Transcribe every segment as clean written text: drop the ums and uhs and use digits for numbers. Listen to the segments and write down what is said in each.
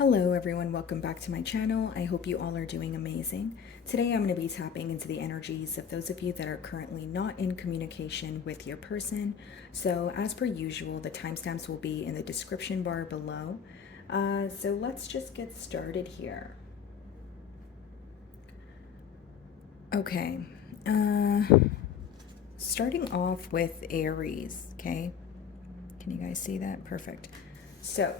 Hello everyone, welcome back to my channel. I hope you all are doing amazing. Today I'm going to be tapping into the energies of those of you that are currently not in communication with your person. So as per usual, the timestamps will be in the description bar below. So let's just get started here. Okay, starting off with Aries, okay? Can you guys see that? Perfect. So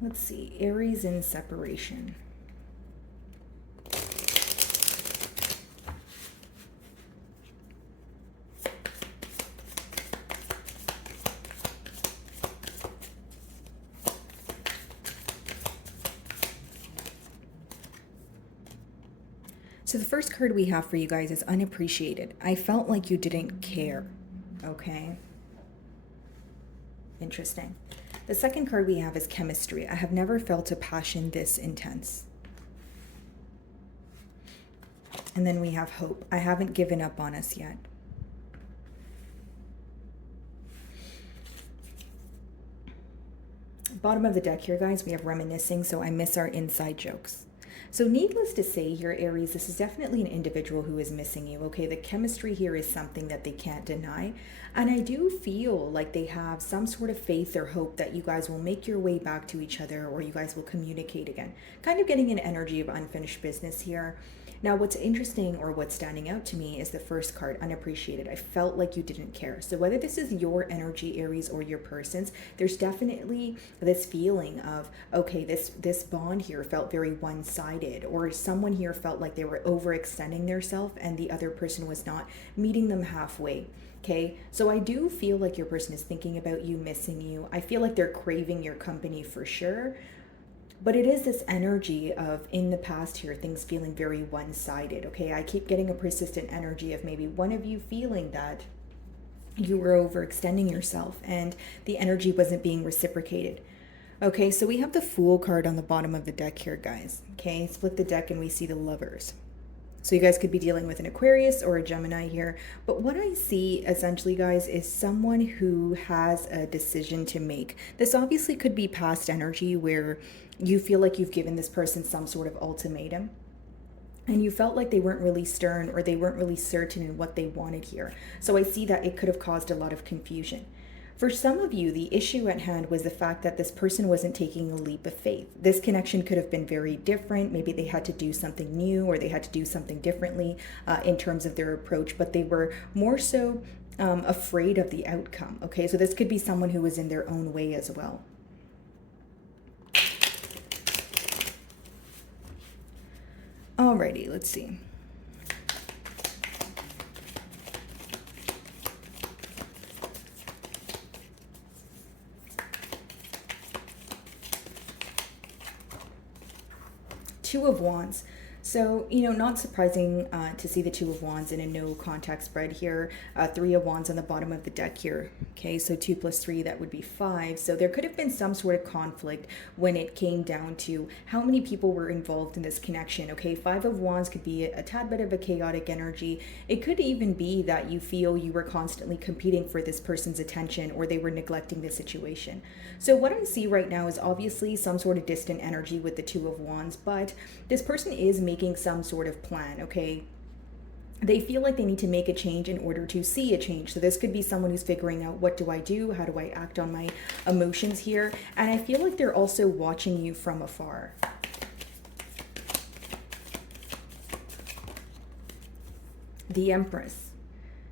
let's see, Aries in separation. So the first card we have for you guys is unappreciated. I felt like you didn't care, okay? Interesting. The second card we have is chemistry. I have never felt a passion this intense. And then we have hope. I haven't given up on us yet. Bottom of the deck here, guys, we have reminiscing, so I miss our inside jokes. So needless to say here, Aries, this is definitely an individual who is missing you, okay? The chemistry here is something that they can't deny. And I do feel like they have some sort of faith or hope that you guys will make your way back to each other or you guys will communicate again. Kind of getting an energy of unfinished business here. Now, what's interesting or what's standing out to me is the first card, unappreciated. I felt like you didn't care. So whether this is your energy, Aries, or your person's, there's definitely this feeling of, okay, this bond here felt very one-sided, or someone here felt like they were overextending themselves and the other person was not meeting them halfway. Okay, so I do feel like your person is thinking about you, missing you. I feel like they're craving your company for sure. But it is this energy of, in the past here, things feeling very one-sided, okay? I keep getting a persistent energy of maybe one of you feeling that you were overextending yourself and the energy wasn't being reciprocated. Okay, so we have the Fool card on the bottom of the deck here, guys. Okay, split the deck and we see the Lovers. So you guys could be dealing with an Aquarius or a Gemini here. But what I see essentially, guys, is someone who has a decision to make. This obviously could be past energy where you feel like you've given this person some sort of ultimatum and you felt like they weren't really stern or they weren't really certain in what they wanted here. So I see that it could have caused a lot of confusion. For some of you, the issue at hand was the fact that this person wasn't taking a leap of faith. This connection could have been very different. Maybe they had to do something new or they had to do something differently in terms of their approach, but they were more so afraid of the outcome. Okay, so this could be someone who was in their own way as well. Alrighty, let's see. Two of Wands. So, not surprising to see the Two of Wands in a no contact spread here. Three of Wands on the bottom of the deck here. Okay, so 2 + 3, that would be 5. So there could have been some sort of conflict when it came down to how many people were involved in this connection. Okay, 5 of Wands could be a tad bit of a chaotic energy. It could even be that you feel you were constantly competing for this person's attention or they were neglecting the situation. So what I see right now is obviously some sort of distant energy with the Two of Wands, but this person is making some sort of plan, okay? They feel like they need to make a change in order to see a change. So this could be someone who's figuring out, what do I do? How do I act on my emotions here? And I feel like they're also watching you from afar. The Empress.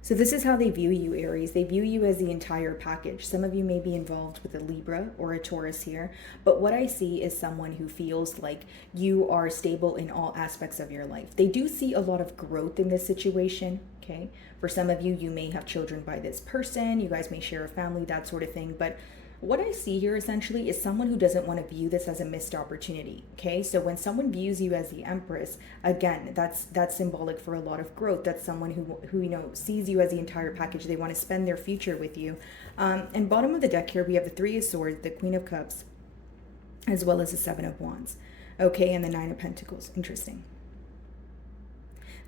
So this is how they view you, Aries. They view you as the entire package. Some of you may be involved with a Libra or a Taurus here, but what I see is someone who feels like you are stable in all aspects of your life. They do see a lot of growth in this situation, okay? For some of you, you may have children by this person. You guys may share a family, that sort of thing, but what I see here essentially is someone who doesn't want to view this as a missed opportunity, okay? So when someone views you as the Empress, again, that's symbolic for a lot of growth. That's someone who sees you as the entire package. They want to spend their future with you. And bottom of the deck here, we have the Three of Swords, the Queen of Cups, as well as the Seven of Wands, okay? And the Nine of Pentacles. Interesting.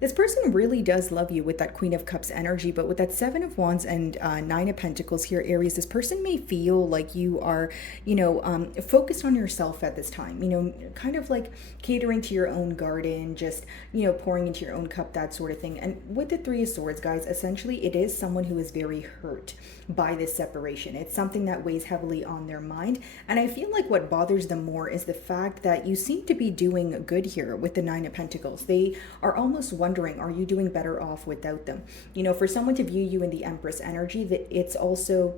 This person really does love you with that Queen of Cups energy, but with that Seven of Wands and Nine of Pentacles here, Aries, this person may feel like you are, focused on yourself at this time, kind of like catering to your own garden, just, pouring into your own cup, that sort of thing. And with the Three of Swords, guys, essentially it is someone who is very hurt by this separation. It's something that weighs heavily on their mind. And I feel like what bothers them more is the fact that you seem to be doing good here with the Nine of Pentacles. They are almost wondering, are you doing better off without them? For someone to view you in the Empress energy, that it's also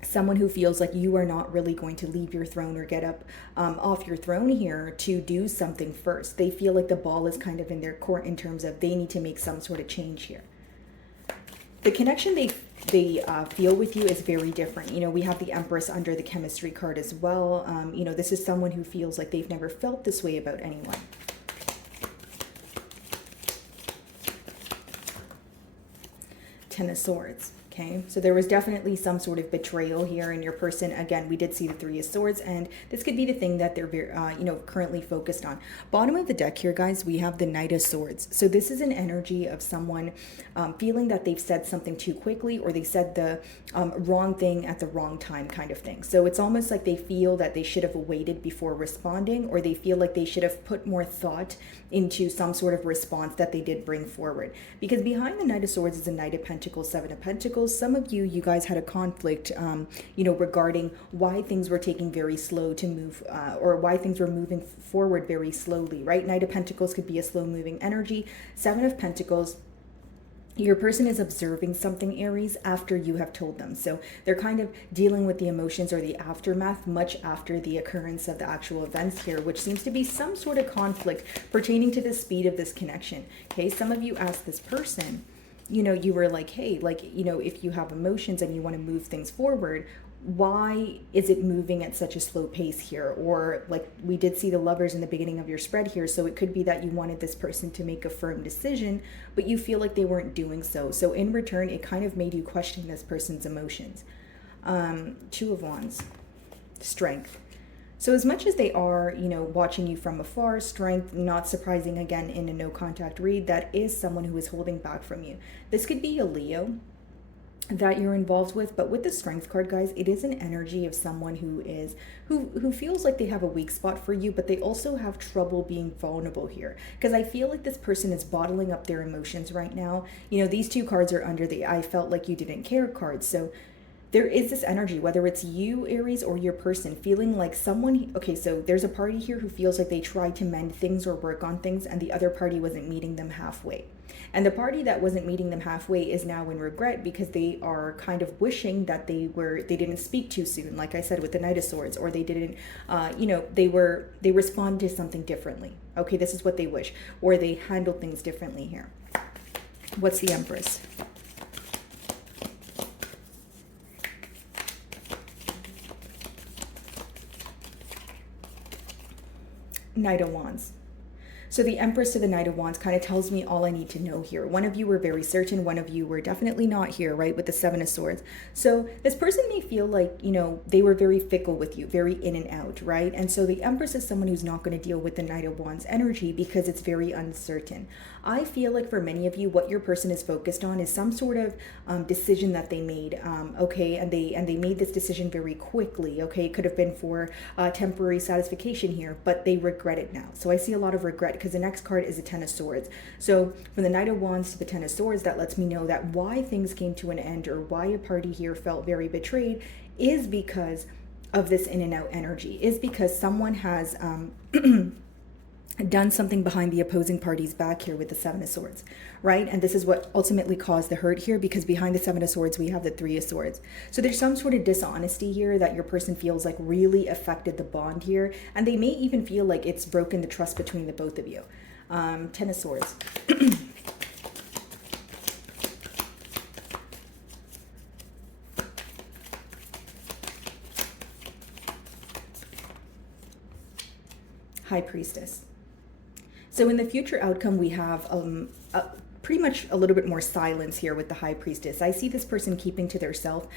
someone who feels like you are not really going to leave your throne or get up off your throne here to do something first. They feel like the ball is kind of in their court in terms of they need to make some sort of change here. The connection they feel with you is very different. We have the Empress under the chemistry card as well. This is someone who feels like they've never felt this way about anyone. Ten of Swords. Okay, so there was definitely some sort of betrayal here in your person. Again, we did see the Three of Swords, and this could be the thing that they're very, currently focused on. Bottom of the deck here, guys, we have the Knight of Swords. So this is an energy of someone feeling that they've said something too quickly, or they said the wrong thing at the wrong time, kind of thing. So it's almost like they feel that they should have waited before responding, or they feel like they should have put more thought into some sort of response that they did bring forward. Because behind the Knight of Swords is a Knight of Pentacles, Seven of Pentacles. Some of you guys had a conflict, regarding why things were taking very slow to move, or why things were moving forward very slowly, right? Knight of Pentacles could be a slow moving energy. Seven of Pentacles, your person is observing something, Aries, after you have told them. So they're kind of dealing with the emotions or the aftermath much after the occurrence of the actual events here, which seems to be some sort of conflict pertaining to the speed of this connection. Okay, some of you asked this person, you were like, hey, if you have emotions and you want to move things forward, why is it moving at such a slow pace here? Or like we did see the Lovers in the beginning of your spread here. So it could be that you wanted this person to make a firm decision, but you feel like they weren't doing so. So in return, it kind of made you question this person's emotions. Two of Wands, Strength. So as much as they are, watching you from afar, Strength, not surprising again in a no contact read, that is someone who is holding back from you. This could be a Leo that you're involved with, but with the Strength card, guys, it is an energy of someone who feels like they have a weak spot for you, but they also have trouble being vulnerable here, because I feel like this person is bottling up their emotions right now. These two cards are under the I felt like you didn't care cards. So there is this energy, whether it's you, Aries, or your person, feeling like someone, okay, so there's a party here who feels like they tried to mend things or work on things, and the other party wasn't meeting them halfway. And the party that wasn't meeting them halfway is now in regret, because they are kind of wishing that they didn't speak too soon, like I said, with the Knight of Swords, or they didn't, they responded to something differently. Okay, this is what they wish, or they handled things differently here. What's the Empress? Knight of Wands. So the Empress to the Knight of Wands kind of tells me all I need to know here. One of you were very certain, one of you were definitely not here, right, with the Seven of Swords. So this person may feel like, they were very fickle with you, very in and out, right? And so the Empress is someone who's not going to deal with the Knight of Wands energy because it's very uncertain. I feel like for many of you, what your person is focused on is some sort of decision that they made, okay, and they made this decision very quickly, okay? It could have been for temporary satisfaction here, but they regret it now. So I see a lot of regret, because the next card is a Ten of Swords. So from the Knight of Wands to the Ten of Swords, that lets me know that why things came to an end, or why a party here felt very betrayed, is because of this in and out energy, is because someone has done something behind the opposing party's back here with the Seven of Swords, right? And this is what ultimately caused the hurt here, because behind the Seven of Swords, we have the Three of Swords. So there's some sort of dishonesty here that your person feels like really affected the bond here. And they may even feel like it's broken the trust between the both of you. Ten of Swords. High Priestess. So in the future outcome, we have pretty much a little bit more silence here with the High Priestess. I see this person keeping to their self.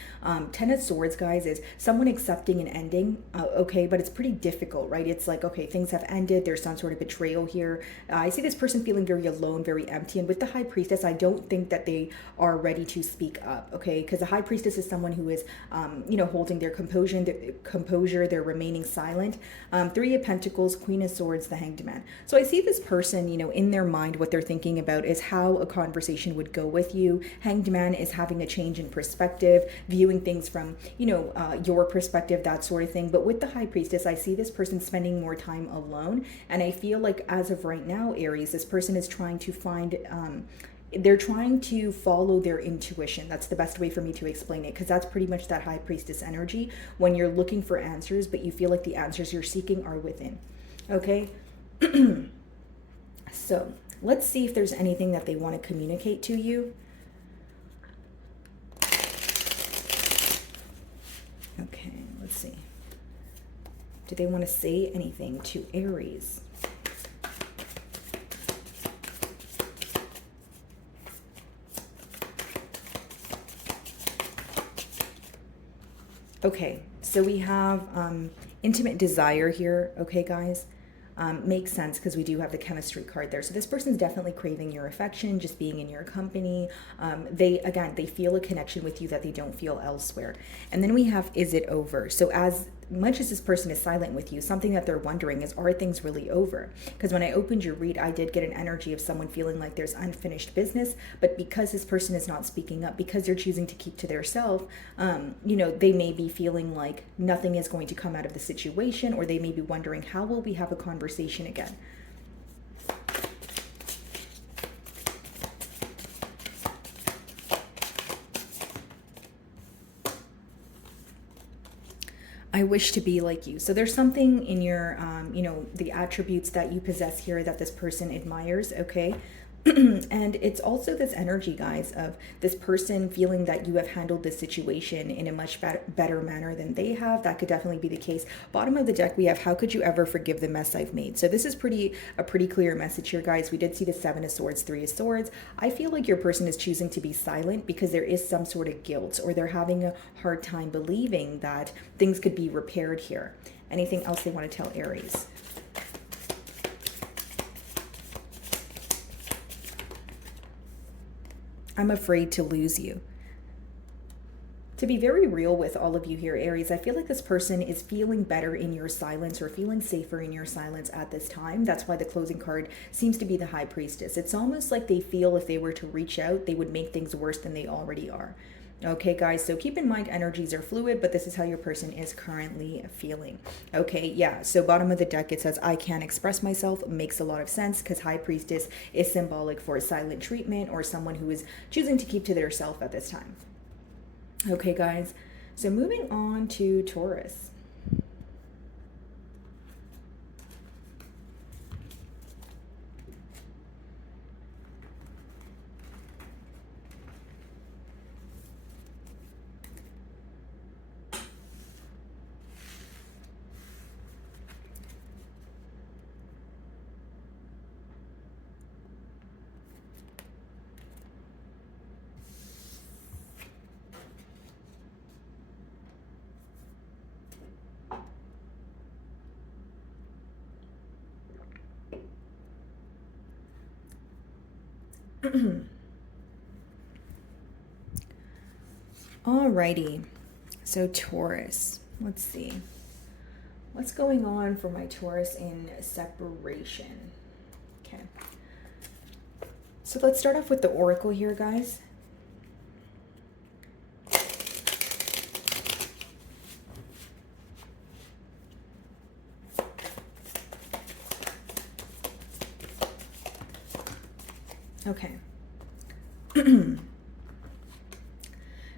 Ten of Swords, guys, is someone accepting an ending, okay, but it's pretty difficult, right? It's like, okay, things have ended. There's some sort of betrayal here. I see this person feeling very alone, very empty. And with the High Priestess, I don't think that they are ready to speak up, okay? Because the High Priestess is someone who is, holding their composure, they're remaining silent. Three of Pentacles, Queen of Swords, the Hanged Man. So I see this person, in their mind, what they're thinking about is how a conversation would go with you. Hanged Man is having a change in perspective, viewing things from, your perspective, that sort of thing. But with the High Priestess, I see this person spending more time alone. And I feel like as of right now, Aries, this person is trying to find, they're trying to follow their intuition. That's the best way for me to explain it, because that's pretty much that High Priestess energy when you're looking for answers, but you feel like the answers you're seeking are within. Okay? So let's see if there's anything that they want to communicate to you. Okay, let's see. Do they want to say anything to Aries? Okay, so we have intimate desire here, okay, guys? Makes sense because we do have the chemistry card there. So this person's definitely craving your affection, just being in your company. They feel a connection with you that they don't feel elsewhere. And then we have, is it over? So as much as this person is silent with you, something that they're wondering is, are things really over? Because when I opened your read, I did get an energy of someone feeling like there's unfinished business, but because this person is not speaking up, because they're choosing to keep to their self, they may be feeling like nothing is going to come out of the situation, or they may be wondering, how will we have a conversation again? I wish to be like you. So there's something in your, the attributes that you possess here that this person admires, okay? And it's also this energy, guys, of this person feeling that you have handled this situation in a much better manner than they have. That could definitely be the case. Bottom of the deck, we have, how could you ever forgive the mess I've made? So this is a pretty clear message here, guys. We did see the Seven of Swords, Three of Swords. I feel like your person is choosing to be silent because there is some sort of guilt, or they're having a hard time believing that things could be repaired here. Anything else they want to tell Aries? I'm afraid to lose you. To be very real with all of you here, Aries, I feel like this person is feeling better in your silence, or feeling safer in your silence at this time. That's why the closing card seems to be the High Priestess. It's almost like they feel if they were to reach out, they would make things worse than they already are. Okay, guys, so keep in mind energies are fluid, but this is how your person is currently feeling. Okay, yeah, so bottom of the deck, it says, I can't express myself. Makes a lot of sense because High Priestess is symbolic for silent treatment, or someone who is choosing to keep to their self at this time. Okay, guys, so moving on to Taurus. Alrighty, so Taurus, let's see. What's going on for my Taurus in separation? Okay. So let's start off with the Oracle here, guys. Okay.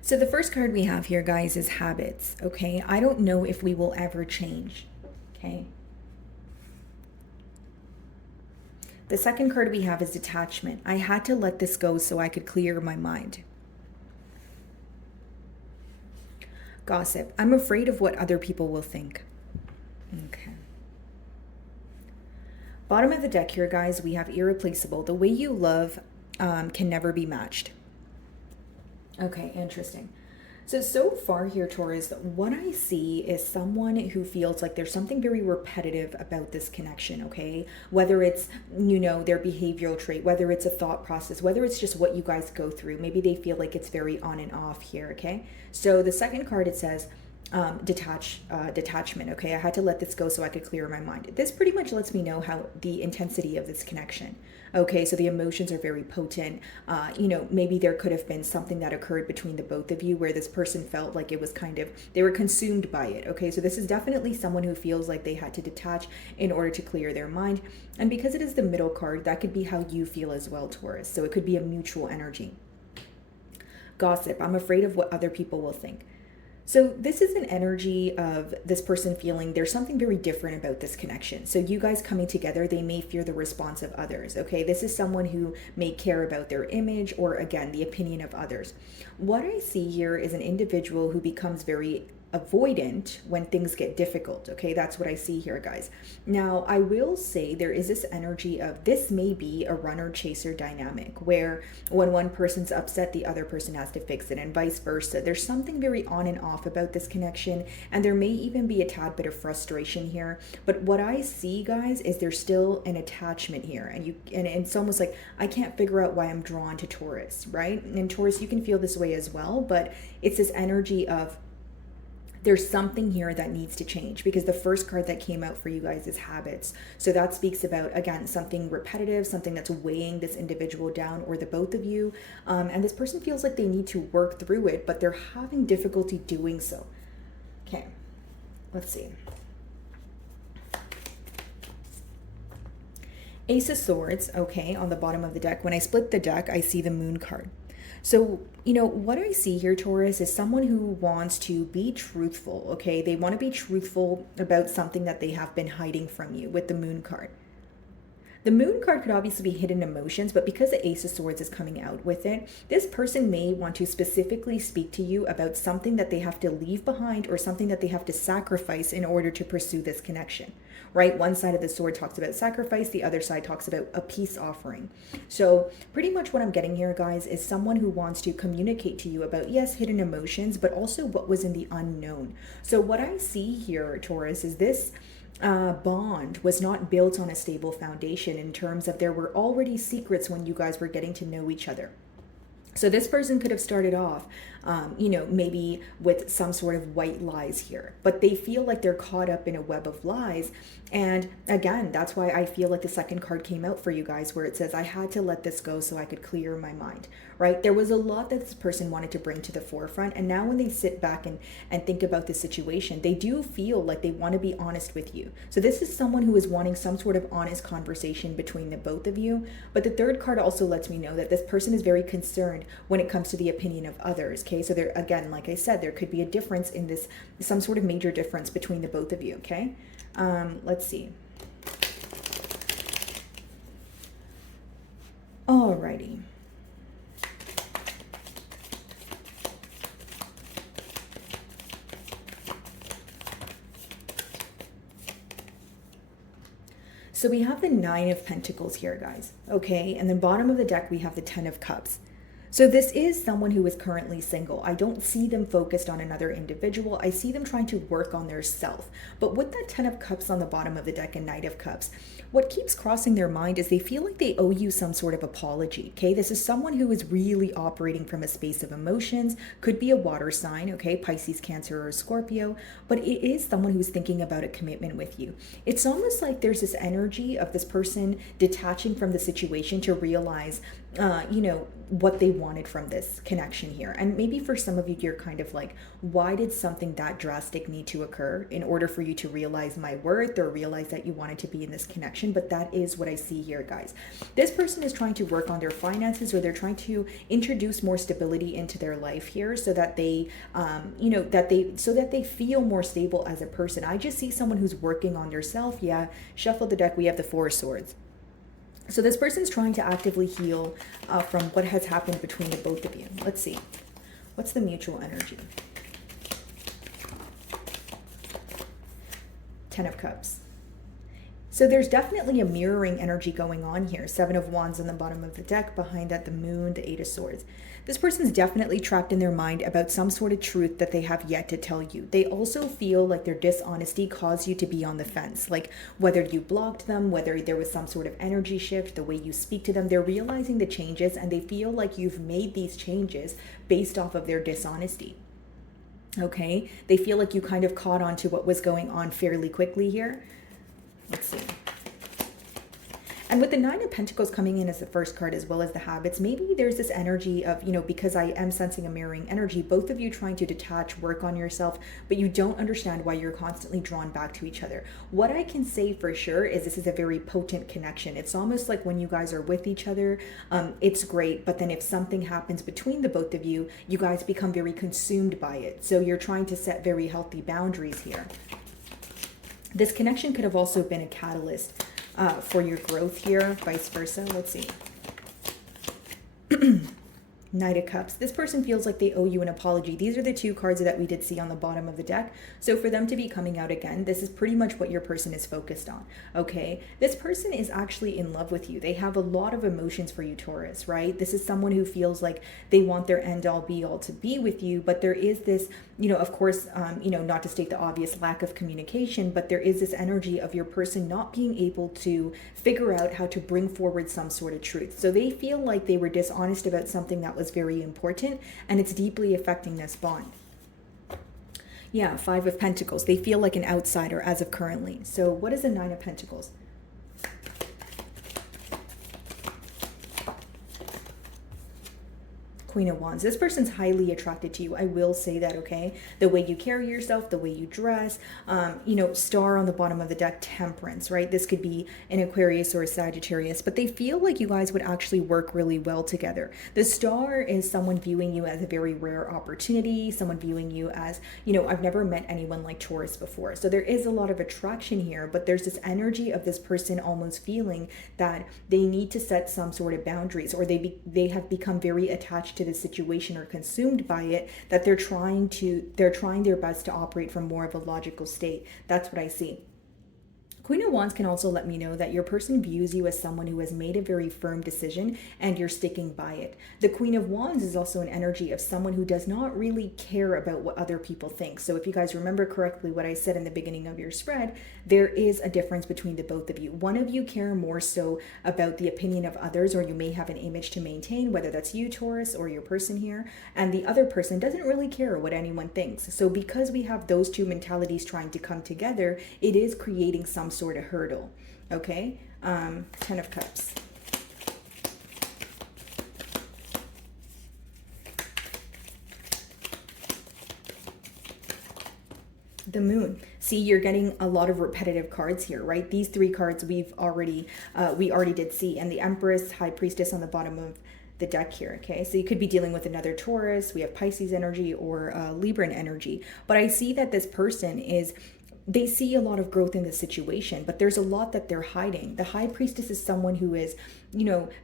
So the first card we have here, guys, is habits, okay? I don't know if we will ever change, okay? The second card we have is detachment. I had to let this go so I could clear my mind. Gossip. I'm afraid of what other people will think. Okay. Bottom of the deck here, guys, we have irreplaceable. The way you love can never be matched. Okay, interesting. So far here, Taurus, what I see is someone who feels like there's something very repetitive about this connection, okay? Whether it's, their behavioral trait, whether it's a thought process, whether it's just what you guys go through. Maybe they feel like it's very on and off here, okay? So the second card, it says, detachment, okay? I had to let this go so I could clear my mind. This pretty much lets me know how the intensity of this connection. Okay, so the emotions are very potent. Maybe there could have been something that occurred between the both of you where this person felt like it was they were consumed by it. Okay, so this is definitely someone who feels like they had to detach in order to clear their mind. And because it is the middle card, that could be how you feel as well, Taurus. So it could be a mutual energy. Gossip. I'm afraid of what other people will think. So this is an energy of this person feeling there's something very different about this connection. So you guys coming together, they may fear the response of others, okay? This is someone who may care about their image or, again, the opinion of others. What I see here is an individual who becomes very avoidant when things get difficult, okay? That's what I see here, guys. Now, I will say there is this energy of this may be a runner-chaser dynamic where when one person's upset, the other person has to fix it and vice versa. There's something very on and off about this connection, and there may even be a tad bit of frustration here. But what I see, guys, is there's still an attachment here, and it's almost like I can't figure out why I'm drawn to Taurus, right? And Taurus, you can feel this way as well, but it's this energy of there's something here that needs to change, because the first card that came out for you guys is habits. So that speaks about, again, something repetitive, something that's weighing this individual down or the both of you. And this person feels like they need to work through it, but they're having difficulty doing so. Okay, let's see. Ace of Swords, okay, on the bottom of the deck. When I split the deck, I see the Moon card. So, what I see here, Taurus, is someone who wants to be truthful, okay? They want to be truthful about something that they have been hiding from you with the Moon card. The Moon card could obviously be hidden emotions, but because the Ace of Swords is coming out with it, this person may want to specifically speak to you about something that they have to leave behind or something that they have to sacrifice in order to pursue this connection, right? One side of the sword talks about sacrifice, the other side talks about a peace offering. So pretty much what I'm getting here, guys, is someone who wants to communicate to you about, yes, hidden emotions, but also what was in the unknown. So what I see here, Taurus, is this bond was not built on a stable foundation in terms of there were already secrets when you guys were getting to know each other. So this person could have started off, maybe with some sort of white lies here, but they feel like they're caught up in a web of lies. And again, that's why I feel like the second card came out for you guys, where it says, I had to let this go so I could clear my mind, right? There was a lot that this person wanted to bring to the forefront. And now when they sit back and think about the situation, they do feel like they want to be honest with you. So this is someone who is wanting some sort of honest conversation between the both of you. But the third card also lets me know that this person is very concerned when it comes to the opinion of others. Okay, so there, again, like I said, there could be a difference in this, some sort of major difference between the both of you. Okay, let's see. Alrighty. So we have the Nine of Pentacles here, guys. Okay, and then bottom of the deck, we have the Ten of Cups. So this is someone who is currently single. I don't see them focused on another individual. I see them trying to work on their self. But with that Ten of Cups on the bottom of the deck and Knight of Cups, what keeps crossing their mind is they feel like they owe you some sort of apology, okay? This is someone who is really operating from a space of emotions, could be a water sign, okay? Pisces, Cancer, or Scorpio, but it is someone who's thinking about a commitment with you. It's almost like there's this energy of this person detaching from the situation to realize, what they wanted from this connection here. And maybe for some of you, you're kind of like, why did something that drastic need to occur in order for you to realize my worth or realize that you wanted to be in this connection? But that is what I see here, guys. This person is trying to work on their finances, or they're trying to introduce more stability into their life here so that they, so that they feel more stable as a person. I just see someone who's working on their self. Yeah, shuffle the deck. We have the Four of Swords. So this person's trying to actively heal from what has happened between the both of you. Let's see. What's the mutual energy? Ten of Cups. So there's definitely a mirroring energy going on here. Seven of Wands on the bottom of the deck, behind that the Moon, the Eight of Swords. This person's definitely trapped in their mind about some sort of truth that they have yet to tell you. They also feel like their dishonesty caused you to be on the fence. Like whether you blocked them, whether there was some sort of energy shift, the way you speak to them, they're realizing the changes and they feel like you've made these changes based off of their dishonesty. Okay? They feel like you kind of caught on to what was going on fairly quickly here. Let's see. And with the Nine of Pentacles coming in as the first card, as well as the habits, maybe there's this energy of, because I am sensing a mirroring energy, both of you trying to detach, work on yourself, but you don't understand why you're constantly drawn back to each other. What I can say for sure is this is a very potent connection. It's almost like when you guys are with each other, it's great, but then if something happens between the both of you, you guys become very consumed by it. So you're trying to set very healthy boundaries here. This connection could have also been a catalyst for your growth here, vice versa. Let's see. Knight of Cups. This person feels like they owe you an apology. These are the two cards that we did see on the bottom of the deck. So for them to be coming out again, this is pretty much what your person is focused on, okay? This person is actually in love with you. They have a lot of emotions for you, Taurus, right? This is someone who feels like they want their end-all be-all to be with you, but there is this, of course, not to state the obvious, lack of communication, but there is this energy of your person not being able to figure out how to bring forward some sort of truth. So they feel like they were dishonest about something that was very important, and it's deeply affecting this bond. Yeah, Five of Pentacles. They feel like an outsider as of currently. So what is a Nine of Pentacles? Queen of Wands. This person's highly attracted to you. I will say that, okay? The way you carry yourself, the way you dress, star on the bottom of the deck, Temperance, right? This could be an Aquarius or a Sagittarius, but they feel like you guys would actually work really well together. The star is someone viewing you as a very rare opportunity, someone viewing you as, I've never met anyone like Taurus before. So there is a lot of attraction here, but there's this energy of this person almost feeling that they need to set some sort of boundaries, or they have become very attached to the situation or consumed by it, that they're trying their best to operate from more of a logical state. That's what I see. Queen of Wands can also let me know that your person views you as someone who has made a very firm decision and you're sticking by it. The Queen of Wands is also an energy of someone who does not really care about what other people think. So if you guys remember correctly what I said in the beginning of your spread, there is a difference between the both of you. One of you care more so about the opinion of others, or you may have an image to maintain, whether that's you, Taurus, or your person here, and the other person doesn't really care what anyone thinks. So because we have those two mentalities trying to come together, it is creating some sort of hurdle. Okay, 10 of Cups. The Moon. See, you're getting a lot of repetitive cards here, right? These three cards we already did see, and the Empress, High Priestess on the bottom of the deck here, okay? So you could be dealing with another Taurus, we have Pisces energy, or Libran energy, but I see that this person they see a lot of growth in the situation, but there's a lot that they're hiding. The High Priestess is someone who is,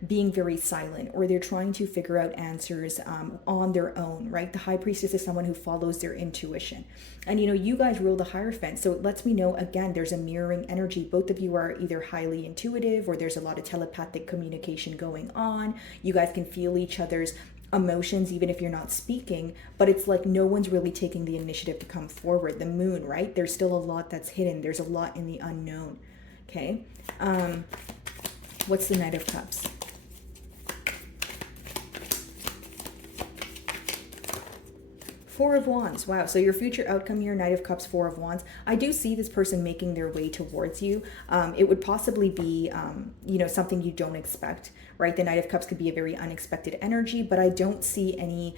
being very silent, or they're trying to figure out answers on their own, right? The High Priestess is someone who follows their intuition. And, you guys rule the Hierophant. So it lets me know, again, there's a mirroring energy. Both of you are either highly intuitive, or there's a lot of telepathic communication going on. You guys can feel each other's emotions even if you're not speaking, but it's like no one's really taking the initiative to come forward. The Moon, right? There's still a lot that's hidden. There's a lot in the unknown. Okay. What's the Knight of Cups? Four of Wands. Wow. So your future outcome here, Knight of Cups, Four of Wands. I do see this person making their way towards you. It would possibly be, something you don't expect, right? The Knight of Cups could be a very unexpected energy, but I don't see any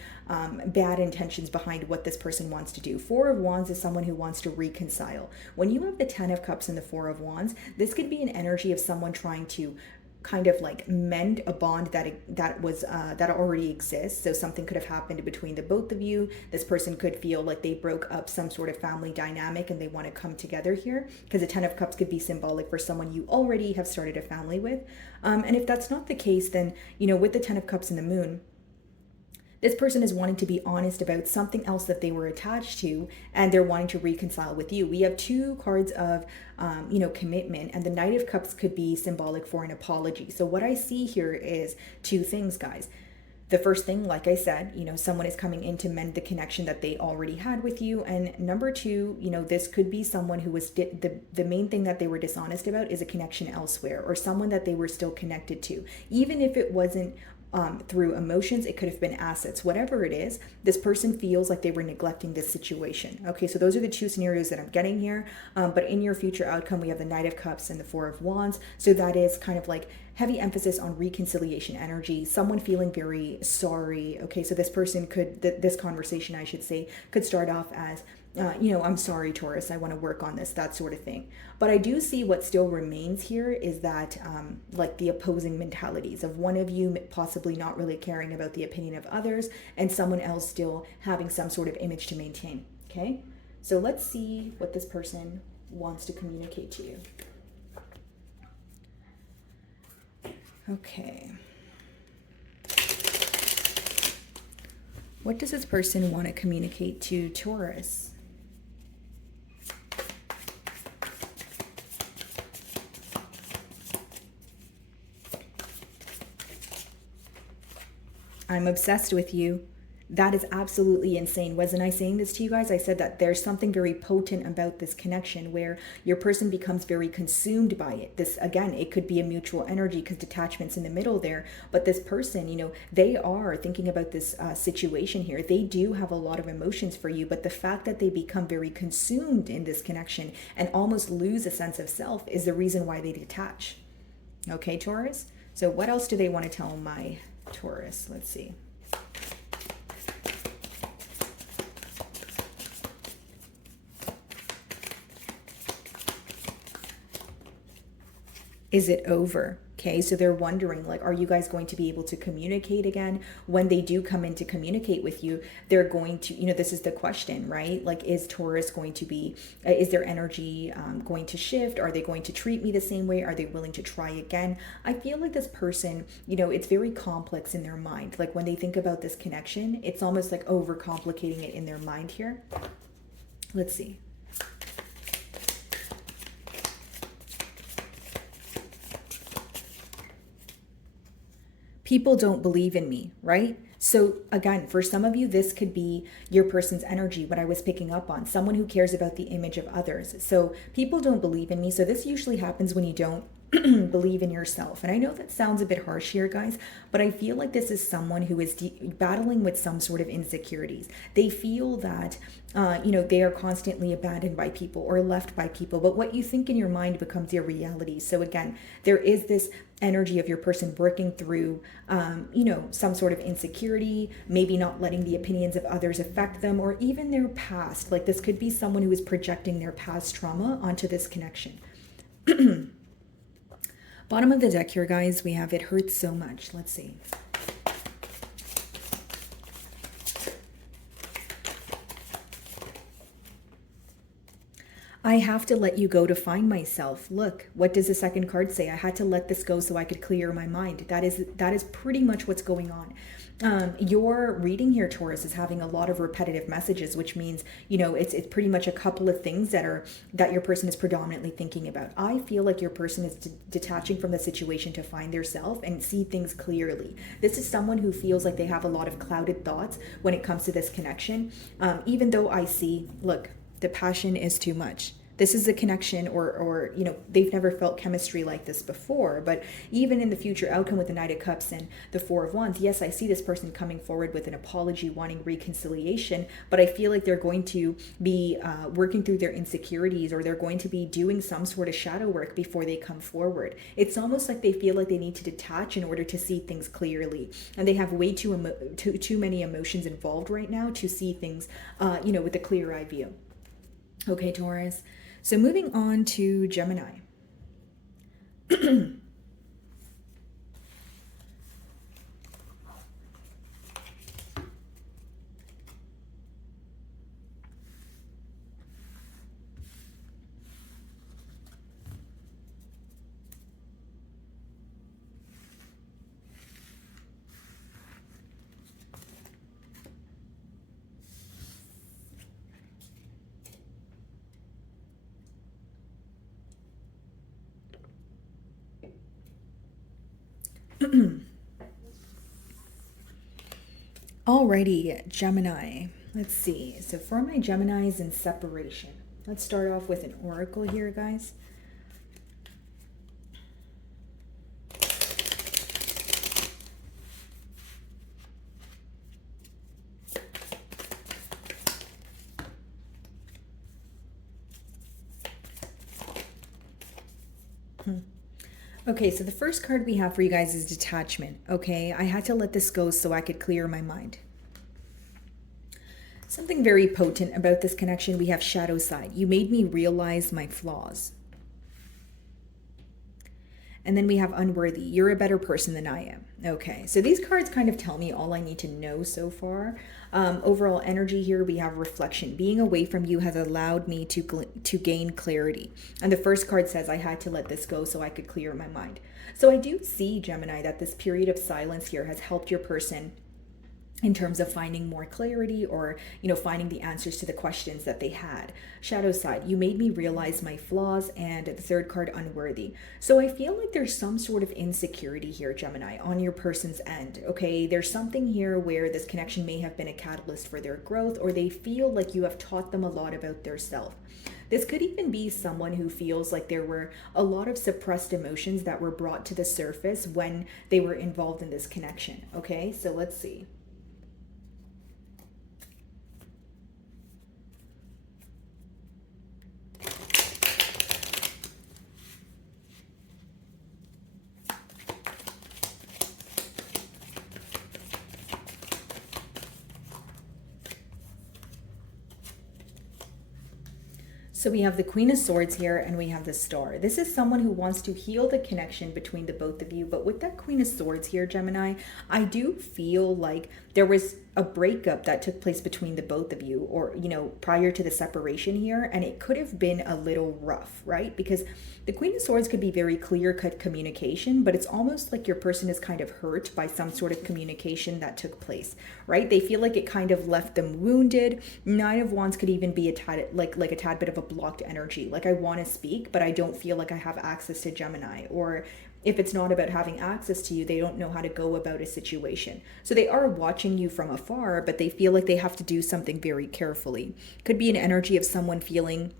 bad intentions behind what this person wants to do. Four of Wands is someone who wants to reconcile. When you have the 10 of Cups and the Four of Wands, this could be an energy of someone trying to kind of like mend a bond that already exists. So something could have happened between the both of you. This person could feel like they broke up some sort of family dynamic and they want to come together here, because the 10 of Cups could be symbolic for someone you already have started a family with. And if that's not the case, then with the 10 of Cups and the Moon, This person is wanting to be honest about something else that they were attached to, and they're wanting to reconcile with you. We have two cards of, commitment, and the Knight of Cups could be symbolic for an apology. So what I see here is two things, guys. The first thing, like I said, someone is coming in to mend the connection that they already had with you. And number two, this could be someone who was the main thing that they were dishonest about is a connection elsewhere, or someone that they were still connected to. Even if it wasn't through emotions, it could have been assets, whatever it is. This person feels like they were neglecting this situation. Okay, so those are the two scenarios that I'm getting here. But in your future outcome, we have the Knight of Cups and the Four of Wands. So that is kind of like heavy emphasis on reconciliation energy, someone feeling very sorry. Okay, so this person could, this conversation, I should say, could start off as, I'm sorry, Taurus, I want to work on this, that sort of thing. But I do see what still remains here is that, like the opposing mentalities of one of you possibly not really caring about the opinion of others, and someone else still having some sort of image to maintain. Okay, so let's see what this person wants to communicate to you. Okay. What does this person want to communicate to Taurus? I'm obsessed with you. That is absolutely insane. Wasn't I saying this to you guys? I said that there's something very potent about this connection where your person becomes very consumed by it. This, again, it could be a mutual energy because detachment's in the middle there. But this person, they are thinking about this situation here. They do have a lot of emotions for you, but the fact that they become very consumed in this connection and almost lose a sense of self is the reason why they detach. Okay, Taurus? So what else do they want to tell my Taurus? Let's see. Is it over? Okay, so they're wondering, like, are you guys going to be able to communicate again? When they do come in to communicate with you, they're going to, this is the question, right? Like, is Taurus going to be, is their energy going to shift? Are they going to treat me the same way? Are they willing to try again? I feel like this person, it's very complex in their mind. Like when they think about this connection, it's almost like overcomplicating it in their mind here. Let's see. People don't believe in me, right? So again, for some of you, this could be your person's energy, what I was picking up on, someone who cares about the image of others. So people don't believe in me. So this usually happens when you don't believe in yourself. And I know that sounds a bit harsh here, guys, but I feel like this is someone who is battling with some sort of insecurities. They feel that, they are constantly abandoned by people or left by people, but what you think in your mind becomes your reality. So again, there is this energy of your person working through, some sort of insecurity, maybe not letting the opinions of others affect them, or even their past. Like this could be someone who is projecting their past trauma onto this connection. Bottom of the deck here, guys, we have it hurts so much. Let's see. I have to let you go to find myself. Look, what does the second card say? I had to let this go so I could clear my mind. That is pretty much what's going on. Your reading here, Taurus, is having a lot of repetitive messages, which means, it's pretty much a couple of things that your person is predominantly thinking about. I feel like your person is detaching from the situation to find their self and see things clearly. This is someone who feels like they have a lot of clouded thoughts when it comes to this connection. Even though I see, look, the passion is too much. This is a connection or they've never felt chemistry like this before. But even in the future outcome with the Knight of Cups and the Four of Wands, yes, I see this person coming forward with an apology, wanting reconciliation, but I feel like they're going to be working through their insecurities, or they're going to be doing some sort of shadow work before they come forward. It's almost like they feel like they need to detach in order to see things clearly. And they have way too many emotions involved right now to see things, with a clear eye view. Okay, Taurus. So moving on to Gemini. Alrighty, Gemini. Let's see. So for my Geminis in separation, let's start off with an oracle here, guys. Okay, so the first card we have for you guys is detachment. Okay, I had to let this go so I could clear my mind. Something very potent about this connection, we have shadow side. You made me realize my flaws. And then we have unworthy. You're a better person than I am. Okay, so these cards kind of tell me all I need to know so far. Overall energy here, we have reflection. Being away from you has allowed me to gain clarity. And the first card says I had to let this go so I could clear my mind. So I do see, Gemini, that this period of silence here has helped your person in terms of finding more clarity, or finding the answers to the questions that they had. Shadow side, you made me realize my flaws. And the third card, unworthy. So I feel like there's some sort of insecurity here, Gemini, on your person's end. Okay, there's something here where this connection may have been a catalyst for their growth, or they feel like you have taught them a lot about their self. This could even be someone who feels like there were a lot of suppressed emotions that were brought to the surface when they were involved in this connection. Okay, so let's see. So we have the Queen of Swords here, and we have the Star. This is someone who wants to heal the connection between the both of you. But with that Queen of Swords here, Gemini, I do feel like there was a breakup that took place between the both of you, or, prior to the separation here. And it could have been a little rough, right? Because the Queen of Swords could be very clear-cut communication, but it's almost like your person is kind of hurt by some sort of communication that took place, right? They feel like it kind of left them wounded. Nine of Wands could even be a tad, like a tad bit of a blocked energy. Like, I want to speak, but I don't feel like I have access to Gemini. Or if it's not about having access to you, they don't know how to go about a situation. So they are watching you from afar, but they feel like they have to do something very carefully. Could be an energy of someone feeling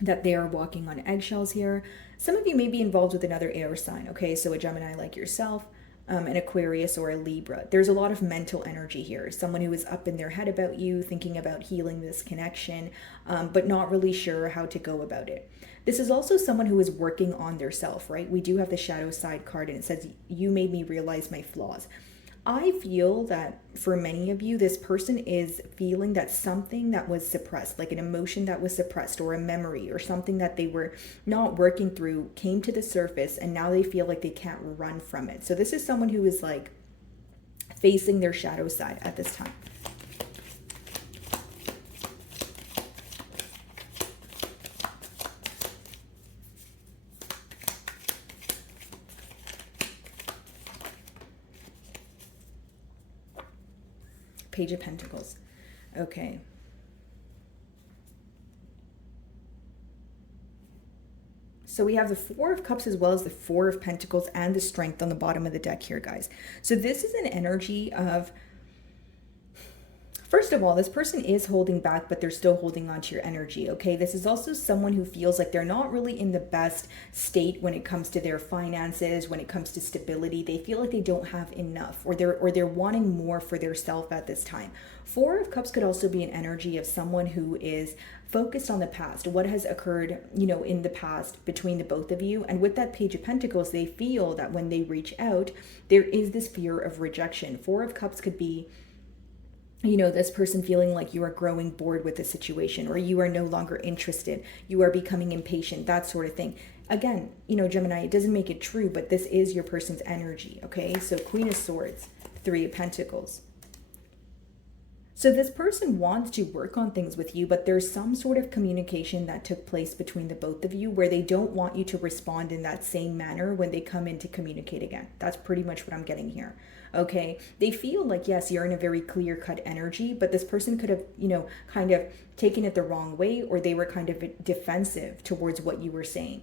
that they are walking on eggshells here. Some of you may be involved with another air sign, okay? So a Gemini like yourself, an Aquarius, or a Libra. There's a lot of mental energy here. Someone who is up in their head about you, thinking about healing this connection, but not really sure how to go about it. This is also someone who is working on their self, right? We do have the shadow side card, and it says, you made me realize my flaws. I feel that for many of you, this person is feeling that something that was suppressed, like an emotion that was suppressed, or a memory, or something that they were not working through, came to the surface, and now they feel like they can't run from it. So this is someone who is like facing their shadow side at this time. Page of Pentacles. Okay. So we have the Four of Cups as well as the Four of Pentacles and the Strength on the bottom of the deck here, guys. So this is an energy of, first of all, this person is holding back, but they're still holding on to your energy, okay? This is also someone who feels like they're not really in the best state when it comes to their finances, when it comes to stability. They feel like they don't have enough, or they're wanting more for their self at this time. Four of Cups could also be an energy of someone who is focused on the past, what has occurred, in the past between the both of you. And with that Page of Pentacles, they feel that when they reach out, there is this fear of rejection. Four of Cups could be, this person feeling like you are growing bored with the situation, or you are no longer interested, you are becoming impatient, that sort of thing. Again, Gemini, it doesn't make it true, but this is your person's energy, okay? So Queen of Swords, Three of Pentacles. So this person wants to work on things with you, but there's some sort of communication that took place between the both of you where they don't want you to respond in that same manner when they come in to communicate again. That's pretty much what I'm getting here. Okay, they feel like, yes, you're in a very clear-cut energy, but this person could have, kind of taken it the wrong way, or they were kind of defensive towards what you were saying.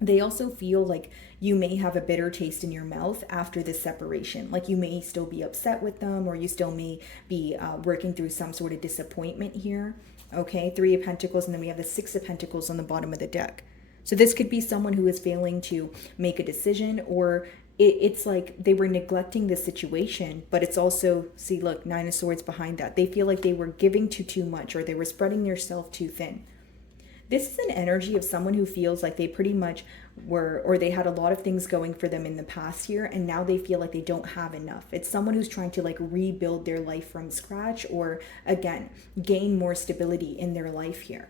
They also feel like you may have a bitter taste in your mouth after this separation. Like you may still be upset with them, or you still may be working through some sort of disappointment here. Okay, Three of Pentacles, and then we have the Six of Pentacles on the bottom of the deck. So this could be someone who is failing to make a decision, or it's like they were neglecting the situation, but it's also, see, look, Nine of Swords behind that. They feel like they were giving to too much, or they were spreading themselves too thin. This is an energy of someone who feels like they pretty much were, or they had a lot of things going for them in the past year, and now they feel like they don't have enough. It's someone who's trying to like rebuild their life from scratch, or again, gain more stability in their life here.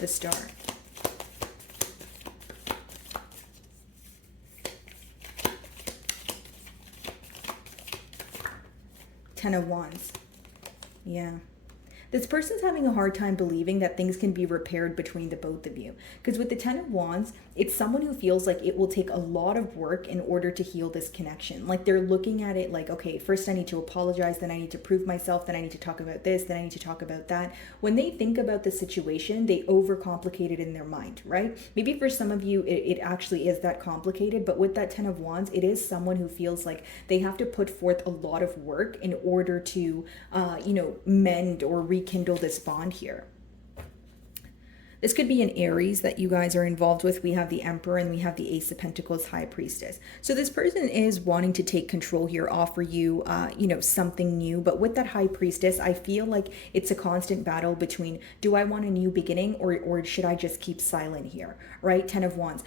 The Star. Ten of Wands. Yeah. This person's having a hard time believing that things can be repaired between the both of you. Because with the Ten of Wands, it's someone who feels like it will take a lot of work in order to heal this connection. Like they're looking at it like, okay, first I need to apologize, then I need to prove myself, then I need to talk about this, then I need to talk about that. When they think about the situation, they overcomplicate it in their mind, right? Maybe for some of you, it actually is that complicated, but with that Ten of Wands, it is someone who feels like they have to put forth a lot of work in order to, mend or rekindle this bond here. This could be an Aries that you guys are involved with. We have the Emperor and we have the Ace of Pentacles, High Priestess. So this person is wanting to take control here, offer you, something new. But with that High Priestess, I feel like it's a constant battle between, do I want a new beginning, or should I just keep silent here, right? Ten of Wands.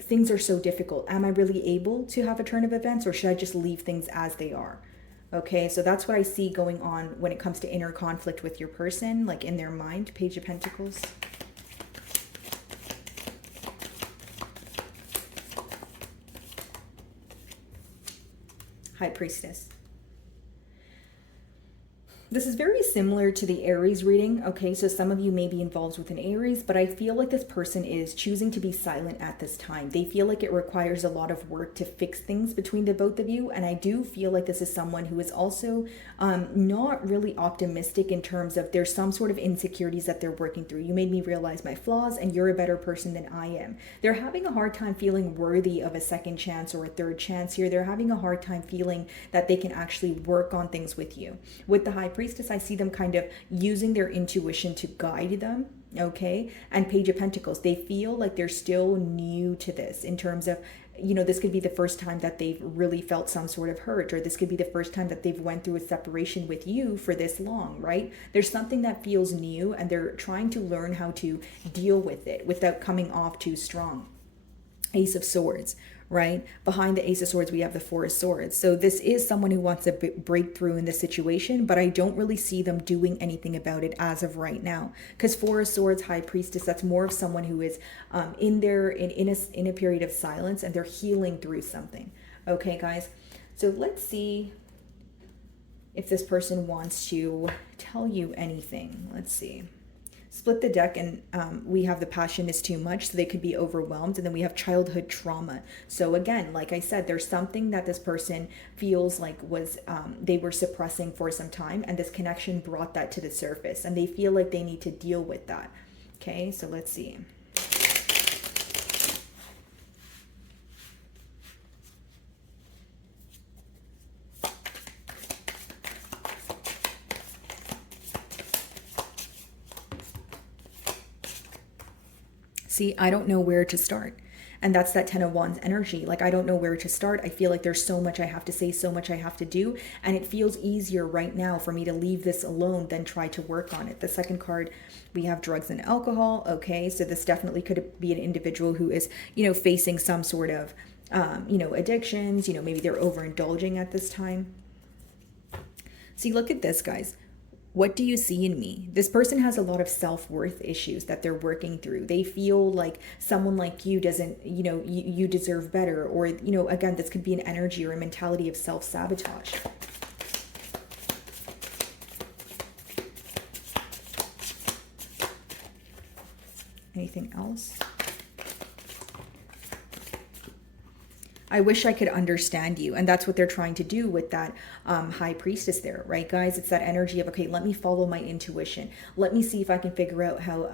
Things are so difficult. Am I really able to have a turn of events, or should I just leave things as they are? Okay, so that's what I see going on when it comes to inner conflict with your person, like in their mind. Page of Pentacles. High Priestess. This is very similar to the Aries reading. Okay, so some of you may be involved with an Aries, but I feel like this person is choosing to be silent at this time. They feel like it requires a lot of work to fix things between the both of you. And I do feel like this is someone who is also not really optimistic in terms of there's some sort of insecurities that they're working through. You made me realize my flaws and you're a better person than I am. They're having a hard time feeling worthy of a second chance or a third chance here. They're having a hard time feeling that they can actually work on things with you. With the High Priestess, I see them kind of using their intuition to guide them, okay? And Page of Pentacles, they feel like they're still new to this in terms of, this could be the first time that they've really felt some sort of hurt, or this could be the first time that they've went through a separation with you for this long, right? There's something that feels new, and they're trying to learn how to deal with it without coming off too strong. Ace of Swords, right? Behind the Ace of Swords, we have the Four of Swords. So this is someone who wants a breakthrough in this situation, but I don't really see them doing anything about it as of right now. Because Four of Swords, High Priestess, that's more of someone who is in a period of silence, and they're healing through something. Okay, guys? So let's see if this person wants to tell you anything. Let's see. Split the deck, and we have the passion is too much, so they could be overwhelmed. And then we have childhood trauma. So again, like I said, there's something that this person feels like was they were suppressing for some time, and this connection brought that to the surface, and they feel like they need to deal with that. Okay, so let's see. See, I don't know where to start. And that's that Ten of Wands energy. Like, I don't know where to start. I feel like there's so much I have to say, so much I have to do. And it feels easier right now for me to leave this alone than try to work on it. The second card, we have drugs and alcohol. Okay, so this definitely could be an individual who is, facing some sort of, addictions. Maybe they're overindulging at this time. See, look at this, guys. What do you see in me? This person has a lot of self-worth issues that they're working through. They feel like someone like you doesn't, you deserve better. Or, again, this could be an energy or a mentality of self-sabotage. Anything else? I wish I could understand you. And that's what they're trying to do with that High Priestess there, right, guys? It's that energy of, okay, let me follow my intuition. Let me see if I can figure out how,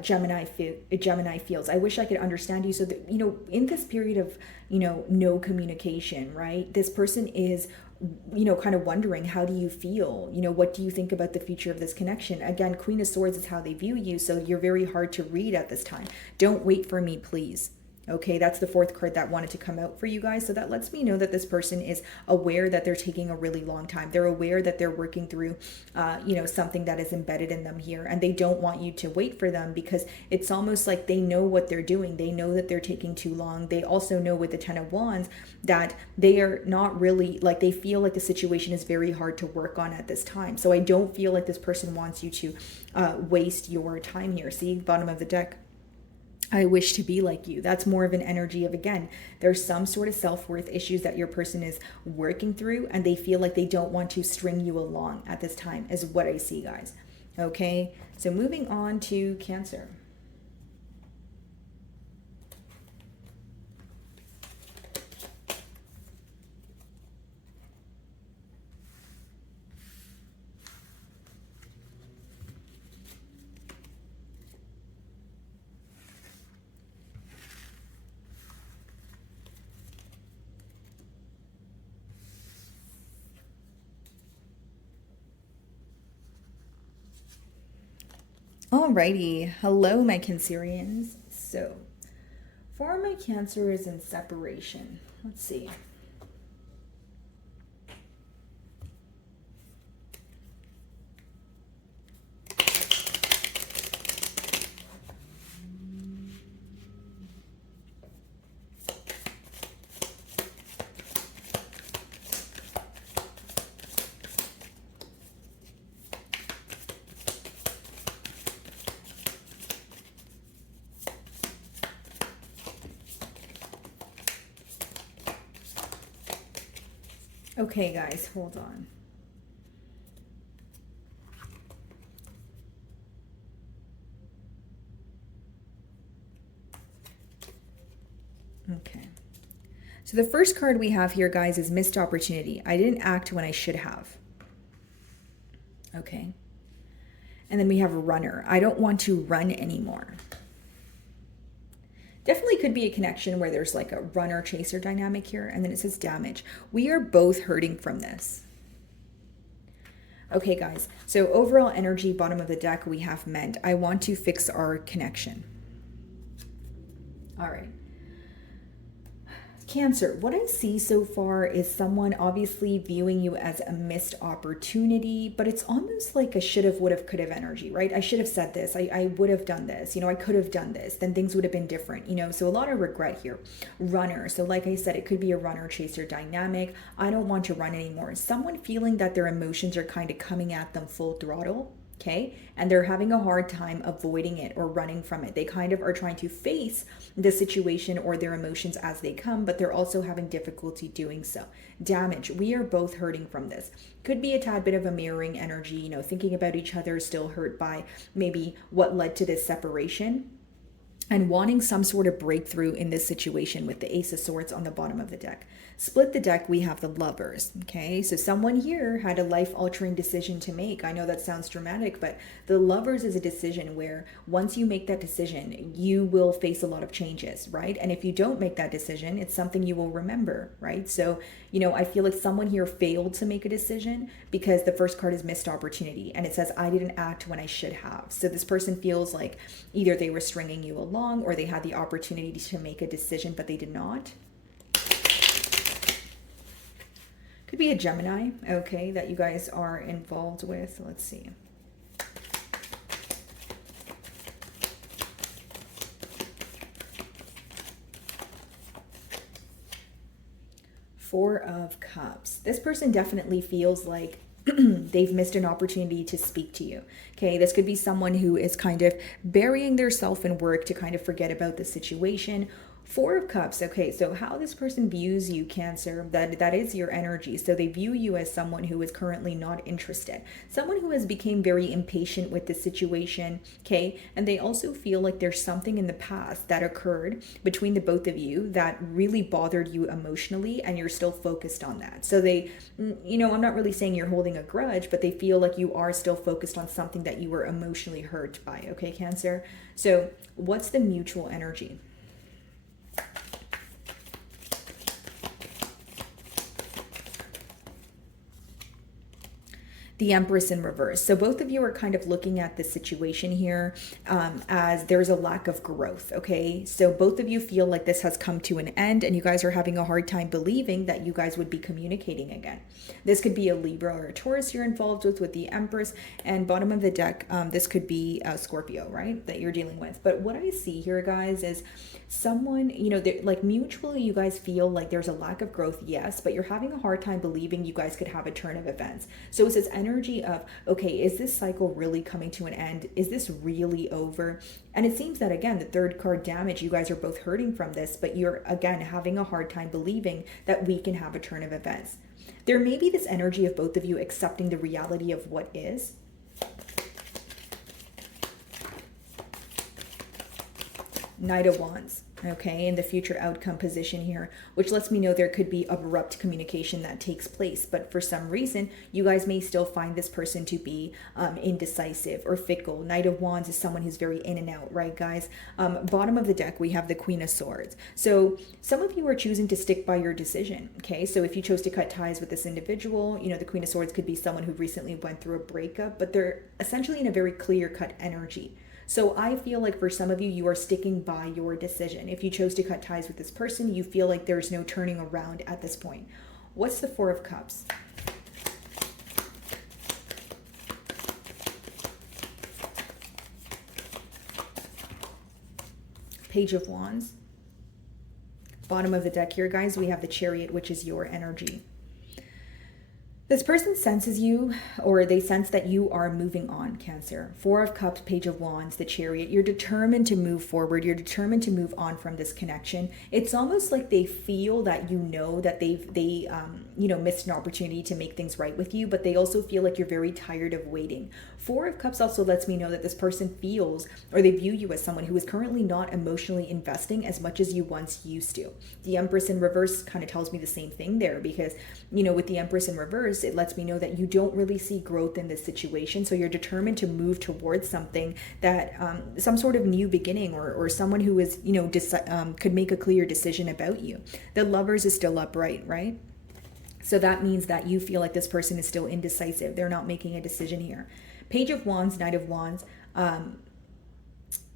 Gemini feels. I wish I could understand you. So that, in this period of, no communication, right? This person is, kind of wondering, how do you feel? What do you think about the future of this connection? Again, Queen of Swords is how they view you. So you're very hard to read at this time. Don't wait for me, please. Okay, that's the fourth card that wanted to come out for you guys. So that lets me know that this person is aware that they're taking a really long time. They're aware that they're working through, something that is embedded in them here. And they don't want you to wait for them, because it's almost like they know what they're doing. They know that they're taking too long. They also know with the Ten of Wands that they are not really, like, they feel like the situation is very hard to work on at this time. So I don't feel like this person wants you to waste your time here. See, bottom of the deck. I wish to be like you. That's more of an energy of, again, there's some sort of self-worth issues that your person is working through, and they feel like they don't want to string you along at this time, is what I see, guys. Okay, so moving on to Cancer. Alrighty, hello my Cancerians. So, for my Cancers in separation, let's see. Okay, guys, hold on. Okay. So the first card we have here, guys, is missed opportunity. I didn't act when I should have. Okay. And then we have runner. I don't want to run anymore. Definitely could be a connection where there's like a runner chaser dynamic here. And then it says damage. We are both hurting from this. Okay, guys. So overall energy, bottom of the deck, we have meant. I want to fix our connection. All right. Cancer, what I see so far is someone obviously viewing you as a missed opportunity, but it's almost like a should have, would have, could have energy, right? I should have said this. I would have done this. I could have done this. Then things would have been different, So a lot of regret here. Runner. So like I said, it could be a runner chaser dynamic. I don't want to run anymore. Someone feeling that their emotions are kind of coming at them full throttle. Okay, and they're having a hard time avoiding it or running from it. They kind of are trying to face the situation or their emotions as they come, but they're also having difficulty doing so. Damage. We are both hurting from this. Could be a tad bit of a mirroring energy, thinking about each other, still hurt by maybe what led to this separation, and wanting some sort of breakthrough in this situation with the Ace of Swords on the bottom of the deck. Split the deck, we have the Lovers, okay? So someone here had a life-altering decision to make. I know that sounds dramatic, but the Lovers is a decision where once you make that decision, you will face a lot of changes, right? And if you don't make that decision, it's something you will remember, right? So, I feel like someone here failed to make a decision because the first card is missed opportunity, and it says, I didn't act when I should have. So this person feels like either they were stringing you along or they had the opportunity to make a decision, but they did not. Could be a Gemini, okay, that you guys are involved with. Let's see. Four of Cups. This person definitely feels like they've missed an opportunity to speak to you. Okay, this could be someone who is kind of burying their self in work to kind of forget about the situation, Four of Cups. Okay, so how this person views you, Cancer, that is your energy. So they view you as someone who is currently not interested, someone who has become very impatient with the situation, okay? And they also feel like there's something in the past that occurred between the both of you that really bothered you emotionally, and you're still focused on that. So they, I'm not really saying you're holding a grudge, but they feel like you are still focused on something that you were emotionally hurt by, okay, Cancer? So what's the mutual energy? The Empress in reverse. So both of you are kind of looking at the situation here as there's a lack of growth, okay? So both of you feel like this has come to an end, and you guys are having a hard time believing that you guys would be communicating again. This could be a Libra or a Taurus you're involved with the Empress, and bottom of the deck, this could be a Scorpio, right, that you're dealing with. But what I see here, guys, is someone, like mutually you guys feel like there's a lack of growth, yes, but you're having a hard time believing you guys could have a turn of events. So it's this energy of, okay, is this cycle really coming to an end? Is this really over? And it seems that, again, the third card, damage, you guys are both hurting from this, but you're, again, having a hard time believing that we can have a turn of events. There may be this energy of both of you accepting the reality of what is. Knight of Wands. Okay, in the future outcome position here, which lets me know there could be abrupt communication that takes place, but for some reason you guys may still find this person to be indecisive or fickle. Knight of Wands is someone who's very in and out, right, guys? Bottom of the deck, we have the Queen of Swords. So some of you are choosing to stick by your decision, okay? So if you chose to cut ties with this individual, the Queen of Swords could be someone who recently went through a breakup, but they're essentially in a very clear-cut energy. So I feel like for some of you, you are sticking by your decision. If you chose to cut ties with this person, you feel like there's no turning around at this point. What's the Four of Cups? Page of Wands. Bottom of the deck here, guys, we have the Chariot, which is your energy. This person senses you, or they sense that you are moving on, Cancer. Four of Cups, Page of Wands, the Chariot. You're determined to move forward. You're determined to move on from this connection. It's almost like they feel that that they missed an opportunity to make things right with you, but they also feel like you're very tired of waiting. Four of Cups also lets me know that this person feels, or they view you as someone who is currently not emotionally investing as much as you once used to. The Empress in reverse kind of tells me the same thing there, because, with the Empress in reverse, it lets me know that you don't really see growth in this situation. So you're determined to move towards something that, some sort of new beginning, or someone who is, could make a clear decision about you. The Lovers is still upright, right? So that means that you feel like this person is still indecisive. They're not making a decision here. Page of Wands, Knight of Wands.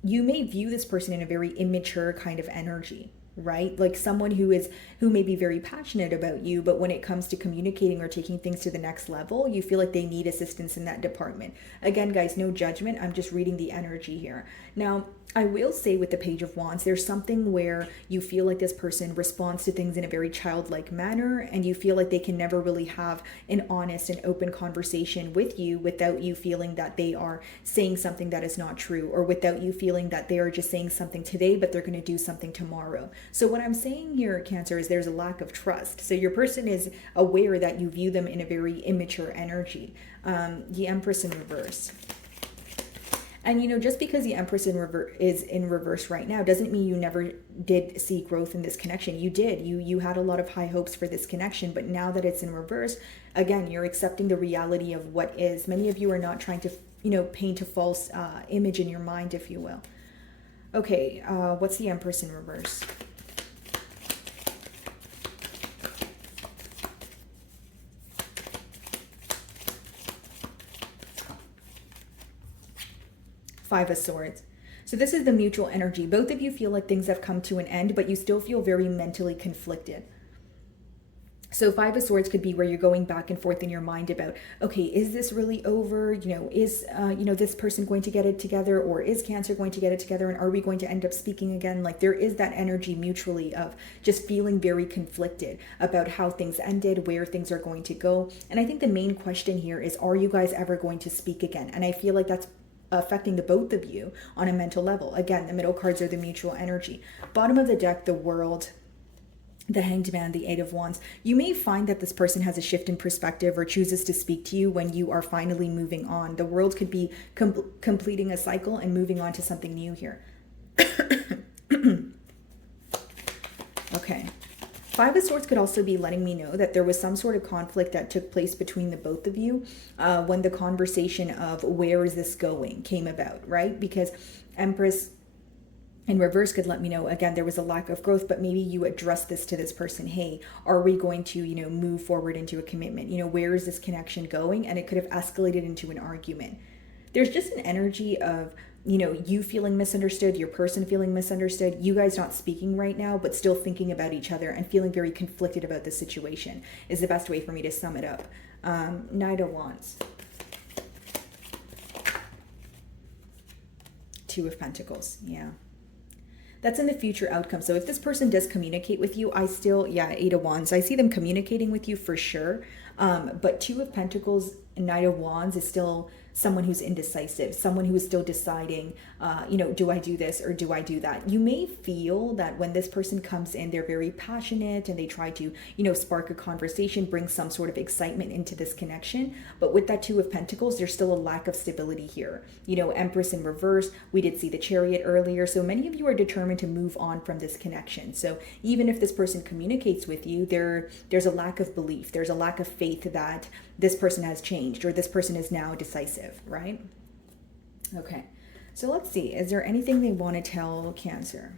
You may view this person in a very immature kind of energy, right? Like someone who may be very passionate about you, but when it comes to communicating or taking things to the next level, you feel like they need assistance in that department. Again, guys, no judgment. I'm just reading the energy here. Now, I will say with the Page of Wands, there's something where you feel like this person responds to things in a very childlike manner, and you feel like they can never really have an honest and open conversation with you without you feeling that they are saying something that is not true, or without you feeling that they are just saying something today, but they're going to do something tomorrow. So what I'm saying here, Cancer, is there's a lack of trust. So your person is aware that you view them in a very immature energy. The Empress in reverse. And just because the Empress is in reverse right now doesn't mean you never did see growth in this connection. You did. You had a lot of high hopes for this connection, but now that it's in reverse, again, you're accepting the reality of what is. Many of you are not trying to, paint a false image in your mind, if you will. Okay, what's the Empress in reverse? Five of Swords. So this is the mutual energy. Both of you feel like things have come to an end, but you still feel very mentally conflicted. So Five of Swords could be where you're going back and forth in your mind about, okay, is this really over? Is this person going to get it together, or is Cancer going to get it together? And are we going to end up speaking again? Like, there is that energy mutually of just feeling very conflicted about how things ended, where things are going to go. And I think the main question here is, are you guys ever going to speak again? And I feel like that's affecting the both of you on a mental level. Again, the middle cards are the mutual energy. Bottom of the deck, the World, the Hanged Man, the Eight of Wands. You may find that this person has a shift in perspective or chooses to speak to you when you are finally moving on. The World could be completing a cycle and moving on to something new here. Okay. Five of Swords could also be letting me know that there was some sort of conflict that took place between the both of you when the conversation of where is this going came about, right? Because Empress in reverse could let me know, again, there was a lack of growth, but maybe you address this to this person. Hey, are we going to, move forward into a commitment? Where is this connection going? And it could have escalated into an argument. There's just an energy of, you feeling misunderstood, your person feeling misunderstood, you guys not speaking right now, but still thinking about each other and feeling very conflicted about the situation is the best way for me to sum it up. Knight of Wands. Two of Pentacles. Yeah. That's in the future outcome. So if this person does communicate with you, Eight of Wands, I see them communicating with you for sure. But Two of Pentacles, Knight of Wands is still someone who's indecisive, someone who is still deciding, do I do this or do I do that? You may feel that when this person comes in, they're very passionate and they try to, spark a conversation, bring some sort of excitement into this connection. But with that Two of Pentacles, there's still a lack of stability here. Empress in reverse, we did see the Chariot earlier. So many of you are determined to move on from this connection. So even if this person communicates with you, there's a lack of belief. There's a lack of faith that this person has changed or this person is now decisive, right? Okay, so let's see. Is there anything they want to tell Cancer?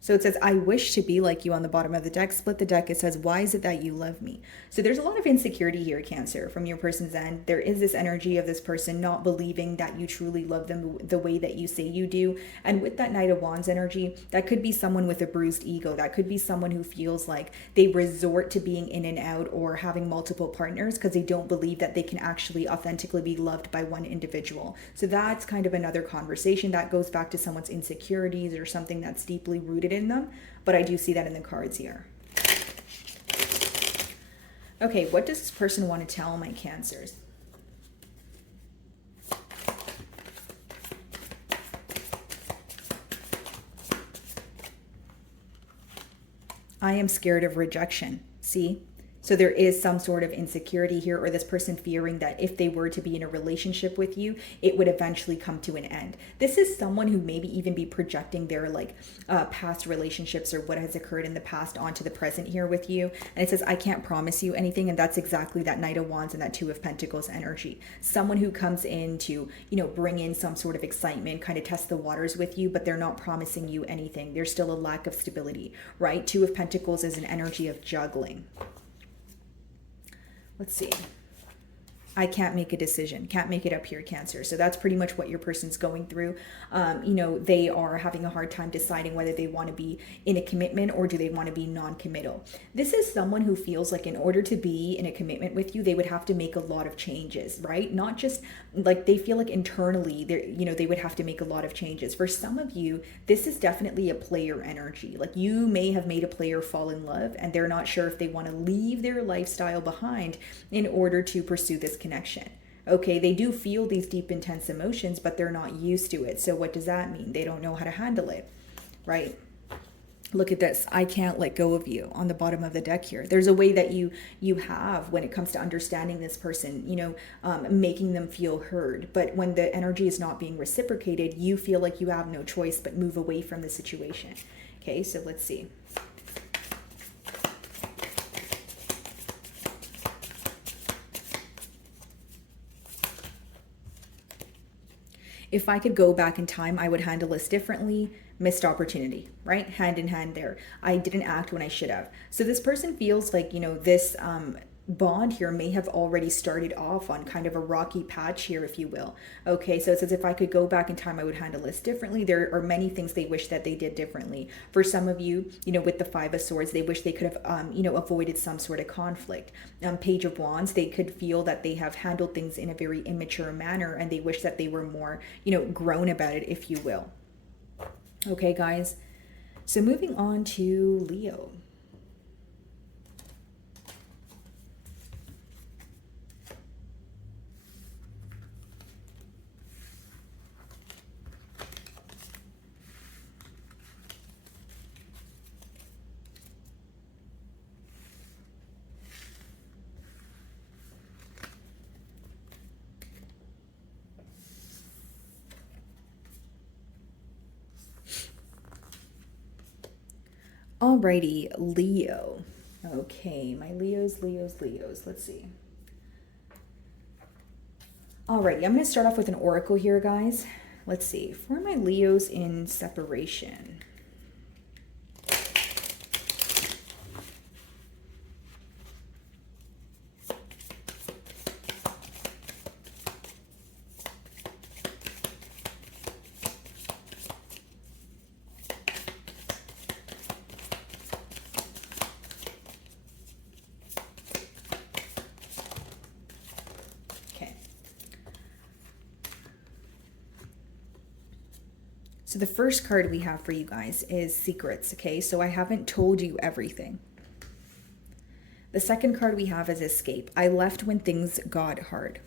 So it says, I wish to be like you on the bottom of the deck. Split the deck. It says, why is it that you love me? So there's a lot of insecurity here, Cancer, from your person's end. There is this energy of this person not believing that you truly love them the way that you say you do. And with that Knight of Wands energy, that could be someone with a bruised ego. That could be someone who feels like they resort to being in and out or having multiple partners because they don't believe that they can actually authentically be loved by one individual. So that's kind of another conversation that goes back to someone's insecurities or something that's deeply rooted in them, but I do see that in the cards here. Okay, what does this person want to tell my Cancers? I am scared of rejection. See? So there is some sort of insecurity here, or this person fearing that if they were to be in a relationship with you, it would eventually come to an end. This is someone who maybe even be projecting their past relationships or what has occurred in the past onto the present here with you. And it says, I can't promise you anything. And that's exactly that Knight of Wands and that Two of Pentacles energy. Someone who comes in to, bring in some sort of excitement, kind of test the waters with you, but they're not promising you anything. There's still a lack of stability, right? Two of Pentacles is an energy of juggling. Let's see. I can't make a decision. Can't make it up here, Cancer. So that's pretty much what your person's going through. They are having a hard time deciding whether they want to be in a commitment or do they want to be non-committal. This is someone who feels like in order to be in a commitment with you, they would have to make a lot of changes, right? Not just they feel like internally, they would have to make a lot of changes. For some of you, this is definitely a player energy. Like you may have made a player fall in love and they're not sure if they want to leave their lifestyle behind in order to pursue this connection. Okay, they do feel these deep, intense emotions, but they're not used to it. So what does that mean? They don't know how to handle it, right? Look at this. I can't let go of you on the bottom of the deck here. There's a way that you have when it comes to understanding this person, making them feel heard. But when the energy is not being reciprocated, you feel like you have no choice but move away from the situation. Okay, so let's see. If I could go back in time, I would handle this differently. Missed opportunity, right? Hand in hand there. I didn't act when I should have. So this person feels like, this bond here may have already started off on kind of a rocky patch here, if you will. Okay, so it says if I could go back in time, I would handle this differently. There are many things they wish that they did differently. For some of you, with the Five of Swords, they wish they could have, avoided some sort of conflict. Page of Wands, they could feel that they have handled things in a very immature manner and they wish that they were more, grown about it, if you will. Okay, guys. So moving on to Leo. Alrighty, Leo. Okay, my Leos. Let's see. Alrighty, I'm going to start off with an oracle here, guys. Let's see. For my Leos in separation. So the first card we have for you guys is secrets, okay? So I haven't told you everything. The second card we have is escape. I left when things got hard.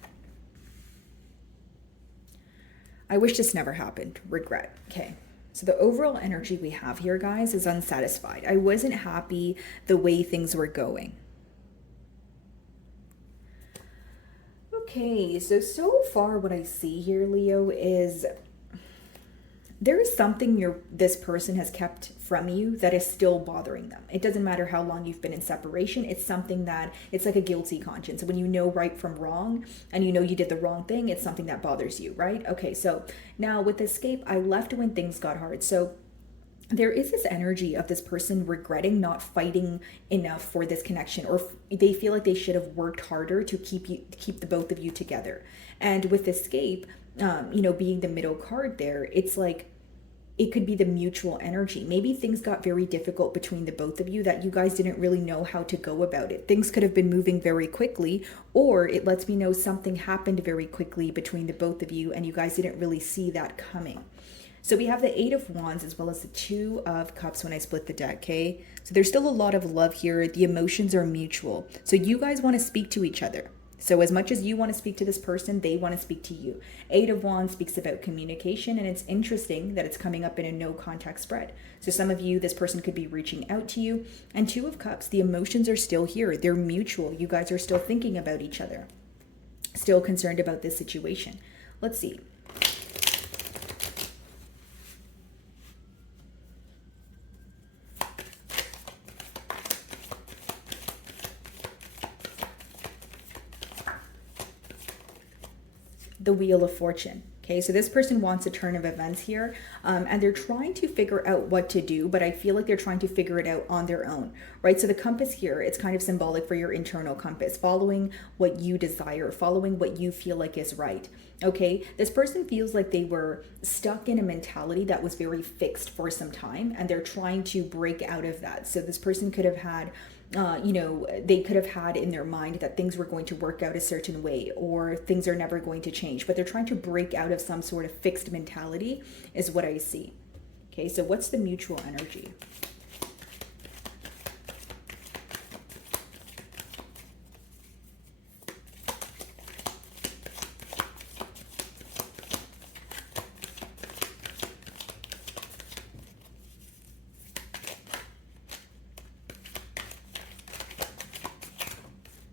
I wish this never happened. Regret, okay? So the overall energy we have here, guys, is unsatisfied. I wasn't happy the way things were going. Okay, so far what I see here, Leo, is there is something this person has kept from you that is still bothering them. It doesn't matter how long you've been in separation. It's something that, it's like a guilty conscience. When you know right from wrong and you know you did the wrong thing, it's something that bothers you, right? Okay, so now with escape, I left when things got hard. So there is this energy of this person regretting not fighting enough for this connection, or they feel like they should have worked harder to keep the both of you together. And with escape, being the middle card there, it's like it could be the mutual energy. Maybe things got very difficult between the both of you that you guys didn't really know how to go about it. Things could have been moving very quickly, or it lets me know something happened very quickly between the both of you and you guys didn't really see that coming. So we have the 8 of Wands as well as the 2 of Cups when I split the deck, okay? So there's still a lot of love here. The emotions are mutual. So you guys want to speak to each other. So as much as you want to speak to this person, they want to speak to you. 8 of Wands speaks about communication, and it's interesting that it's coming up in a no contact spread. So some of you, this person could be reaching out to you. And 2 of Cups, the emotions are still here. They're mutual. You guys are still thinking about each other. Still concerned about this situation. Let's see. The Wheel of Fortune. Okay, so this person wants a turn of events here, and they're trying to figure out what to do, but I feel like they're trying to figure it out on their own, right? So the compass here, it's kind of symbolic for your internal compass, following what you desire, following what you feel like is right. Okay, this person feels like they were stuck in a mentality that was very fixed for some time, and they're trying to break out of that. So this person could have had they could have had in their mind that things were going to work out a certain way or things are never going to change, but they're trying to break out of some sort of fixed mentality is what I see. Okay, so what's the mutual energy?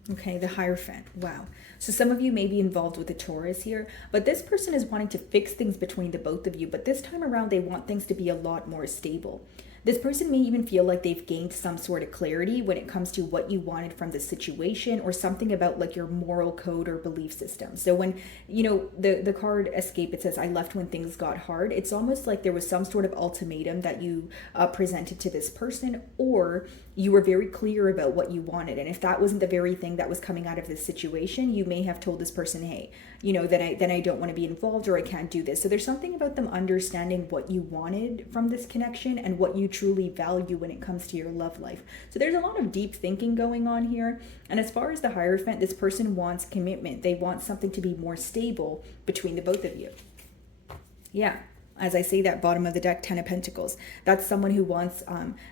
Okay, the Hierophant. Wow. So some of you may be involved with the Taurus here, but this person is wanting to fix things between the both of you, but this time around they want things to be a lot more stable. This person may even feel like they've gained some sort of clarity when it comes to what you wanted from the situation, or something about like your moral code or belief system. So when, the card Escape, it says, I left when things got hard. It's almost like there was some sort of ultimatum that you presented to this person, or you were very clear about what you wanted. And if that wasn't the very thing that was coming out of this situation, you may have told this person, hey, then I don't want to be involved, or I can't do this. So there's something about them understanding what you wanted from this connection and what you truly value when it comes to your love life. So there's a lot of deep thinking going on here. And as far as the Hierophant, this person wants commitment. They want something to be more stable between the both of you. Yeah. As I say, that bottom of the deck, 10 of Pentacles. That's someone who wants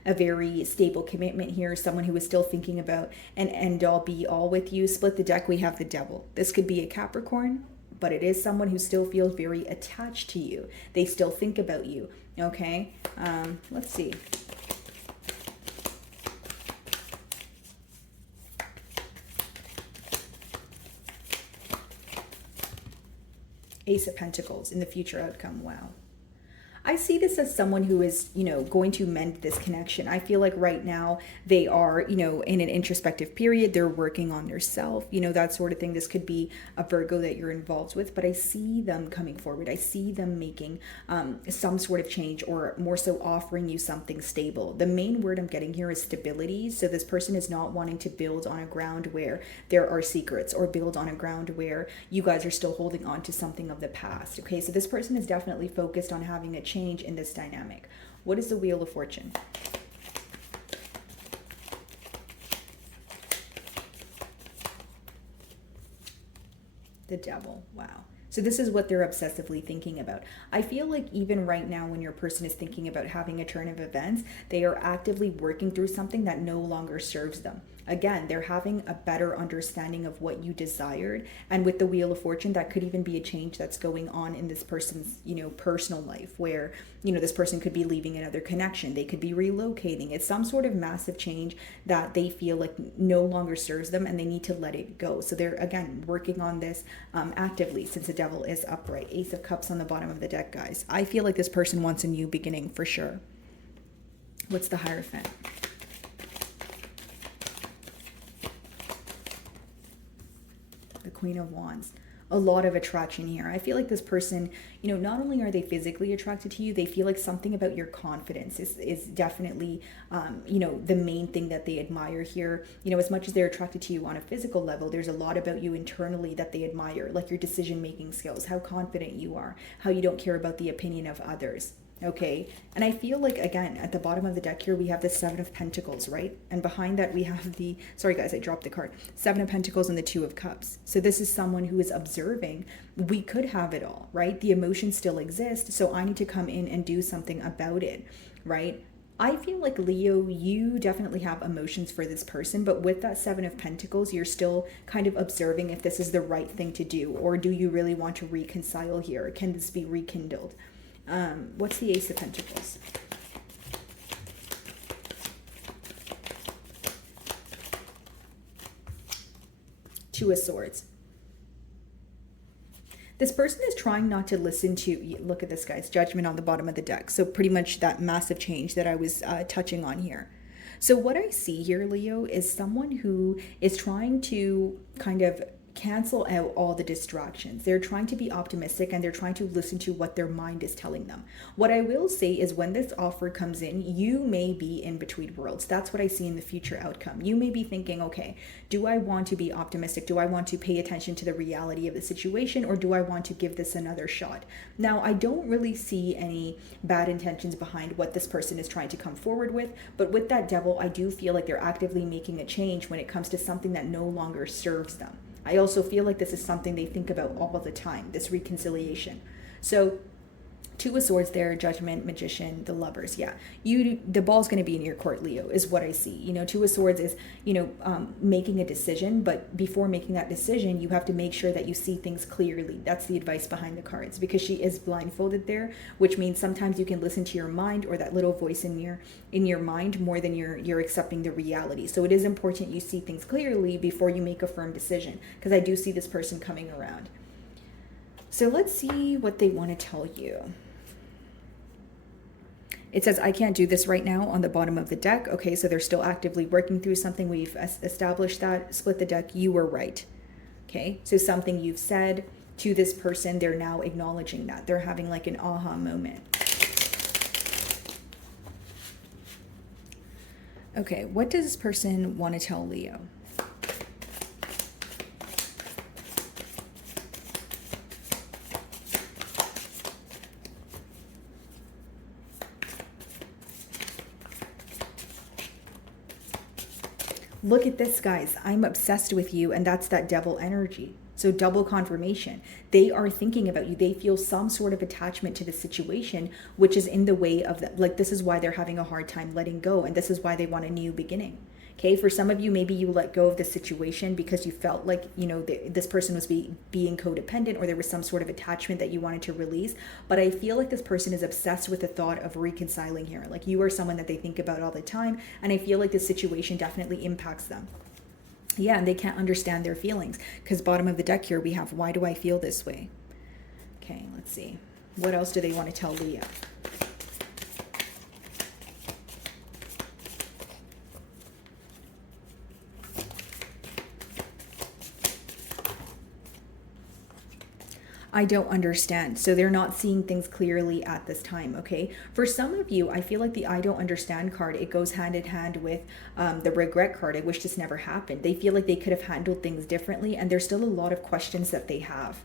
a very stable commitment here, someone who is still thinking about an end-all, be-all with you. Split the deck, we have the Devil. This could be a Capricorn, but it is someone who still feels very attached to you. They still think about you, okay? Let's see. Ace of Pentacles in the future outcome. Wow. I see this as someone who is, going to mend this connection. I feel like right now they are, in an introspective period. They're working on their self, that sort of thing. This could be a Virgo that you're involved with, but I see them coming forward. I see them making some sort of change, or more so offering you something stable. The main word I'm getting here is stability. So this person is not wanting to build on a ground where there are secrets, or build on a ground where you guys are still holding on to something of the past. Okay, so this person is definitely focused on having a change in this dynamic. What is the Wheel of Fortune? The Devil. Wow. So this is what they're obsessively thinking about. I feel like even right now, when your person is thinking about having a turn of events, they are actively working through something that no longer serves them. Again, they're having a better understanding of what you desired. And with the Wheel of Fortune, that could even be a change that's going on in this person's, personal life, where, this person could be leaving another connection. They could be relocating. It's some sort of massive change that they feel like no longer serves them, and they need to let it go. So they're, again, working on this actively, since the Devil is upright. Ace of Cups on the bottom of the deck, guys. I feel like this person wants a new beginning for sure. What's the Hierophant? The Queen of Wands. A lot of attraction here. I feel like this person, not only are they physically attracted to you, they feel like something about your confidence is definitely, the main thing that they admire here. As much as they're attracted to you on a physical level, there's a lot about you internally that they admire, like your decision-making skills, how confident you are, how you don't care about the opinion of others. Okay, and I feel like, again, at the bottom of the deck here, we have the Seven of Pentacles, right? And behind that, we have the, sorry guys, I dropped the card, Seven of Pentacles and the Two of Cups. So this is someone who is observing. We could have it all, right? The emotions still exist, so I need to come in and do something about it, right? I feel like, Leo, you definitely have emotions for this person, but with that Seven of Pentacles, you're still kind of observing if this is the right thing to do, or do you really want to reconcile here? Can this be rekindled? What's the Ace of Pentacles? Two of Swords. This person is trying not to listen to, look at this, guys, Judgment on the bottom of the deck. So pretty much that massive change that I was touching on here. So what I see here, Leo, is someone who is trying to kind of cancel out all the distractions. They're trying to be optimistic, and they're trying to listen to what their mind is telling them. What I will say is, when this offer comes in, you may be in between worlds. That's what I see in the future outcome. You may be thinking, okay, do I want to be optimistic? Do I want to pay attention to the reality of the situation, or do I want to give this another shot? Now, I don't really see any bad intentions behind what this person is trying to come forward with, but with that Devil, I do feel like they're actively making a change when it comes to something that no longer serves them. I also feel like this is something they think about all the time, this reconciliation. So Two of Swords there, Judgment, Magician, the Lovers. Yeah, the ball's going to be in your court, Leo, is what I see. Two of Swords is, making a decision, but before making that decision, you have to make sure that you see things clearly. That's the advice behind the cards, because she is blindfolded there, which means sometimes you can listen to your mind, or that little voice in your mind, more than you're accepting the reality. So it is important you see things clearly before you make a firm decision, because I do see this person coming around. So let's see what they want to tell you. It says, I can't do this right now on the bottom of the deck. Okay, so they're still actively working through something. We've established that. Split the deck, you were right. Okay, so something you've said to this person, they're now acknowledging that. They're having like an aha moment. Okay, what does this person want to tell Leo? Look at this, guys. I'm obsessed with you, and that's that Devil energy. So double confirmation. They are thinking about you. They feel some sort of attachment to the situation, which is in the way of that. Like, this is why they're having a hard time letting go, and this is why they want a new beginning. Okay, for some of you, maybe you let go of the situation because you felt like, this person was being codependent, or there was some sort of attachment that you wanted to release. But I feel like this person is obsessed with the thought of reconciling here. Like, you are someone that they think about all the time, and I feel like this situation definitely impacts them. Yeah, and they can't understand their feelings, because bottom of the deck here, we have, why do I feel this way? Okay, let's see. What else do they want to tell Leo? I don't understand. So they're not seeing things clearly at this time, okay? For some of you, I feel like the I don't understand card, it goes hand in hand with the regret card. I wish this never happened. They feel like they could have handled things differently, and there's still a lot of questions that they have.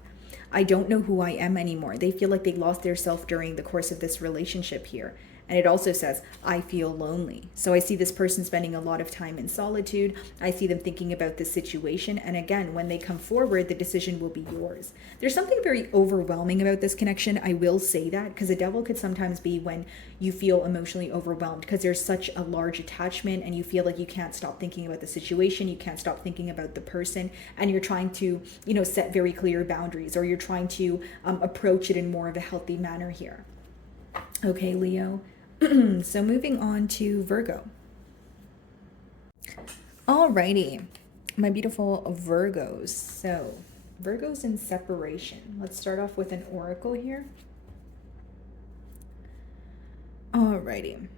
I don't know who I am anymore. They feel like they lost their self during the course of this relationship here. And it also says, I feel lonely. So I see this person spending a lot of time in solitude. I see them thinking about this situation. And again, when they come forward, the decision will be yours. There's something very overwhelming about this connection. I will say that, because the devil could sometimes be when you feel emotionally overwhelmed, because there's such a large attachment and you feel like you can't stop thinking about the situation. You can't stop thinking about the person. And you're trying to, set very clear boundaries, or you're trying to approach it in more of a healthy manner here. Okay, Leo. So moving on to Virgo. Alrighty, my beautiful Virgos. So Virgos in separation. Let's start off with an oracle here. Alrighty.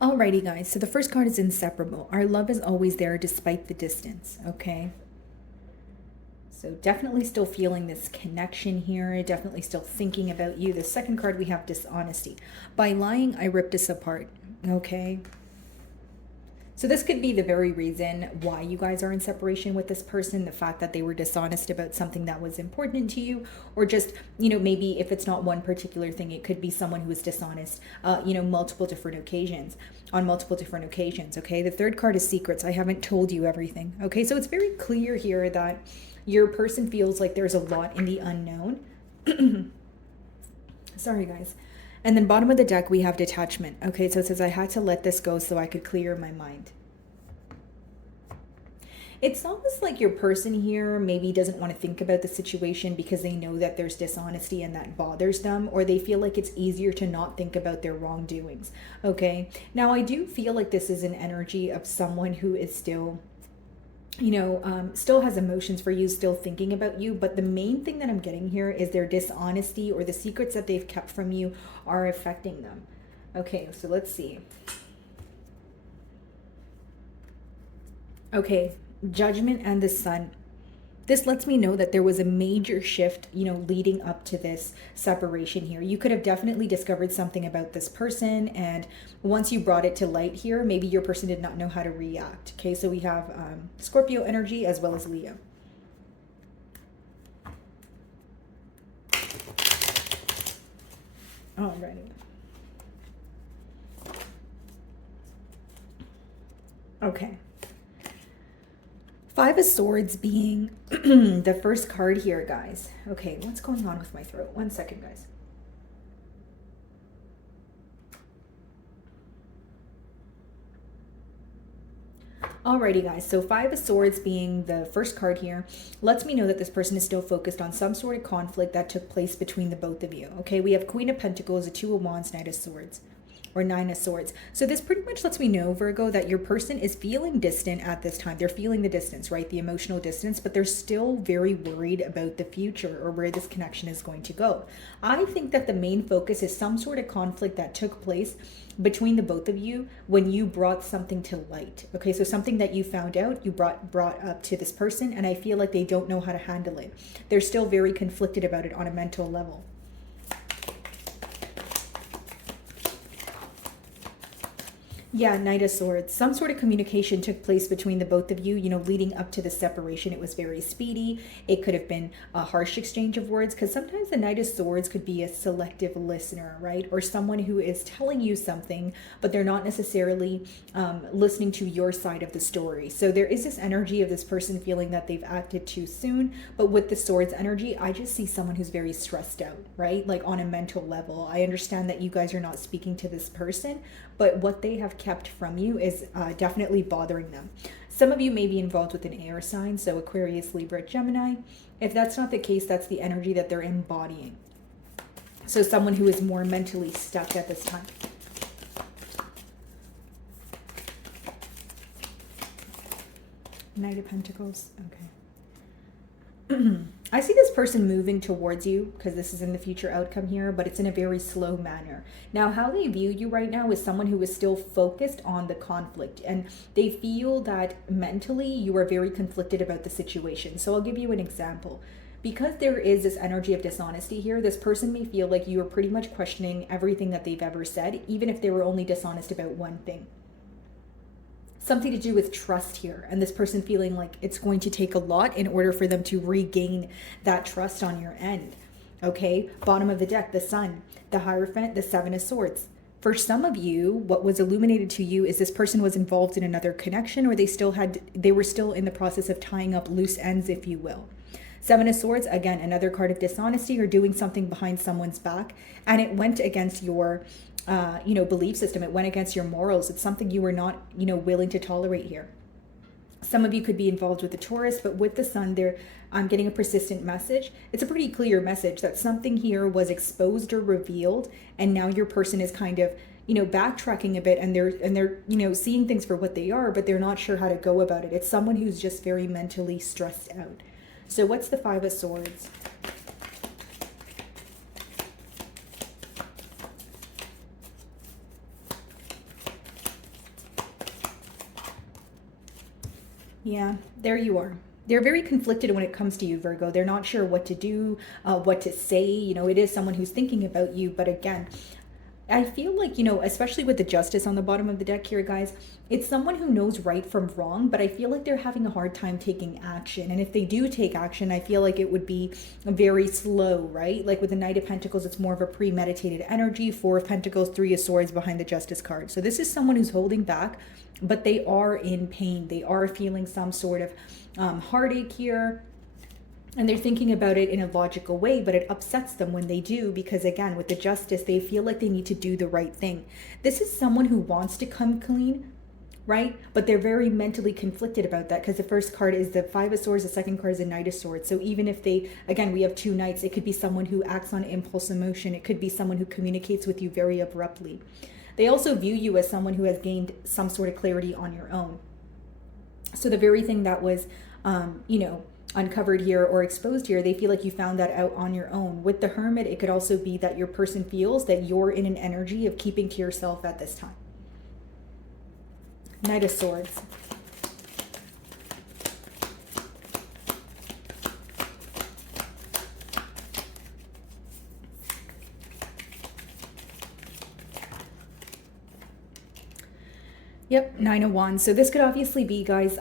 Alrighty, guys. So the first card is inseparable. Our love is always there despite the distance, okay? So definitely still feeling this connection here. Definitely still thinking about you. The second card, we have dishonesty. By lying, I ripped us apart, okay? So this could be the very reason why you guys are in separation with this person, the fact that they were dishonest about something that was important to you, or just, maybe if it's not one particular thing, it could be someone who is dishonest, on multiple different occasions, okay? The third card is secrets. I haven't told you everything, okay? So it's very clear here that your person feels like there's a lot in the unknown. Sorry, guys. And then bottom of the deck, we have detachment. Okay, so it says, I had to let this go so I could clear my mind. It's almost like your person here maybe doesn't want to think about the situation because they know that there's dishonesty and that bothers them, or they feel like it's easier to not think about their wrongdoings. Okay, now I do feel like this is an energy of someone who is still still has emotions for you, still thinking about you. But the main thing that I'm getting here is their dishonesty or the secrets that they've kept from you are affecting them. Okay, so let's see. Okay, Judgment and the Sun. This lets me know that there was a major shift, leading up to this separation here. You could have definitely discovered something about this person, and once you brought it to light here, maybe your person did not know how to react. Okay, so we have Scorpio energy as well as Leo. Alrighty. Okay. Five of Swords being the first card here, guys. Okay, what's going on with my throat? 1 second, guys. Alrighty, guys, so Five of Swords being the first card here lets me know that this person is still focused on some sort of conflict that took place between the both of you. Okay, we have Queen of Pentacles, a Two of Wands, Knight of Swords, or Nine of Swords. So this pretty much lets me know, Virgo, that your person is feeling distant at this time. They're feeling the distance, right? The emotional distance, but they're still very worried about the future or where this connection is going to go. I think that the main focus is some sort of conflict that took place between the both of you when you brought something to light. Okay, so something that you found out, you brought up to this person, and I feel like they don't know how to handle it. They're still very conflicted about it on a mental level. Yeah, Knight of Swords. Some sort of communication took place between the both of you, leading up to the separation. It was very speedy. It could have been a harsh exchange of words because sometimes the Knight of Swords could be a selective listener, right? Or someone who is telling you something, but they're not necessarily listening to your side of the story. So there is this energy of this person feeling that they've acted too soon. But with the Swords energy, I just see someone who's very stressed out, right? Like on a mental level. I understand that you guys are not speaking to this person, but what they have kept from you is definitely bothering them. Some of you may be involved with an air sign, so Aquarius, Libra, Gemini. If that's not the case, that's the energy that they're embodying. So someone who is more mentally stuck at this time. Knight of Pentacles. Okay. I see this person moving towards you because this is in the future outcome here, but it's in a very slow manner. Now, how they view you right now is someone who is still focused on the conflict, and they feel that mentally you are very conflicted about the situation. So I'll give you an example. Because there is this energy of dishonesty here, this person may feel like you are pretty much questioning everything that they've ever said, even if they were only dishonest about one thing. Something to do with trust here, and this person feeling like it's going to take a lot in order for them to regain that trust on your end. Okay, bottom of the deck, the Sun, the Hierophant, the Seven of Swords. For some of you, what was illuminated to you is this person was involved in another connection, or they were still in the process of tying up loose ends, if you will. Seven of Swords, again, another card of dishonesty or doing something behind someone's back, and it went against your belief system. It went against your morals. It's something you were not, willing to tolerate here. Some of you could be involved with the Taurus, but with the Sun there, I'm getting a persistent message. It's a pretty clear message that something here was exposed or revealed, and now your person is kind of, backtracking a bit, and they're seeing things for what they are, but they're not sure how to go about it. It's someone who's just very mentally stressed out. So what's the Five of Swords? Yeah, there you are. They're very conflicted when it comes to you, Virgo. They're not sure what to do, what to say. It is someone who's thinking about you. But again, I feel like, especially with the Justice on the bottom of the deck here, guys, it's someone who knows right from wrong, but I feel like they're having a hard time taking action. And if they do take action, I feel like it would be very slow, right? Like with the Knight of Pentacles, it's more of a premeditated energy. Four of Pentacles, Three of Swords behind the Justice card. So this is someone who's holding back, but they are in pain. They are feeling some sort of heartache here. And they're thinking about it in a logical way, but it upsets them when they do, because again, with the Justice, they feel like they need to do the right thing. This is someone who wants to come clean, right? But they're very mentally conflicted about that, because the first card is the Five of Swords, the second card is the Knight of Swords. So even if we have two knights, it could be someone who acts on impulse emotion. It could be someone who communicates with you very abruptly. They also view you as someone who has gained some sort of clarity on your own. So the very thing that was, uncovered here or exposed here, they feel like you found that out on your own. With the Hermit, it could also be that your person feels that you're in an energy of keeping to yourself at this time. Knight of Swords. Yep, Nine of Wands. So this could obviously be, guys,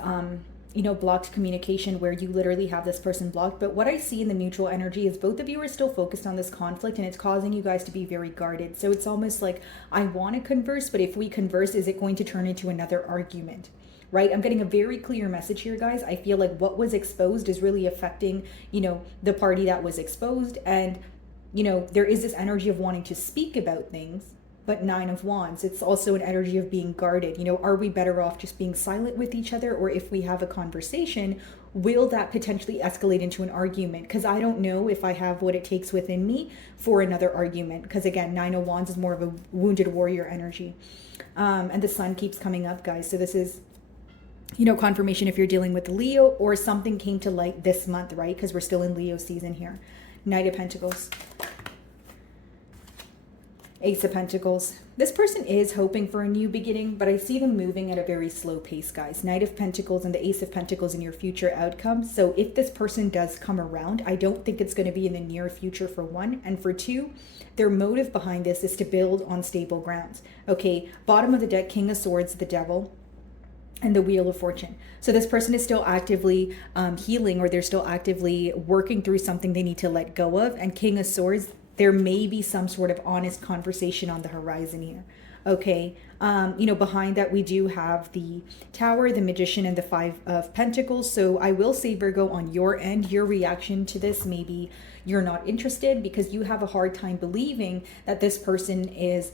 blocked communication where you literally have this person blocked. But what I see in the mutual energy is both of you are still focused on this conflict, and it's causing you guys to be very guarded. So it's almost like, I want to converse, but if we converse, is it going to turn into another argument? Right? I'm getting a very clear message here, guys. I feel like what was exposed is really affecting, the party that was exposed. And, there is this energy of wanting to speak about things. But Nine of Wands, it's also an energy of being guarded. Are we better off just being silent with each other? Or if we have a conversation, will that potentially escalate into an argument? Because I don't know if I have what it takes within me for another argument. Because again, Nine of Wands is more of a wounded warrior energy. And the Sun keeps coming up, guys. So this is, confirmation if you're dealing with Leo, or something came to light this month, right? Because we're still in Leo season here. Knight of Pentacles. Ace of Pentacles. This person is hoping for a new beginning, but I see them moving at a very slow pace, guys. Knight of Pentacles and the Ace of Pentacles in your future outcome. So if this person does come around, I don't think it's going to be in the near future, for one. And for two, their motive behind this is to build on stable grounds. Okay, bottom of the deck, King of Swords, the Devil, and the Wheel of Fortune. So this person is still actively healing, or they're still actively working through something they need to let go of. And King of Swords, there may be some sort of honest conversation on the horizon here. Okay, behind that we do have the Tower, the Magician, and the Five of Pentacles. So I will say, Virgo, on your end, your reaction to this, maybe you're not interested because you have a hard time believing that this person is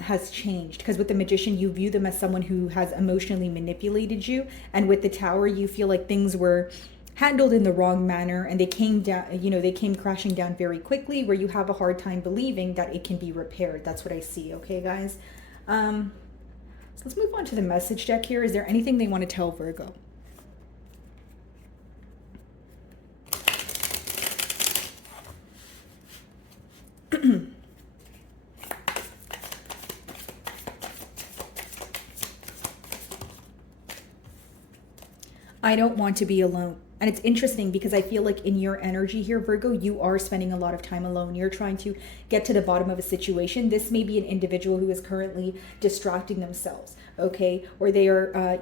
has changed, because with the Magician you view them as someone who has emotionally manipulated you, and with the Tower you feel like things were handled in the wrong manner and they came down, they came crashing down very quickly, where you have a hard time believing that it can be repaired. That's what I see. Okay, guys, so let's move on to the message deck here. Is there anything they want to tell Virgo? I don't want to be alone. And it's interesting because I feel like in your energy here, Virgo, you are spending a lot of time alone. You're trying to get to the bottom of a situation. This may be an individual who is currently distracting themselves, okay? Or they are,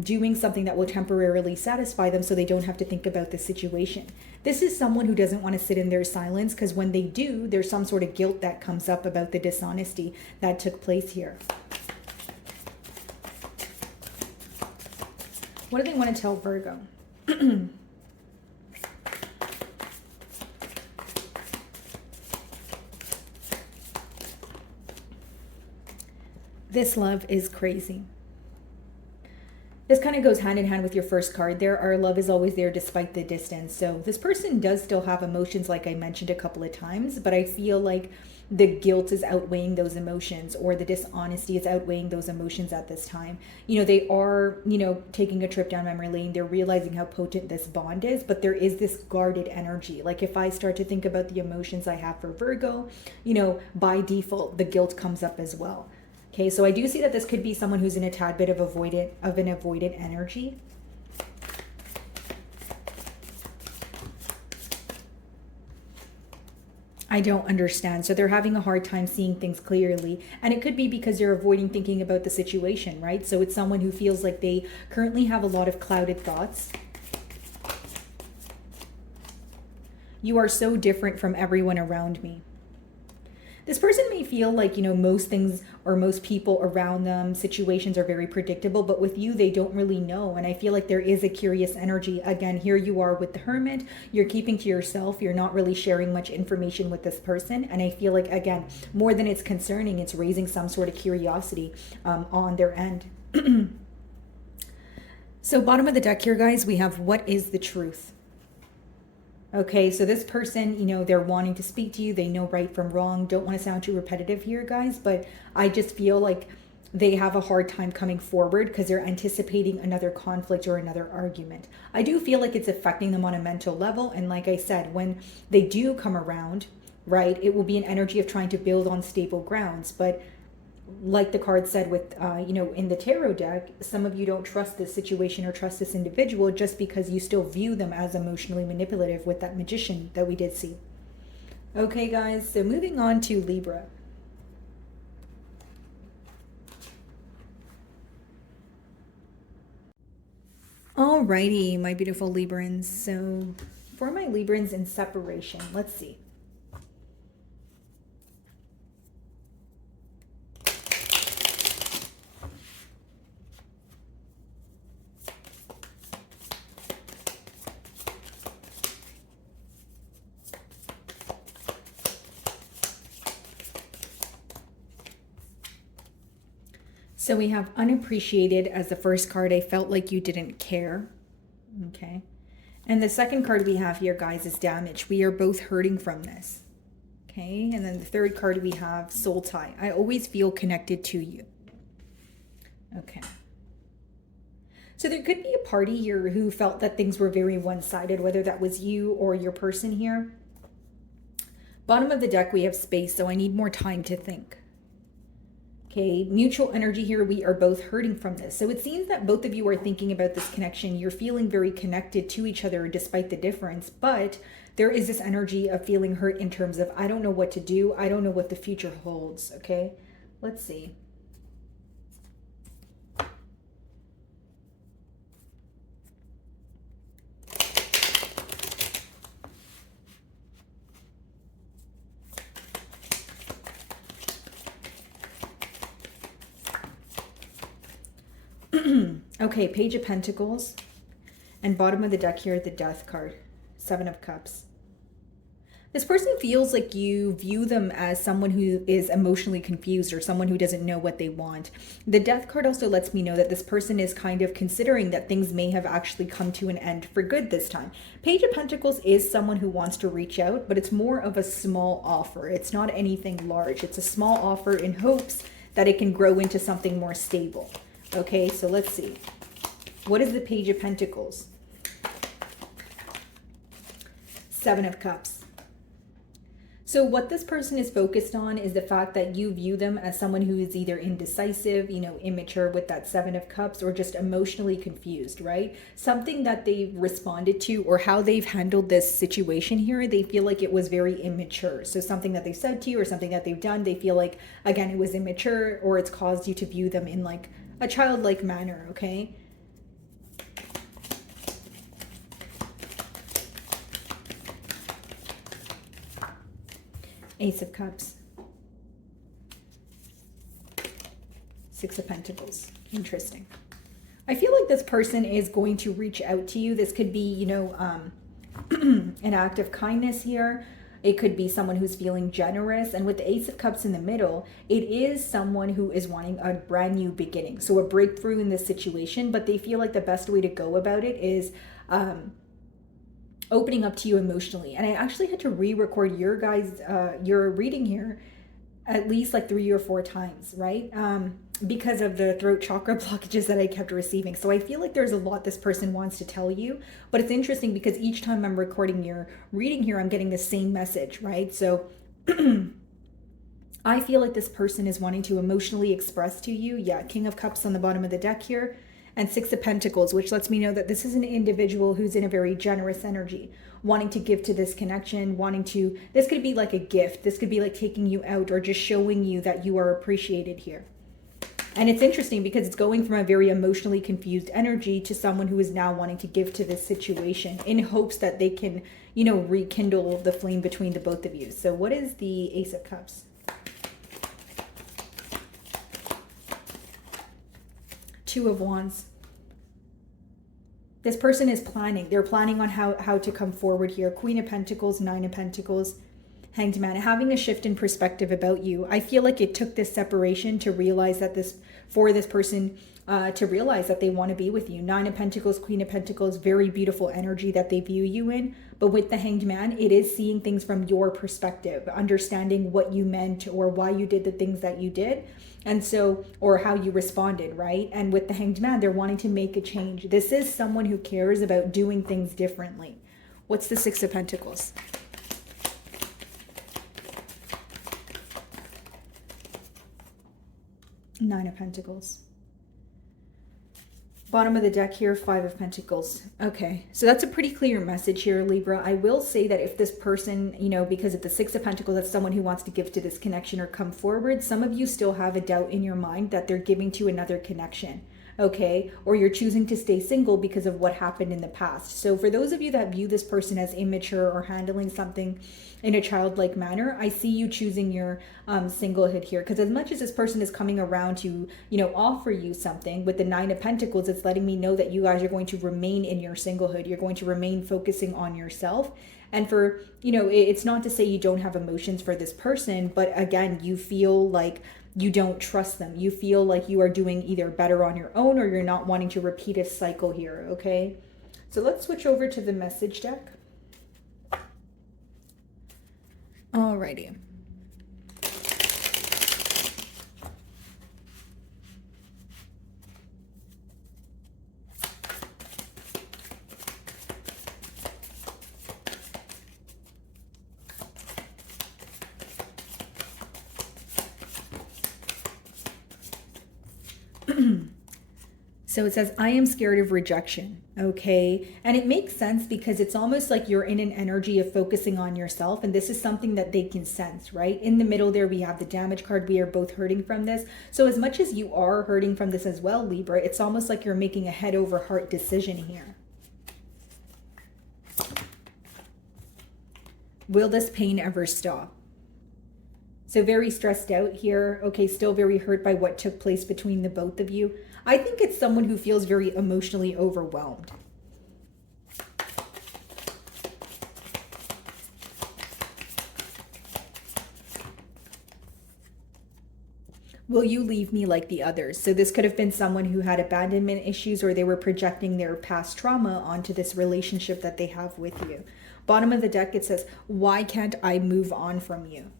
doing something that will temporarily satisfy them so they don't have to think about the situation. This is someone who doesn't want to sit in their silence, because when they do, there's some sort of guilt that comes up about the dishonesty that took place here. What do they want to tell Virgo? This love is crazy. This kind of goes hand in hand with your first card there. Our love is always there despite the distance. So this person does still have emotions, like I mentioned a couple of times, but I feel like the guilt is outweighing those emotions, or the dishonesty is outweighing those emotions at this time. They are, taking a trip down memory lane. They're realizing how potent this bond is, but there is this guarded energy. Like if I start to think about the emotions I have for Virgo, by default, the guilt comes up as well. Okay, so I do see that this could be someone who's in a tad bit of an avoidant energy. I don't understand. So they're having a hard time seeing things clearly. And it could be because you're avoiding thinking about the situation, right? So it's someone who feels like they currently have a lot of clouded thoughts. You are so different from everyone around me. This person may feel like, most things or most people around them, situations are very predictable, but with you, they don't really know. And I feel like there is a curious energy. Again, here you are with the Hermit. You're keeping to yourself. You're not really sharing much information with this person. And I feel like, again, more than it's concerning, it's raising some sort of curiosity on their end. So bottom of the deck here, guys, we have what is the truth? Okay, so this person, they're wanting to speak to you. They know right from wrong. Don't want to sound too repetitive here, guys, but I just feel like they have a hard time coming forward because they're anticipating another conflict or another argument. I do feel like it's affecting them on a mental level. And like I said, when they do come around, right, it will be an energy of trying to build on stable grounds. But like the card said with, in the tarot deck, some of you don't trust this situation or trust this individual just because you still view them as emotionally manipulative with that Magician that we did see. Okay, guys, so moving on to Libra. Alrighty, my beautiful Librans. So for my Librans in separation, let's see. So we have unappreciated as the first card. I felt like you didn't care. Okay. And the second card we have here, guys, is damage. We are both hurting from this. Okay. And then the third card we have soul tie. I always feel connected to you. Okay. So there could be a party here who felt that things were very one-sided, whether that was you or your person here. Bottom of the deck, we have space, so I need more time to think. Okay, mutual energy here. We are both hurting from this. So it seems that both of you are thinking about this connection. You're feeling very connected to each other despite the difference, but there is this energy of feeling hurt in terms of, I don't know what to do. I don't know what the future holds. Okay, let's see. Okay, Page of Pentacles. And bottom of the deck here, the Death card. 7 of Cups. This person feels like you view them as someone who is emotionally confused or someone who doesn't know what they want. The Death card also lets me know that this person is kind of considering that things may have actually come to an end for good this time. Page of Pentacles is someone who wants to reach out, but it's more of a small offer. It's not anything large. It's a small offer in hopes that it can grow into something more stable. Okay, so let's see. What is the Page of Pentacles? 7 of Cups. So what this person is focused on is the fact that you view them as someone who is either indecisive, immature with that 7 of Cups, or just emotionally confused, right? Something that they've responded to or how they've handled this situation here, they feel like it was very immature. So something that they said to you or something that they've done, they feel like, again, it was immature, or it's caused you to view them in like a childlike manner, okay? Ace of Cups. 6 of Pentacles. Interesting. I feel like this person is going to reach out to you. This could be, an act of kindness here. It could be someone who's feeling generous. And with the Ace of Cups in the middle, it is someone who is wanting a brand new beginning. So a breakthrough in this situation, but they feel like the best way to go about it is opening up to you emotionally. And I actually had to re-record your reading here at least like 3 or 4 times, right? Because of the throat chakra blockages that I kept receiving. So I feel like there's a lot this person wants to tell you, but it's interesting because each time I'm recording your reading here, I'm getting the same message, right? So I feel like this person is wanting to emotionally express to you. Yeah, King of Cups on the bottom of the deck here, and 6 of Pentacles, which lets me know that this is an individual who's in a very generous energy, wanting to give to this connection, this could be like a gift. This could be like taking you out or just showing you that you are appreciated here. And it's interesting because it's going from a very emotionally confused energy to someone who is now wanting to give to this situation in hopes that they can, rekindle the flame between the both of you. So what is the Ace of Cups? Two of Wands. This person is planning. They're planning on how to come forward here. Queen of Pentacles, 9 of Pentacles, Hanged Man, having a shift in perspective about you. I feel like it took this separation to realize that for this person to realize that they want to be with you. 9 of Pentacles, Queen of Pentacles, very beautiful energy that they view you in. But with the Hanged Man, it is seeing things from your perspective, understanding what you meant or why you did the things that you did. And so, or how you responded, right? And with the Hanged Man, they're wanting to make a change. This is someone who cares about doing things differently. What's the 6 of Pentacles? Nine of Pentacles. Bottom of the deck here, 5 of Pentacles. Okay, so that's a pretty clear message here, Libra. I will say that if this person, because of the 6 of Pentacles, that's someone who wants to give to this connection or come forward, some of you still have a doubt in your mind that they're giving to another connection, okay? Or you're choosing to stay single because of what happened in the past. So for those of you that view this person as immature or handling something in a childlike manner, I see you choosing your singlehood here, because as much as this person is coming around to, offer you something, with the 9 of Pentacles, it's letting me know that you guys are going to remain in your singlehood. You're going to remain focusing on yourself. And for, it's not to say you don't have emotions for this person, but again, you feel like you don't trust them. You feel like you are doing either better on your own or you're not wanting to repeat a cycle here, okay? So let's switch over to the message deck. Alrighty. So it says, I am scared of rejection. Okay. And it makes sense because it's almost like you're in an energy of focusing on yourself. And this is something that they can sense, right? In the middle there, we have the damage card. We are both hurting from this. So as much as you are hurting from this as well, Libra, it's almost like you're making a head over heart decision here. Will this pain ever stop? So very stressed out here. Okay, still very hurt by what took place between the both of you. I think it's someone who feels very emotionally overwhelmed. Will you leave me like the others? So this could have been someone who had abandonment issues, or they were projecting their past trauma onto this relationship that they have with you. Bottom of the deck, it says, why can't I move on from you?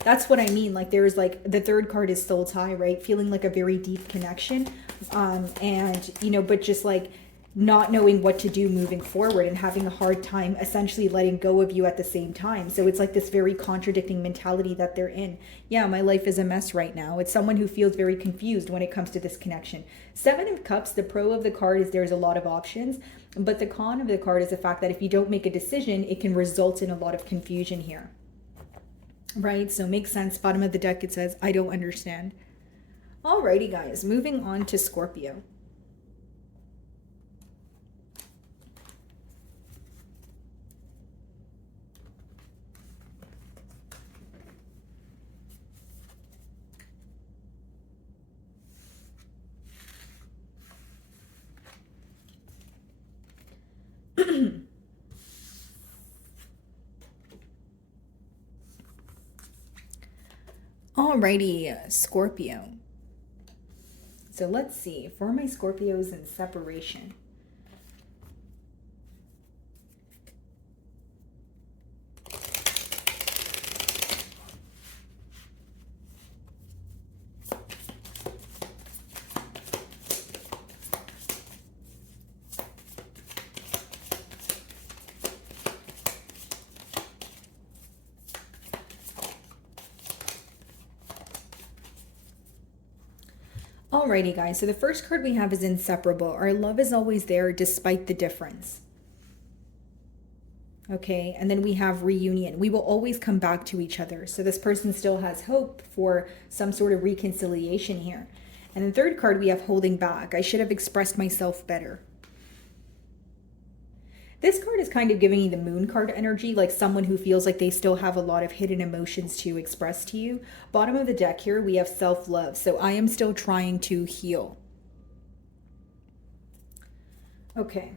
That's what I mean. Like there's like the third card is soul tie, right? Feeling like a very deep connection. And, you know, but just like not knowing what to do moving forward and having a hard time essentially letting go of you at the same time. So it's like this very contradicting mentality that they're in. Yeah, my life is a mess right now. It's someone who feels very confused when it comes to this connection. Seven of Cups, the pro of the card is there's a lot of options, but the con of the card is the fact that if you don't make a decision, it can result in a lot of confusion here. Right, so makes sense. Bottom of the deck, it says, I don't understand. Alrighty, guys, moving on to Scorpio. Alrighty, Scorpio. So let's see, for my Scorpios in separation. Alrighty, guys, so the first card we have is inseparable. Our love is always there despite the difference. Okay, and then we have reunion. We will always come back to each other. So this person still has hope for some sort of reconciliation here. And the third card we have holding back. I should have expressed myself better. This card is kind of giving you the moon card energy, like someone who feels like they still have a lot of hidden emotions to express to you. Bottom of the deck here, we have self-love. So I am still trying to heal. Okay.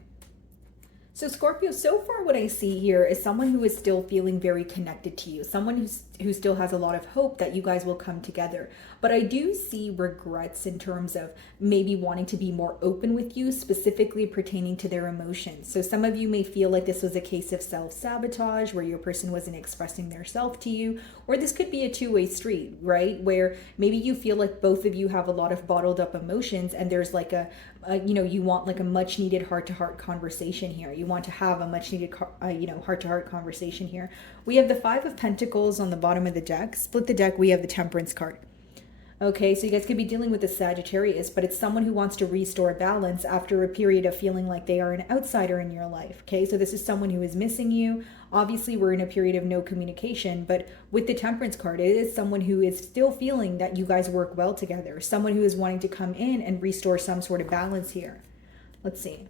So Scorpio, so far what I see here is someone who is still feeling very connected to you. Someone who still has a lot of hope that you guys will come together. But I do see regrets in terms of maybe wanting to be more open with you, specifically pertaining to their emotions. So some of you may feel like this was a case of self-sabotage where your person wasn't expressing their self to you. Or this could be a two-way street, right? Where maybe you feel like both of you have a lot of bottled up emotions and there's like you want like a much needed heart-to-heart conversation here. You want to have a much needed heart-to-heart conversation here. We have the Five of Pentacles on the bottom of the deck. Split the deck, we have the Temperance card. Okay, so you guys could be dealing with a Sagittarius, but it's someone who wants to restore balance after a period of feeling like they are an outsider in your life. Okay, so this is someone who is missing you. Obviously, we're in a period of no communication, but with the Temperance card, it is someone who is still feeling that you guys work well together. Someone who is wanting to come in and restore some sort of balance here. Let's see.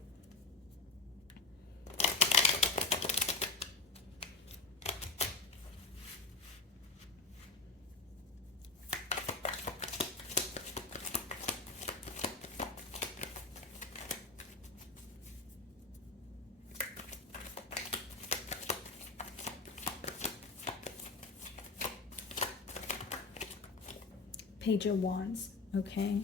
Page of Wands, okay.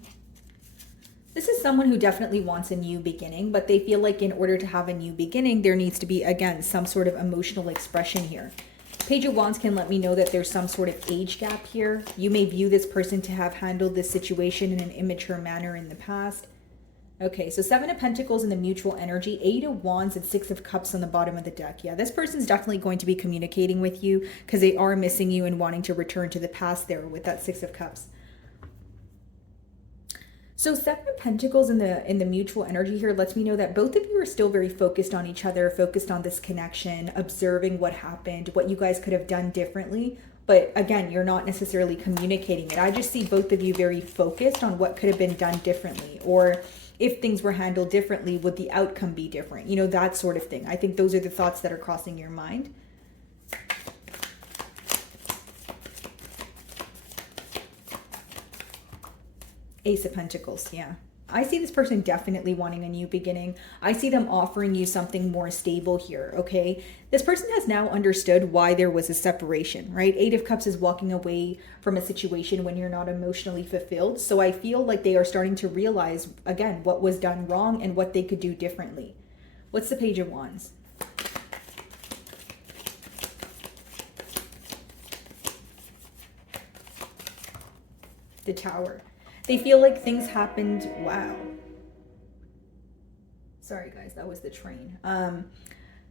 This is someone who definitely wants a new beginning, but they feel like in order to have a new beginning, there needs to be, again, some sort of emotional expression here. Page of Wands can let me know that there's some sort of age gap here. You may view this person to have handled this situation in an immature manner in the past. Okay, so Seven of Pentacles in the mutual energy, Eight of Wands and Six of Cups on the bottom of the deck. Yeah, this person's definitely going to be communicating with you because they are missing you and wanting to return to the past there with that Six of Cups. So Seven of Pentacles in the mutual energy here lets me know that both of you are still very focused on each other, focused on this connection, observing what happened, what you guys could have done differently. But again, you're not necessarily communicating it. I just see both of you very focused on what could have been done differently, or if things were handled differently, would the outcome be different? You know, that sort of thing. I think those are the thoughts that are crossing your mind. Ace of Pentacles, yeah. I see this person definitely wanting a new beginning. I see them offering you something more stable here, okay? This person has now understood why there was a separation, right? Eight of Cups is walking away from a situation when you're not emotionally fulfilled. So I feel like they are starting to realize, again, what was done wrong and what they could do differently. What's the Page of Wands? The Tower. They feel like things happened. Wow. Sorry, guys, that was the train.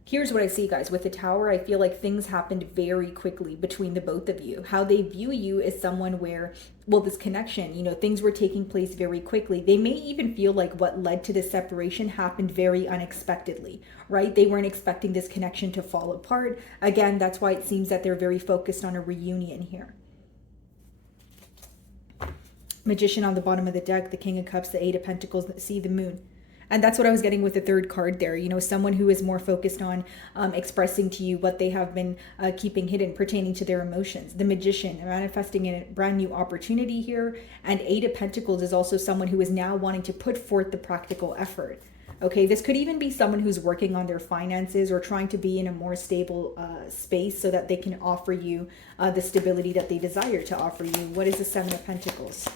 Here's what I see, guys. With the Tower, I feel like things happened very quickly between the both of you. How they view you is someone where, well, this connection, you know, things were taking place very quickly. They may even feel like what led to the separation happened very unexpectedly, right? They weren't expecting this connection to fall apart. Again, that's why it seems that they're very focused on a reunion here. Magician on the bottom of the deck, the King of Cups, the Eight of Pentacles, see the Moon. And that's what I was getting with the third card there. You know, someone who is more focused on expressing to you what they have been keeping hidden pertaining to their emotions. The Magician, manifesting a brand new opportunity here. And Eight of Pentacles is also someone who is now wanting to put forth the practical effort. Okay, this could even be someone who's working on their finances or trying to be in a more stable space so that they can offer you the stability that they desire to offer you. What is the Seven of Pentacles?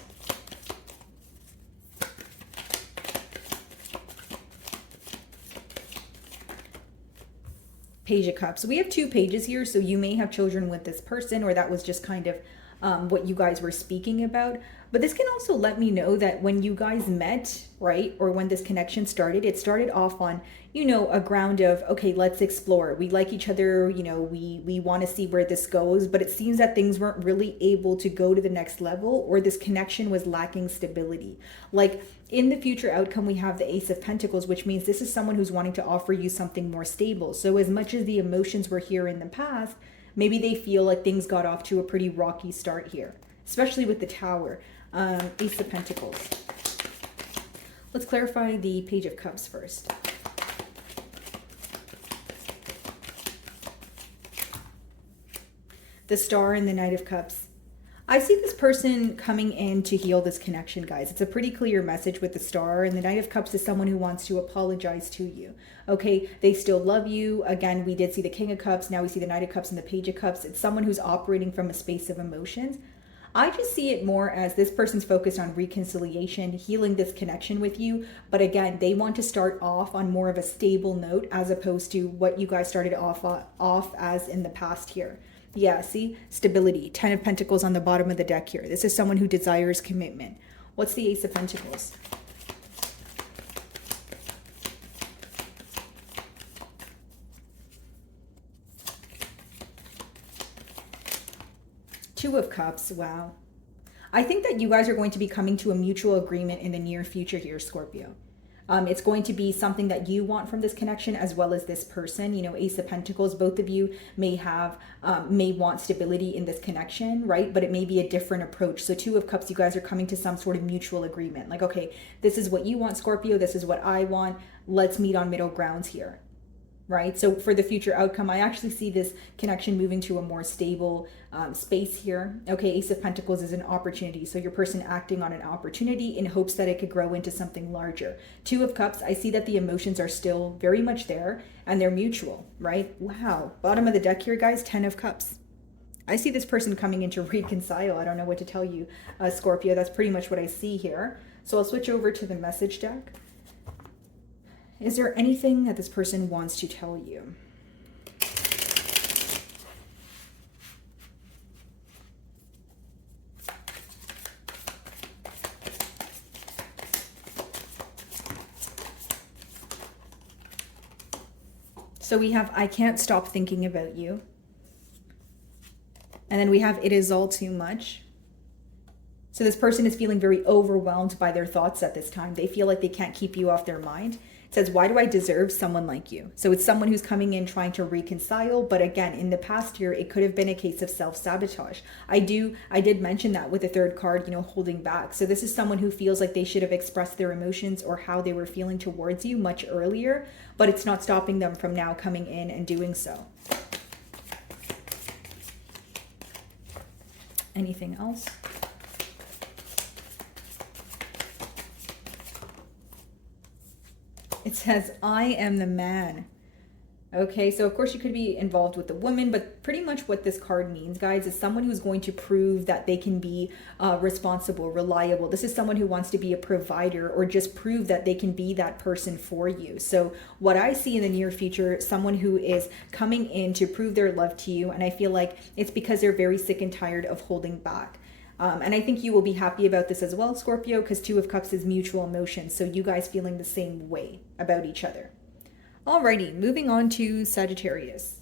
Page of Cups. So we have two pages here, so you may have children with this person, or that was just kind of what you guys were speaking about. But this can also let me know that when you guys met, right, or when this connection started, it started off on, you know, a ground of, okay, let's explore. We like each other, you know, we want to see where this goes, but it seems that things weren't really able to go to the next level, or this connection was lacking stability. Like in the future outcome, we have the Ace of Pentacles, which means this is someone who's wanting to offer you something more stable. So as much as the emotions were here in the past, maybe they feel like things got off to a pretty rocky start here, especially with the Tower. Ace of Pentacles. Let's clarify the Page of Cups first. The Star and the Knight of Cups. I see this person coming in to heal this connection, guys. It's a pretty clear message with the Star, and the Knight of Cups is someone who wants to apologize to you. Okay, they still love you. Again, we did see the King of Cups. Now we see the Knight of Cups and the Page of Cups. It's someone who's operating from a space of emotions. I just see it more as this person's focused on reconciliation, healing this connection with you. But again, they want to start off on more of a stable note as opposed to what you guys started off as in the past here. Yeah, see? Stability. 10 of Pentacles on the bottom of the deck here. This is someone who desires commitment. What's the Ace of Pentacles? Two of Cups. Wow. I think that you guys are going to be coming to a mutual agreement in the near future here, Scorpio. It's going to be something that you want from this connection as well as this person. You know, Ace of Pentacles, both of you may want stability in this connection, right? But it may be a different approach. So Two of Cups, you guys are coming to some sort of mutual agreement. Like, okay, this is what you want, Scorpio. This is what I want. Let's meet on middle grounds here. Right? So for the future outcome, I actually see this connection moving to a more stable space here. Okay, Ace of Pentacles is an opportunity. So your person acting on an opportunity in hopes that it could grow into something larger. Two of Cups, I see that the emotions are still very much there and they're mutual, right? Wow. Bottom of the deck here, guys, 10 of Cups. I see this person coming in to reconcile. I don't know what to tell you, Scorpio. That's pretty much what I see here. So I'll switch over to the message deck. Is there anything that this person wants to tell you? So we have, I can't stop thinking about you. And then we have, it is all too much. So this person is feeling very overwhelmed by their thoughts at this time. They feel like they can't keep you off their mind. It says, why do I deserve someone like you? So it's someone who's coming in trying to reconcile. But again, in the past year, it could have been a case of self-sabotage. I did mention that with the third card, holding back. So this is someone who feels like they should have expressed their emotions or how they were feeling towards you much earlier, but it's not stopping them from now coming in and doing so. Anything else? It says, I am the man. Okay, so of course you could be involved with the woman, but pretty much what this card means, guys, is someone who's going to prove that they can be responsible, reliable. This is someone who wants to be a provider or just prove that they can be that person for you. So what I see in the near future, someone who is coming in to prove their love to you, and I feel like it's because they're very sick and tired of holding back. And I think you will be happy about this as well, Scorpio, because Two of Cups is mutual emotion. So you guys feeling the same way about each other. Alrighty, moving on to Sagittarius.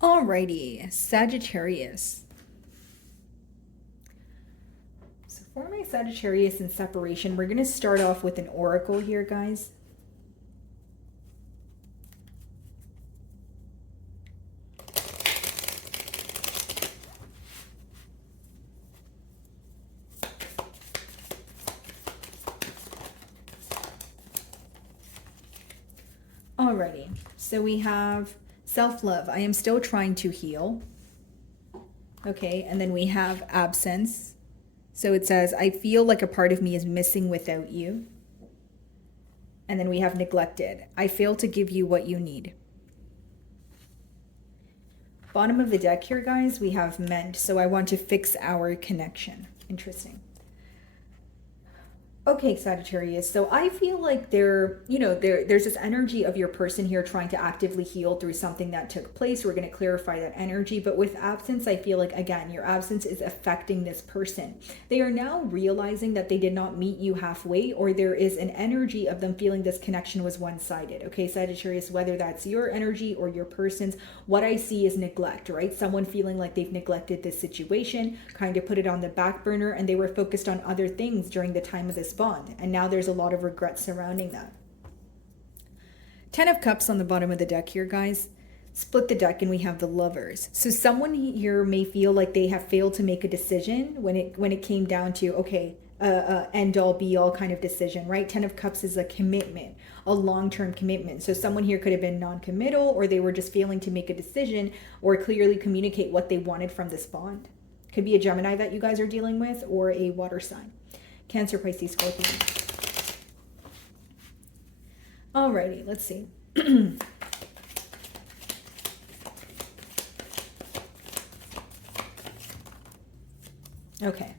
Alrighty, Sagittarius. So for my Sagittarius in separation, we're going to start off with an oracle here, guys. Alrighty, so we have self-love. I am still trying to heal. Okay, and then we have absence. So it says, I feel like a part of me is missing without you. And then we have neglected. I fail to give you what you need. Bottom of the deck here, guys, we have mend. So I want to fix our connection. Interesting. Okay, Sagittarius. So I feel like there's this energy of your person here trying to actively heal through something that took place. We're going to clarify that energy. But with absence, I feel like, again, your absence is affecting this person. They are now realizing that they did not meet you halfway, or there is an energy of them feeling this connection was one-sided. Okay, Sagittarius, whether that's your energy or your person's, what I see is neglect, right? Someone feeling like they've neglected this situation, kind of put it on the back burner, and they were focused on other things during the time of this bond, and now there's a lot of regret surrounding that. 10 of Cups on the bottom of the deck here, guys. Split the deck and we have the Lovers. So someone here may feel like they have failed to make a decision when it came down to, okay, end all be all kind of decision, right? 10 of Cups is a commitment, a long-term commitment. So someone here could have been non-committal, or they were just failing to make a decision or clearly communicate what they wanted from this bond. Could be a Gemini that you guys are dealing with, or a water sign. Cancer, Pisces, Scorpio. Alrighty, let's see. Okay,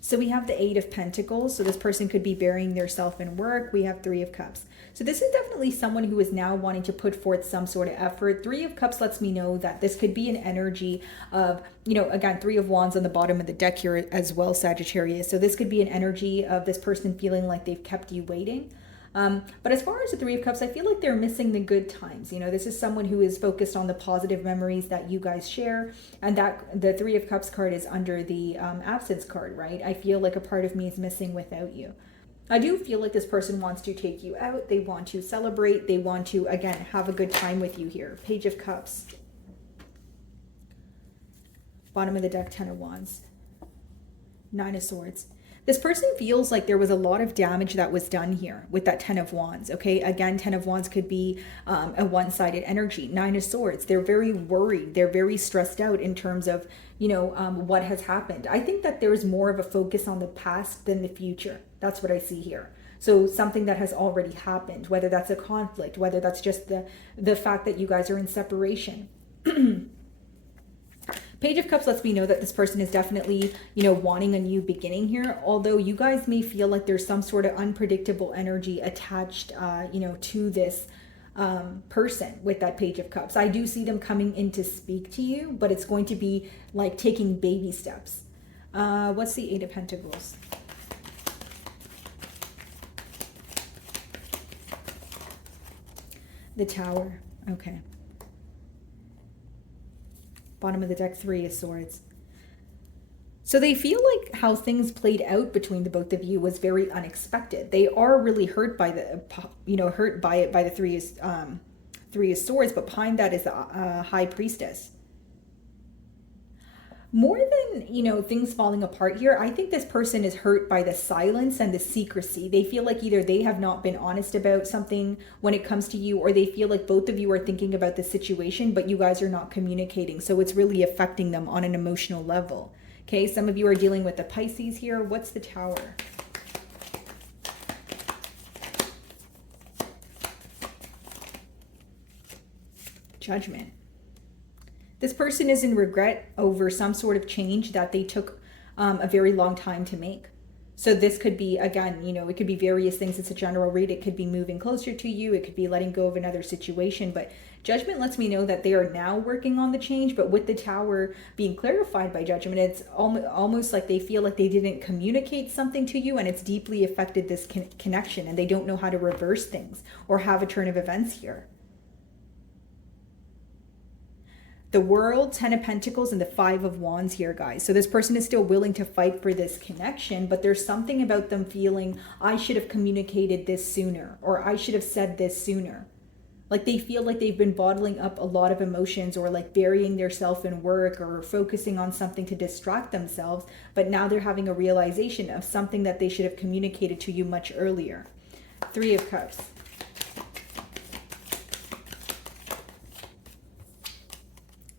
so we have the 8 of Pentacles. So this person could be burying their self in work. We have 3 of Cups. So this is definitely someone who is now wanting to put forth some sort of effort. 3 of Cups lets me know that this could be an energy of, again, 3 of Wands on the bottom of the deck here as well, Sagittarius. So this could be an energy of this person feeling like they've kept you waiting. But as far as the 3 of Cups, I feel like they're missing the good times. This is someone who is focused on the positive memories that you guys share. And that the 3 of Cups card is under the absence card, right? I feel like a part of me is missing without you. I do feel like this person wants to take you out. They want to celebrate. They want to, again, have a good time with you here. Page of Cups. Bottom of the deck, 10 of Wands. 9 of Swords. This person feels like there was a lot of damage that was done here with that 10 of Wands, okay? Again, 10 of Wands could be a one-sided energy. 9 of Swords, they're very worried. They're very stressed out in terms of, what has happened. I think that there's more of a focus on the past than the future. That's what I see here. So something that has already happened, whether that's a conflict, whether that's just the fact that you guys are in separation. Page of Cups lets me know that this person is definitely, wanting a new beginning here. Although you guys may feel like there's some sort of unpredictable energy attached, to this person with that Page of Cups. I do see them coming in to speak to you, but it's going to be like taking baby steps. What's the Eight of Pentacles? The Tower. Okay. Bottom of the deck, Three of Swords. So they feel like how things played out between the both of you was very unexpected. They are really hurt by the, hurt by it, by the Three of Swords, but behind that is the High Priestess. More than, things falling apart here, I think this person is hurt by the silence and the secrecy. They feel like either they have not been honest about something when it comes to you, or they feel like both of you are thinking about the situation, but you guys are not communicating. So it's really affecting them on an emotional level. Okay, some of you are dealing with the Pisces here. What's the Tower? Judgment. This person is in regret over some sort of change that they took a very long time to make. So this could be, again, it could be various things. It's a general read. It could be moving closer to you. It could be letting go of another situation. But Judgment lets me know that they are now working on the change. But with the Tower being clarified by Judgment, it's almost like they feel like they didn't communicate something to you, and it's deeply affected this connection, and they don't know how to reverse things or have a turn of events here. The World, Ten of Pentacles, and the Five of Wands here, guys. So this person is still willing to fight for this connection, but there's something about them feeling, I should have communicated this sooner, or I should have said this sooner. Like they feel like they've been bottling up a lot of emotions, or like burying themselves in work, or focusing on something to distract themselves, but now they're having a realization of something that they should have communicated to you much earlier. Three of Cups.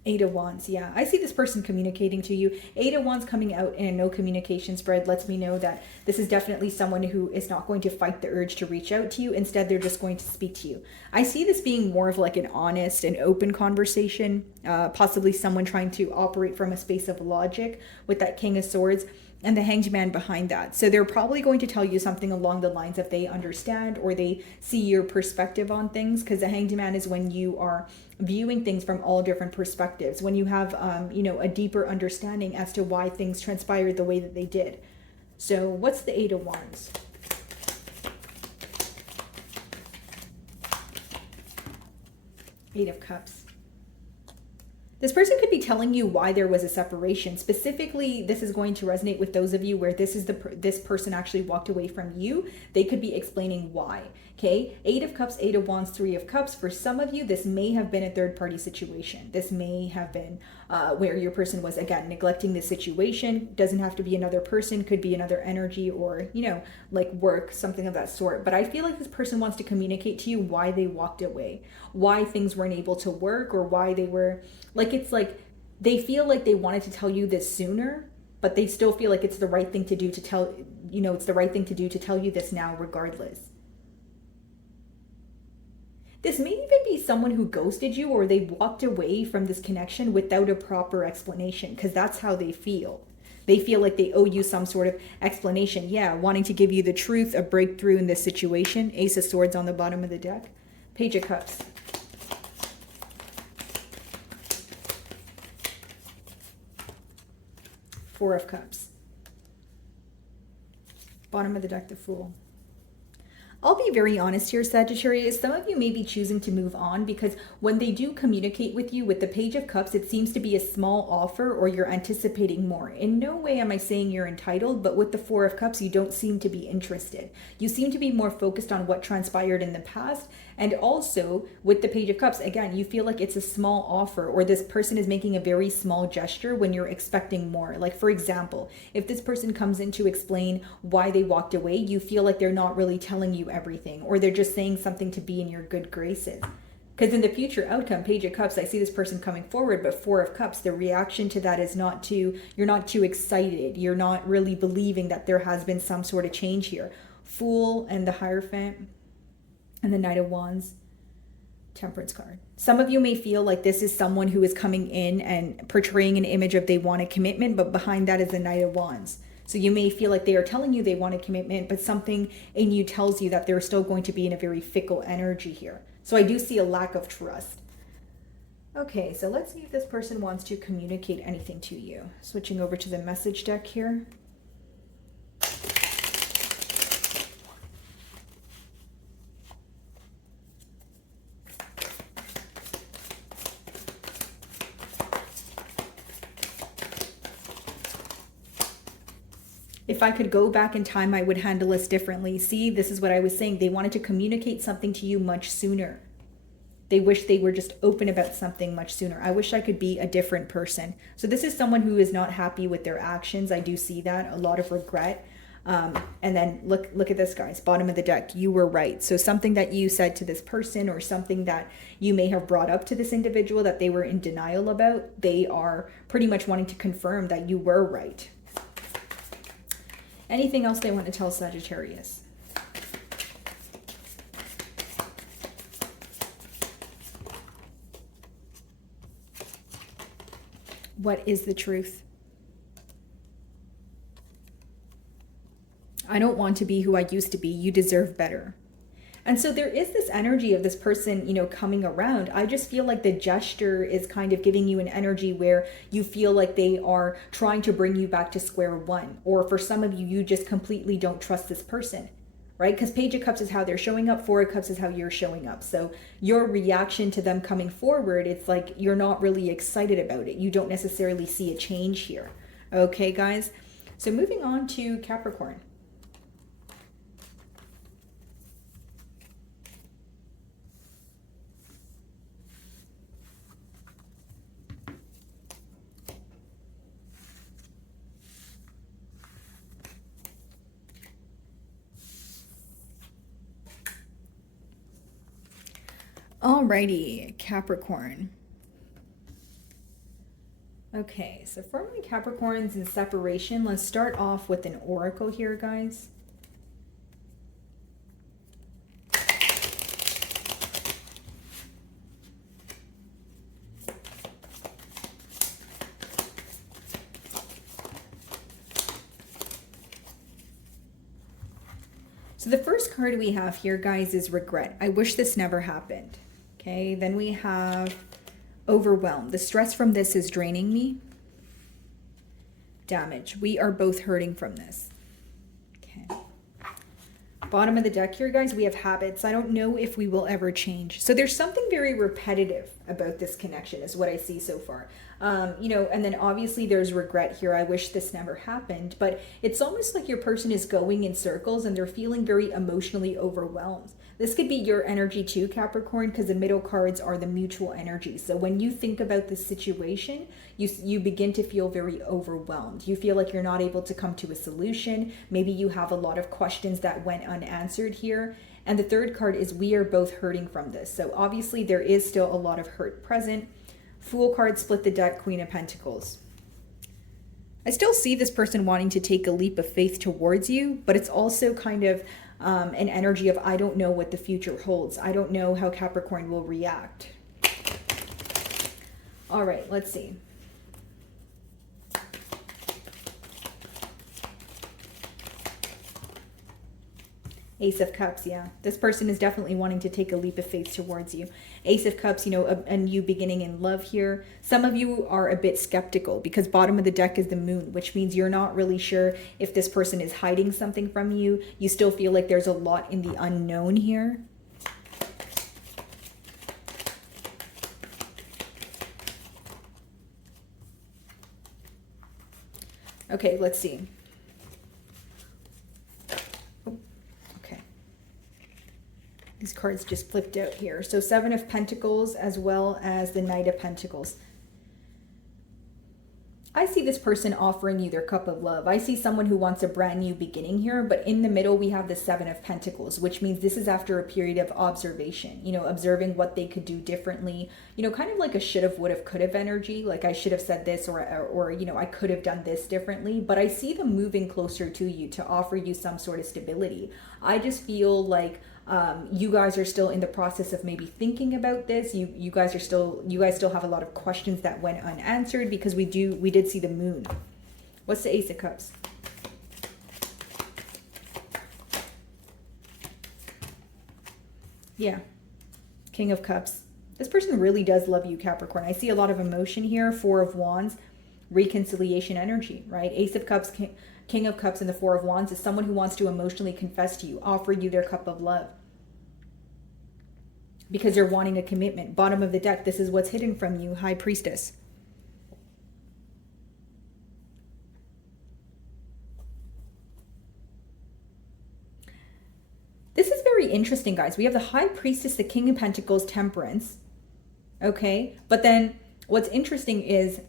Eight of Wands, yeah. I see this person communicating to you. Eight of Wands coming out in a no communication spread lets me know that this is definitely someone who is not going to fight the urge to reach out to you. Instead, they're just going to speak to you. I see this being more of like an honest and open conversation, possibly someone trying to operate from a space of logic with that King of Swords and the Hanged Man behind that. So they're probably going to tell you something along the lines of they understand, or they see your perspective on things, because the Hanged Man is when you are viewing things from all different perspectives, when you have a deeper understanding as to why things transpired the way that they did. So what's the Eight of Wands? Eight of Cups. This person could be telling you why there was a separation. Specifically, this is going to resonate with those of you where this person actually walked away from you. They could be explaining why. Okay, Eight of Cups, Eight of Wands, Three of Cups. For some of you, this may have been a third-party situation. This may have been where your person was, again, neglecting the situation. Doesn't have to be another person. Could be another energy, or, like work, something of that sort. But I feel like this person wants to communicate to you why they walked away, why things weren't able to work, or why they were, it's like they feel like they wanted to tell you this sooner, but they still feel like it's the right thing to do to tell, it's the right thing to do to tell you this now regardless. This may even be someone who ghosted you, or they walked away from this connection without a proper explanation, because that's how they feel. They feel like they owe you some sort of explanation. Yeah, wanting to give you the truth, a breakthrough in this situation. Ace of Swords on the bottom of the deck. Page of Cups. Four of Cups. Bottom of the deck, the Fool. I'll be very honest here, Sagittarius. Some of you may be choosing to move on because when they do communicate with you with the Page of Cups, it seems to be a small offer, or you're anticipating more. In no way am I saying you're entitled, but with the Four of Cups, you don't seem to be interested. You seem to be more focused on what transpired in the past. And also with the Page of Cups, again, you feel like it's a small offer, or this person is making a very small gesture when you're expecting more. Like, for example, if this person comes in to explain why they walked away, you feel like they're not really telling you everything, or they're just saying something to be in your good graces. Because in the future outcome, Page of Cups, I see this person coming forward, but Four of Cups, the reaction to that is you're not too excited. You're not really believing that there has been some sort of change here. Fool and the Hierophant and the Knight of Wands, Temperance card. Some of you may feel like this is someone who is coming in and portraying an image of they want a commitment, but behind that is the Knight of Wands. So you may feel like they are telling you they want a commitment, but something in you tells you that they're still going to be in a very fickle energy here. So I do see a lack of trust. Okay, so let's see if this person wants to communicate anything to you. Switching over to the message deck here. If I could go back in time, I would handle this differently. See, this is what I was saying. They wanted to communicate something to you much sooner. They wish they were just open about something much sooner. I wish I could be a different person. So this is someone who is not happy with their actions. I do see that, a lot of regret. And then look at this, guys, bottom of the deck. You were right. So something that you said to this person, or something that you may have brought up to this individual that they were in denial about, they are pretty much wanting to confirm that you were right. Anything else they want to tell Sagittarius? What is the truth? I don't want to be who I used to be. You deserve better. And so there is this energy of this person, you know, coming around. I just feel like the gesture is kind of giving you an energy where you feel like they are trying to bring you back to square one. Or for some of you, you just completely don't trust this person, right? Because Page of Cups is how they're showing up. Four of Cups is how you're showing up. So your reaction to them coming forward, it's like you're not really excited about it. You don't necessarily see a change here. Okay, guys? So moving on to Capricorn. Alrighty, Capricorn. Okay, so for my Capricorns in separation, let's start off with an oracle here, guys. So the first card we have here, guys, is regret. I wish this never happened. Okay, then we have overwhelmed. The stress from this is draining me. Damage. We are both hurting from this. Okay. Bottom of the deck here, guys, we have habits. I don't know if we will ever change. So there's something very repetitive about this connection is what I see so far. You know, and then obviously there's regret here. I wish this never happened, but it's almost like your person is going in circles and they're feeling very emotionally overwhelmed. This could be your energy too, Capricorn, because the middle cards are the mutual energy. So when you think about this situation, you begin to feel very overwhelmed. You feel like you're not able to come to a solution. Maybe you have a lot of questions that went unanswered here. And the third card is we are both hurting from this. So obviously there is still a lot of hurt present. Fool card split the deck, Queen of Pentacles. I still see this person wanting to take a leap of faith towards you, but it's also kind of an energy of I don't know what the future holds. I don't know how Capricorn will react. All right, let's see. Ace of Cups, yeah. This person is definitely wanting to take a leap of faith towards you. Ace of Cups, you know, a new beginning in love here. Some of you are a bit skeptical because bottom of the deck is the moon, which means you're not really sure if this person is hiding something from you. You still feel like there's a lot in the unknown here. Okay, let's see. These cards just flipped out here. So Seven of Pentacles as well as the Knight of Pentacles. I see this person offering you their cup of love. I see someone who wants a brand new beginning here, but in the middle we have the Seven of Pentacles, which means this is after a period of observation, you know, observing what they could do differently, you know, kind of like a should have, would have, could have energy. Like I should have said this or, you know, I could have done this differently, but I see them moving closer to you to offer you some sort of stability. I just feel like you guys are still in the process of maybe thinking about this. You guys still have a lot of questions that went unanswered because we did see the moon. What's the Ace of Cups? Yeah. King of Cups. This person really does love you, Capricorn. I see a lot of emotion here. Four of Wands, reconciliation energy, right? Ace of Cups, King of Cups, and the Four of Wands is someone who wants to emotionally confess to you, offer you their cup of love, because they're wanting a commitment. Bottom of the deck, this is what's hidden from you, High Priestess. This is very interesting, guys. We have the High Priestess, the King of Pentacles, Temperance. Okay, but then what's interesting is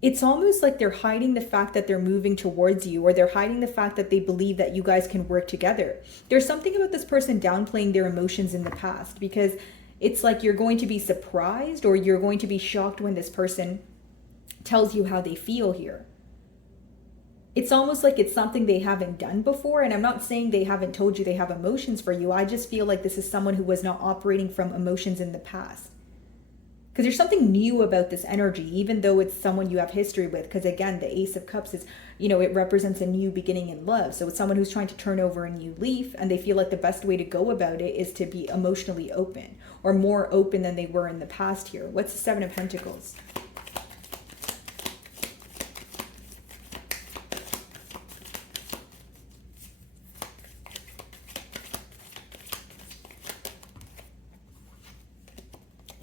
it's almost like they're hiding the fact that they're moving towards you, or they're hiding the fact that they believe that you guys can work together. There's something about this person downplaying their emotions in the past, because it's like you're going to be surprised or you're going to be shocked when this person tells you how they feel here. It's almost like it's something they haven't done before. And I'm not saying they haven't told you they have emotions for you. I just feel like this is someone who was not operating from emotions in the past. Because there's something new about this energy, even though it's someone you have history with. Because again, the Ace of Cups is, you know, it represents a new beginning in love. So it's someone who's trying to turn over a new leaf, and they feel like the best way to go about it is to be emotionally open, or more open than they were in the past here. What's the Seven of Pentacles?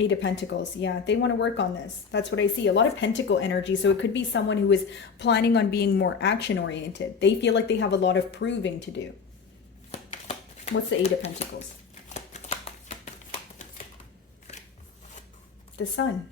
Eight of Pentacles. Yeah, they want to work on this. That's what I see. A lot of pentacle energy. So it could be someone who is planning on being more action oriented. They feel like they have a lot of proving to do. What's the Eight of Pentacles? The Sun.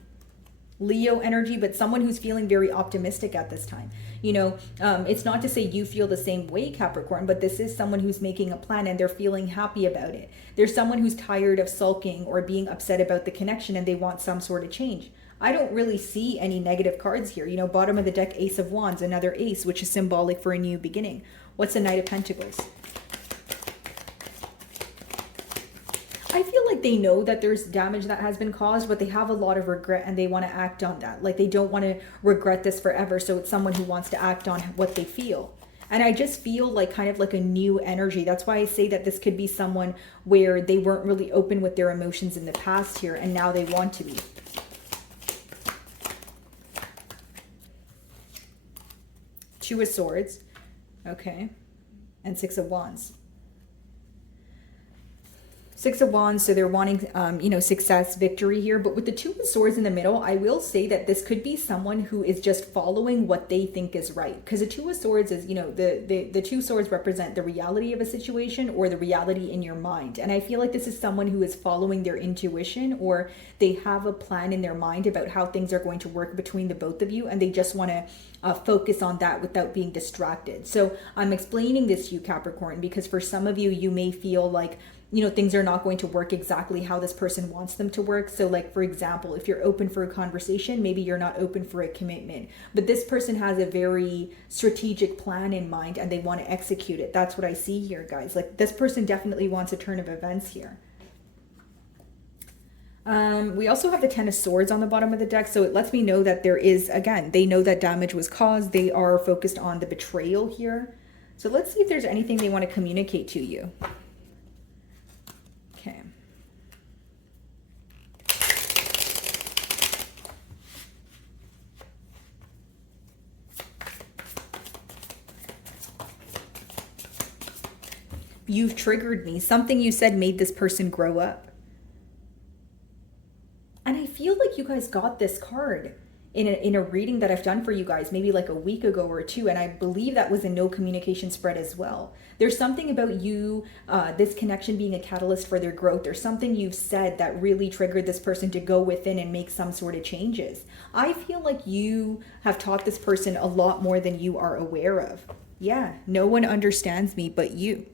Leo energy, but someone who's feeling very optimistic at this time. You know, it's not to say you feel the same way, Capricorn, but this is someone who's making a plan and they're feeling happy about it. There's someone who's tired of sulking or being upset about the connection, and they want some sort of change. I don't really see any negative cards here. You know, bottom of the deck, Ace of Wands, another ace, which is symbolic for a new beginning. What's the Knight of Pentacles? I feel like they know that there's damage that has been caused, but they have a lot of regret and they want to act on that. Like they don't want to regret this forever. So it's someone who wants to act on what they feel. And I just feel like kind of like a new energy. That's why I say that this could be someone where they weren't really open with their emotions in the past here, and now they want to be. Two of Swords. Okay. And Six of Wands. Six of Wands, so they're wanting, you know, success, victory here. But with the Two of Swords in the middle, I will say that this could be someone who is just following what they think is right. Because the Two of Swords is, you know, the two swords represent the reality of a situation or the reality in your mind. And I feel like this is someone who is following their intuition, or they have a plan in their mind about how things are going to work between the both of you. And they just want to focus on that without being distracted. So I'm explaining this to you, Capricorn, because for some of you, you may feel like, you know, things are not going to work exactly how this person wants them to work. So like, for example, if you're open for a conversation, maybe you're not open for a commitment, but this person has a very strategic plan in mind and they want to execute it. That's what I see here, guys. Like this person definitely wants a turn of events here. We also have the Ten of Swords on the bottom of the deck. So it lets me know that there is, again, they know that damage was caused. They are focused on the betrayal here. So let's see if there's anything they want to communicate to you. Okay. You've triggered me. Something you said made this person grow up. And I feel like you guys got this card in a reading that I've done for you guys, maybe like a week ago or two. And I believe that was a no communication spread as well. There's something about you, this connection being a catalyst for their growth. There's something you've said that really triggered this person to go within and make some sort of changes. I feel like you have taught this person a lot more than you are aware of. Yeah, no one understands me but you.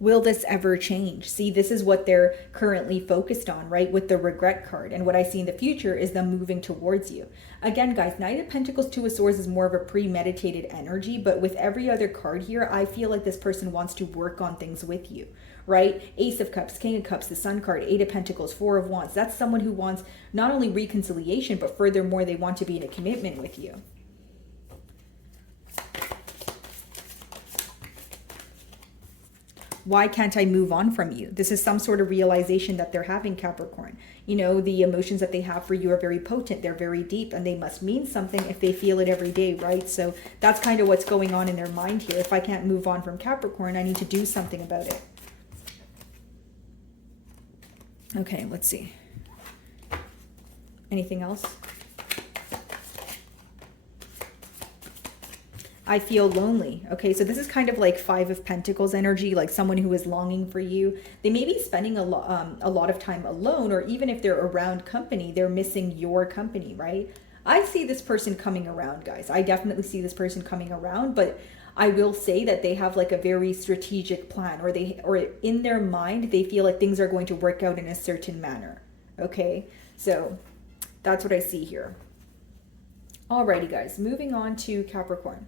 Will this ever change? See, this is what they're currently focused on, right? With the regret card. And what I see in the future is them moving towards you. Again, guys, Knight of Pentacles, Two of Swords is more of a premeditated energy. But with every other card here, I feel like this person wants to work on things with you, right? Ace of Cups, King of Cups, the Sun card, Eight of Pentacles, Four of Wands. That's someone who wants not only reconciliation, but furthermore, they want to be in a commitment with you. Why can't I move on from you? This is some sort of realization that they're having, Capricorn. You know, the emotions that they have for you are very potent, they're very deep, and they must mean something if they feel it every day, right? So that's kind of what's going on in their mind here. If I can't move on from Capricorn, I need to do something about it. Okay, let's see. Anything else? I feel lonely. Okay, so this is kind of like Five of Pentacles energy, like someone who is longing for you. They may be spending a lot of time alone, or even if they're around company, they're missing your company, right? I see this person coming around, guys. I definitely see this person coming around, but I will say that they have like a very strategic plan, or in their mind, they feel like things are going to work out in a certain manner. Okay, so that's what I see here. Alrighty, guys, moving on to Capricorn.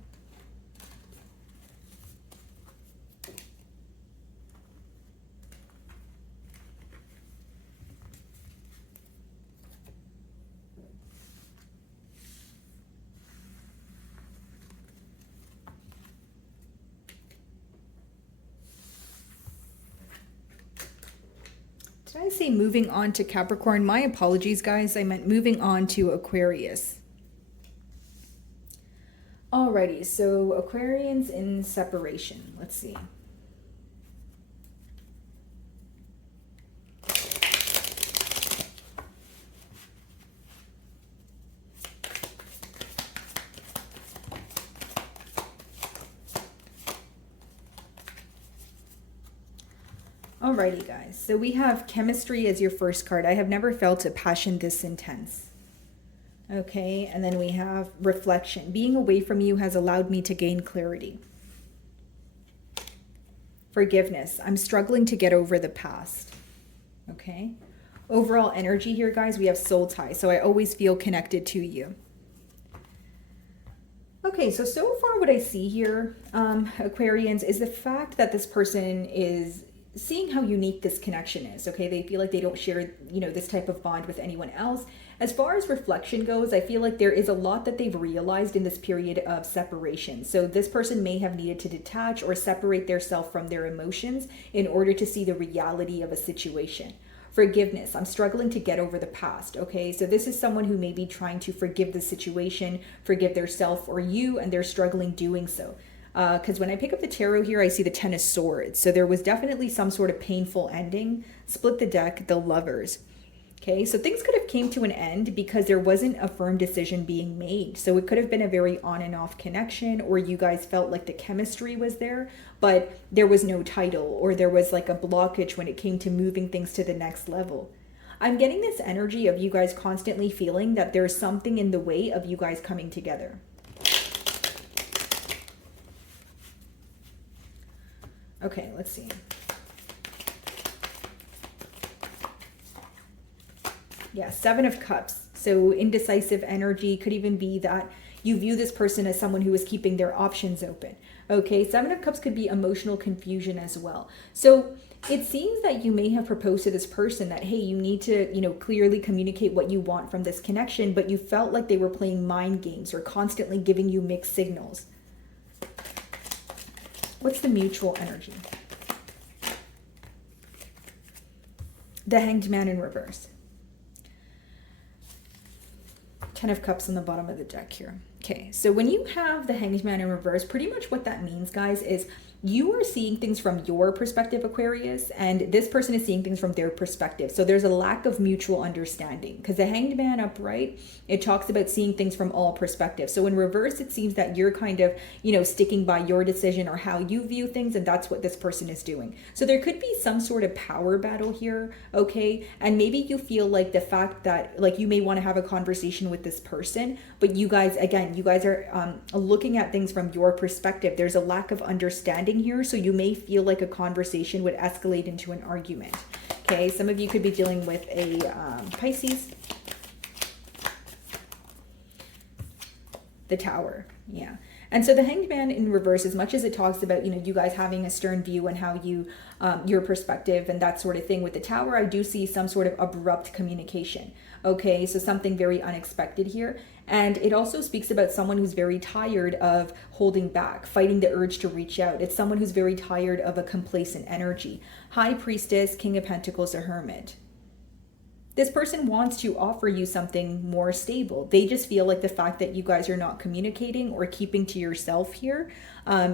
Did I say moving on to Capricorn? My apologies, guys. I meant moving on to Aquarius. Alrighty, so Aquarians in separation. Let's see. Alrighty, guys. So we have chemistry as your first card. I have never felt a passion this intense. Okay, and then we have reflection. Being away from you has allowed me to gain clarity. Forgiveness. I'm struggling to get over the past. Okay. Overall energy here, guys, we have soul tie. So I always feel connected to you. Okay, so far what I see here, Aquarians, is the fact that this person is seeing how unique this connection is. Okay, they feel like they don't share, you know, this type of bond with anyone else. As far as reflection goes, I feel like there is a lot that they've realized in this period of separation. So this person may have needed to detach or separate themselves from their emotions in order to see the reality of a situation. Forgiveness. I'm struggling to get over the past. Okay, so this is someone who may be trying to forgive the situation, forgive their self or you, and they're struggling doing so. Because when I pick up the tarot here, I see the Ten of Swords. So there was definitely some sort of painful ending. Split the deck, the Lovers. Okay, so things could have came to an end because there wasn't a firm decision being made. So it could have been a very on and off connection, or you guys felt like the chemistry was there, but there was no title, or there was like a blockage when it came to moving things to the next level. I'm getting this energy of you guys constantly feeling that there's something in the way of you guys coming together. Okay, let's see. Yeah, Seven of Cups. So indecisive energy. Could even be that you view this person as someone who is keeping their options open. Okay, Seven of Cups could be emotional confusion as well. So it seems that you may have proposed to this person that, hey, you need to, you know, clearly communicate what you want from this connection, but you felt like they were playing mind games or constantly giving you mixed signals. What's the mutual energy? The Hanged Man in reverse. Ten of Cups on the bottom of the deck here. Okay, so when you have the Hanged Man in reverse, pretty much what that means, guys, is you are seeing things from your perspective, Aquarius, and this person is seeing things from their perspective. So there's a lack of mutual understanding, because the Hanged Man upright, it talks about seeing things from all perspectives. So in reverse, it seems that you're kind of, you know, sticking by your decision or how you view things, and that's what this person is doing. So there could be some sort of power battle here, okay? And maybe you feel like the fact that, like, you may want to have a conversation with this person, but you guys, again, you guys are looking at things from your perspective. There's a lack of understanding here, so you may feel like a conversation would escalate into an argument. Okay, some of you could be dealing with a Pisces. The Tower, yeah. And so the Hanged Man in reverse, as much as it talks about, you know, you guys having a stern view and how you, your perspective and that sort of thing, with the Tower, I do see some sort of abrupt communication. Okay, so something very unexpected here. And it also speaks about someone who's very tired of holding back, fighting the urge to reach out. It's someone who's very tired of a complacent energy. High Priestess, King of Pentacles, a Hermit. This person wants to offer you something more stable. They just feel like the fact that you guys are not communicating or keeping to yourself here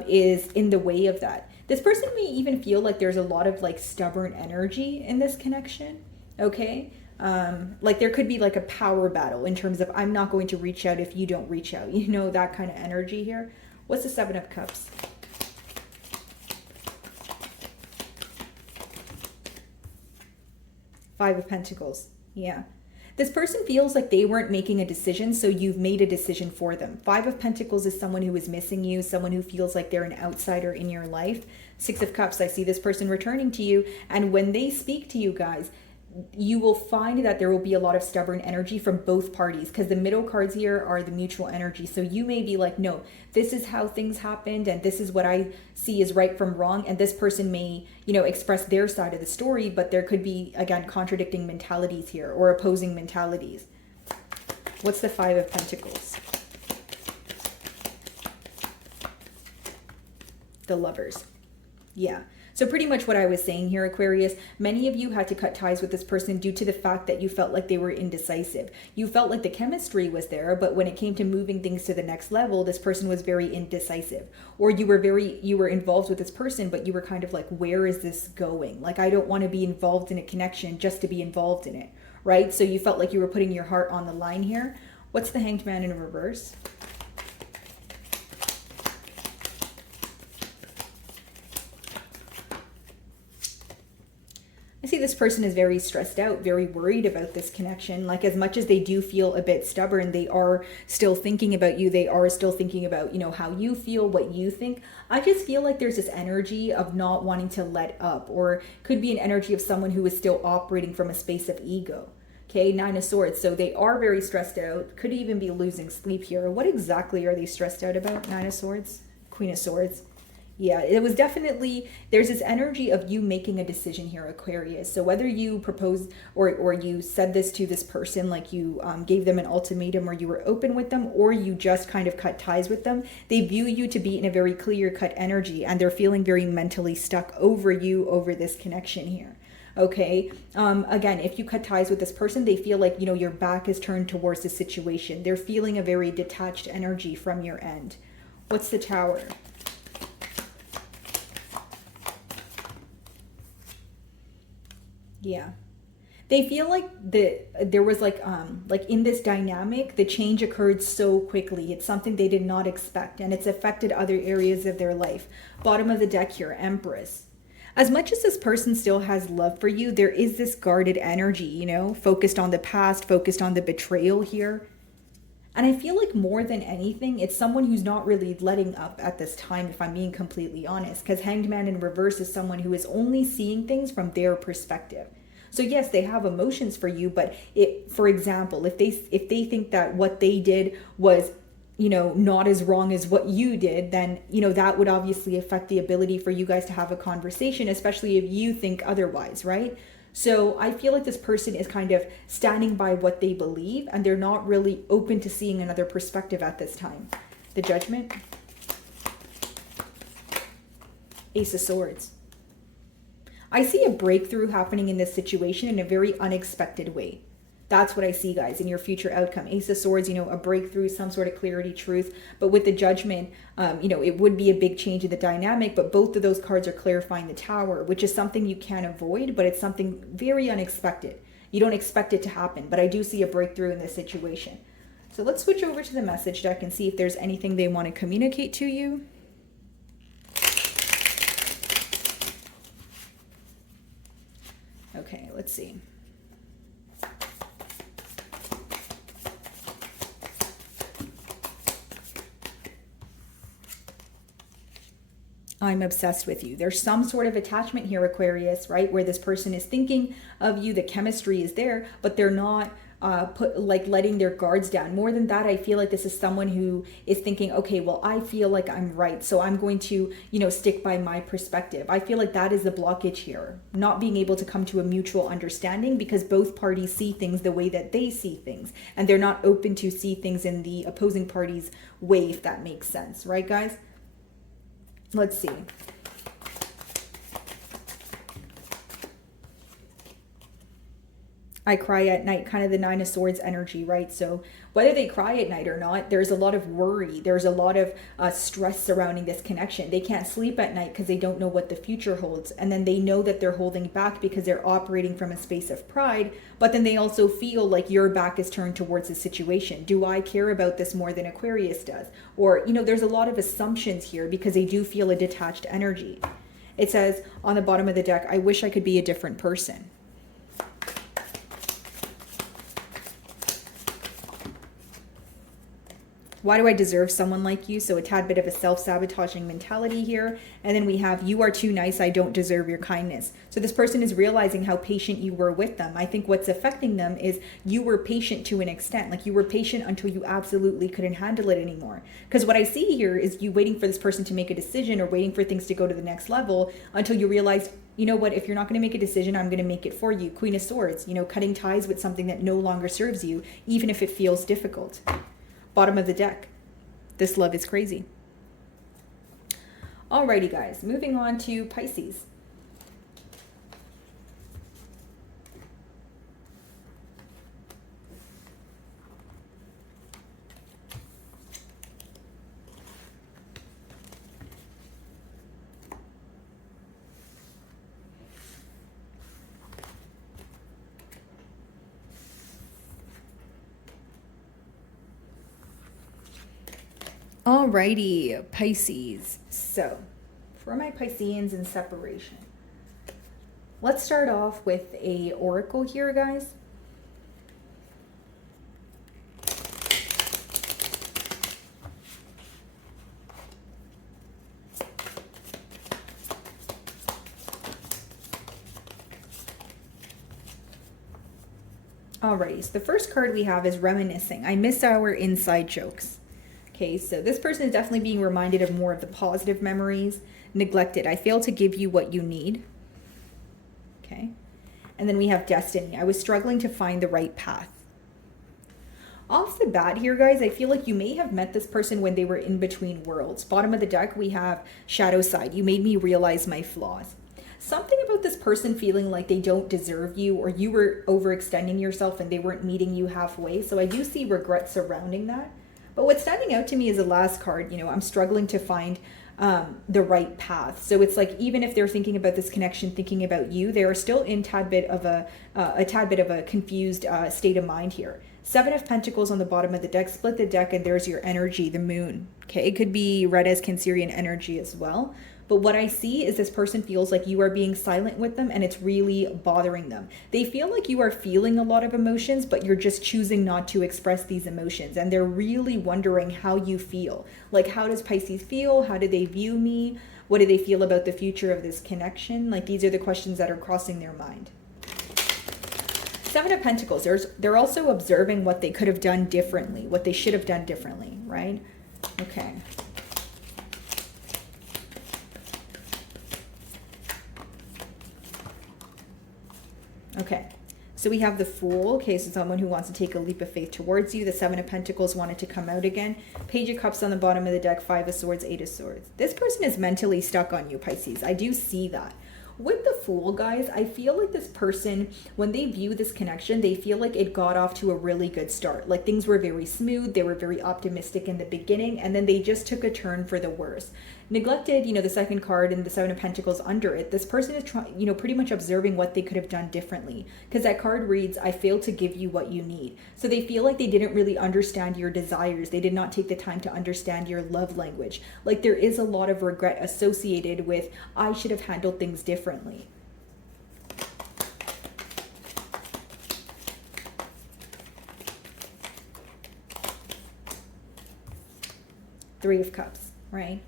is in the way of that. This person may even feel like there's a lot of like stubborn energy in this connection, okay? Like there could be like a power battle in terms of I'm not going to reach out if you don't reach out. You know, that kind of energy here. What's the Seven of Cups? Five of Pentacles. Yeah. This person feels like they weren't making a decision, so you've made a decision for them. Five of Pentacles is someone who is missing you, someone who feels like they're an outsider in your life. Six of Cups, I see this person returning to you, and when they speak to you guys, you will find that there will be a lot of stubborn energy from both parties, because the middle cards here are the mutual energy. So you may be like, no, this is how things happened and this is what I see is right from wrong. And this person may, you know, express their side of the story, but there could be, again, contradicting mentalities here or opposing mentalities. What's the Five of Pentacles? The Lovers. Yeah. So pretty much what I was saying here, Aquarius, many of you had to cut ties with this person due to the fact that you felt like they were indecisive. You felt like the chemistry was there, but when it came to moving things to the next level, this person was very indecisive. Or you were involved with this person, but you were kind of like, where is this going? Like, I don't want to be involved in a connection just to be involved in it, right? So you felt like you were putting your heart on the line here. What's the Hanged Man in reverse? I see this person is very stressed out, very worried about this connection. Like, as much as they do feel a bit stubborn, they are still thinking about you. They are still thinking about, you know, how you feel, what you think. I just feel like there's this energy of not wanting to let up, or could be an energy of someone who is still operating from a space of ego. Okay, Nine of Swords. So they are very stressed out. Could even be losing sleep here. What exactly are they stressed out about? Nine of Swords, Queen of Swords. Yeah, it was definitely, there's this energy of you making a decision here, Aquarius. So whether you proposed or you said this to this person, like you gave them an ultimatum, or you were open with them, or you just kind of cut ties with them, they view you to be in a very clear-cut energy, and they're feeling very mentally stuck over you, over this connection here. Okay. Again, if you cut ties with this person, they feel like, you know, your back is turned towards the situation. They're feeling a very detached energy from your end. What's the Tower? Yeah. They feel like there was like in this dynamic, the change occurred so quickly. It's something they did not expect, and it's affected other areas of their life. Bottom of the deck here, Empress. As much as this person still has love for you, there is this guarded energy, you know, focused on the past, focused on the betrayal here. And I feel like more than anything, it's someone who's not really letting up at this time, if I'm being completely honest, because Hanged Man in reverse is someone who is only seeing things from their perspective. So yes, they have emotions for you, but for example, if they think that what they did was, you know, not as wrong as what you did, then, you know, that would obviously affect the ability for you guys to have a conversation, especially if you think otherwise, right? So I feel like this person is kind of standing by what they believe, and they're not really open to seeing another perspective at this time. The Judgment. Ace of Swords. I see a breakthrough happening in this situation in a very unexpected way. That's what I see, guys, in your future outcome. Ace of Swords, you know, a breakthrough, some sort of clarity, truth. But with the Judgment, you know, it would be a big change in the dynamic, but both of those cards are clarifying the Tower, which is something you can't avoid, but it's something very unexpected. You don't expect it to happen, but I do see a breakthrough in this situation. So let's switch over to the message deck and see if there's anything they want to communicate to you. Okay, let's see. I'm obsessed with you. There's some sort of attachment here, Aquarius, right? Where this person is thinking of you, the chemistry is there, but they're not letting their guards down. More than that, I feel like this is someone who is thinking, okay, well, I feel like I'm right, so I'm going to, stick by my perspective. I feel like that is the blockage here, not being able to come to a mutual understanding because both parties see things the way that they see things, and they're not open to see things in the opposing party's way, if that makes sense, right, guys? Let's see. I cry at night, kind of the Nine of Swords energy, right? So whether they cry at night or not, there's a lot of worry. There's a lot of stress surrounding this connection. They can't sleep at night because they don't know what the future holds. And then they know that they're holding back because they're operating from a space of pride. But then they also feel like your back is turned towards the situation. Do I care about this more than Aquarius does? Or, there's a lot of assumptions here because they do feel a detached energy. It says on the bottom of the deck, I wish I could be a different person. Why do I deserve someone like you? So a tad bit of a self-sabotaging mentality here. And then we have, you are too nice, I don't deserve your kindness. So this person is realizing how patient you were with them. I think what's affecting them is you were patient to an extent. Like you were patient until you absolutely couldn't handle it anymore. Because what I see here is you waiting for this person to make a decision or waiting for things to go to the next level until you realized, you know what, if you're not going to make a decision, I'm going to make it for you. Queen of Swords, cutting ties with something that no longer serves you, even if it feels difficult. Bottom of the deck. This love is crazy. Alrighty, guys. Moving on to Pisces. Alrighty, Pisces. So, for my Pisceans in separation, let's start off with a oracle here, guys. Alrighty, so the first card we have is reminiscing. I miss our inside jokes. Okay, so this person is definitely being reminded of more of the positive memories. Neglected. I failed to give you what you need. Okay. And then we have destiny. I was struggling to find the right path. Off the bat here, guys, I feel like you may have met this person when they were in between worlds. Bottom of the deck, we have shadow side. You made me realize my flaws. Something about this person feeling like they don't deserve you, or you were overextending yourself and they weren't meeting you halfway. So I do see regret surrounding that. But what's standing out to me is the last card. I'm struggling to find the right path. So it's like, even if they're thinking about this connection, thinking about you, they are still in a tad bit of a confused state of mind here. Seven of Pentacles on the bottom of the deck. Split the deck and there's your energy, the moon. Okay, it could be read as Cancerian energy as well. But what I see is this person feels like you are being silent with them and it's really bothering them. They feel like you are feeling a lot of emotions, but you're just choosing not to express these emotions. And they're really wondering how you feel. Like, how does Pisces feel? How do they view me? What do they feel about the future of this connection? Like, these are the questions that are crossing their mind. Seven of Pentacles, they're also observing what they could have done differently, what they should have done differently, right? Okay. Okay, so we have the Fool. Okay, so someone who wants to take a leap of faith towards you. The Seven of Pentacles wanted to come out again. Page of Cups on the bottom of the deck. Five of Swords, Eight of Swords. This person is mentally stuck on you, Pisces. I do see that. With the Fool, guys, I feel like this person, when they view this connection, they feel like it got off to a really good start. Like, things were very smooth. They were very optimistic in the beginning, and then they just took a turn for the worse. Neglected, the second card and the Seven of Pentacles under it, this person is pretty much observing what they could have done differently. Because that card reads, I failed to give you what you need. So they feel like they didn't really understand your desires. They did not take the time to understand your love language. Like, there is a lot of regret associated with, I should have handled things differently. Three of Cups, right?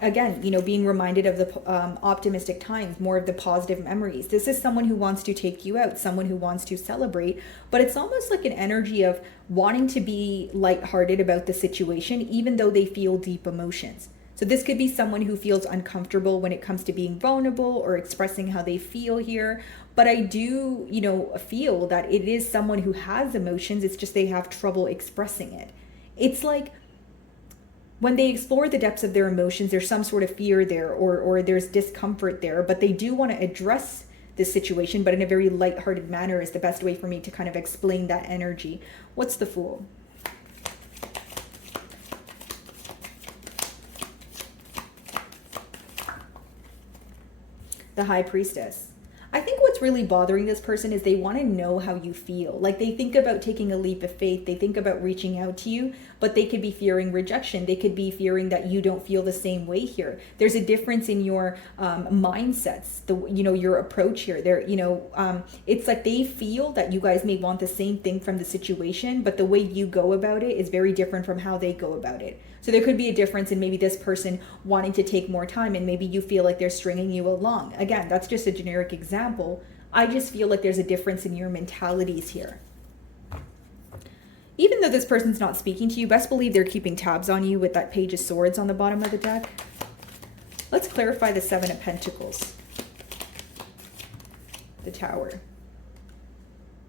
again, you know, being reminded of the optimistic times, more of the positive memories. This is someone who wants to take you out, someone who wants to celebrate, but it's almost like an energy of wanting to be lighthearted about the situation, even though they feel deep emotions. So this could be someone who feels uncomfortable when it comes to being vulnerable or expressing how they feel here. But I do, you know, feel that it is someone who has emotions. It's just they have trouble expressing it. It's like when they explore the depths of their emotions, there's some sort of fear there, or there's discomfort there, but they do want to address this situation, but in a very lighthearted manner is the best way for me to kind of explain that energy. What's the Fool? The High Priestess. I think what's really bothering this person is they want to know how you feel. Like they think about taking a leap of faith. They think about reaching out to you, but they could be fearing rejection. They could be fearing that you don't feel the same way here. There's a difference in your mindsets, your approach here. It's like they feel that you guys may want the same thing from the situation, but the way you go about it is very different from how they go about it. So there could be a difference in maybe this person wanting to take more time, and maybe you feel like they're stringing you along. Again, that's just a generic example. I just feel like there's a difference in your mentalities here. Even though this person's not speaking to you, best believe they're keeping tabs on you with that Page of Swords on the bottom of the deck. Let's clarify the Seven of Pentacles. The Tower.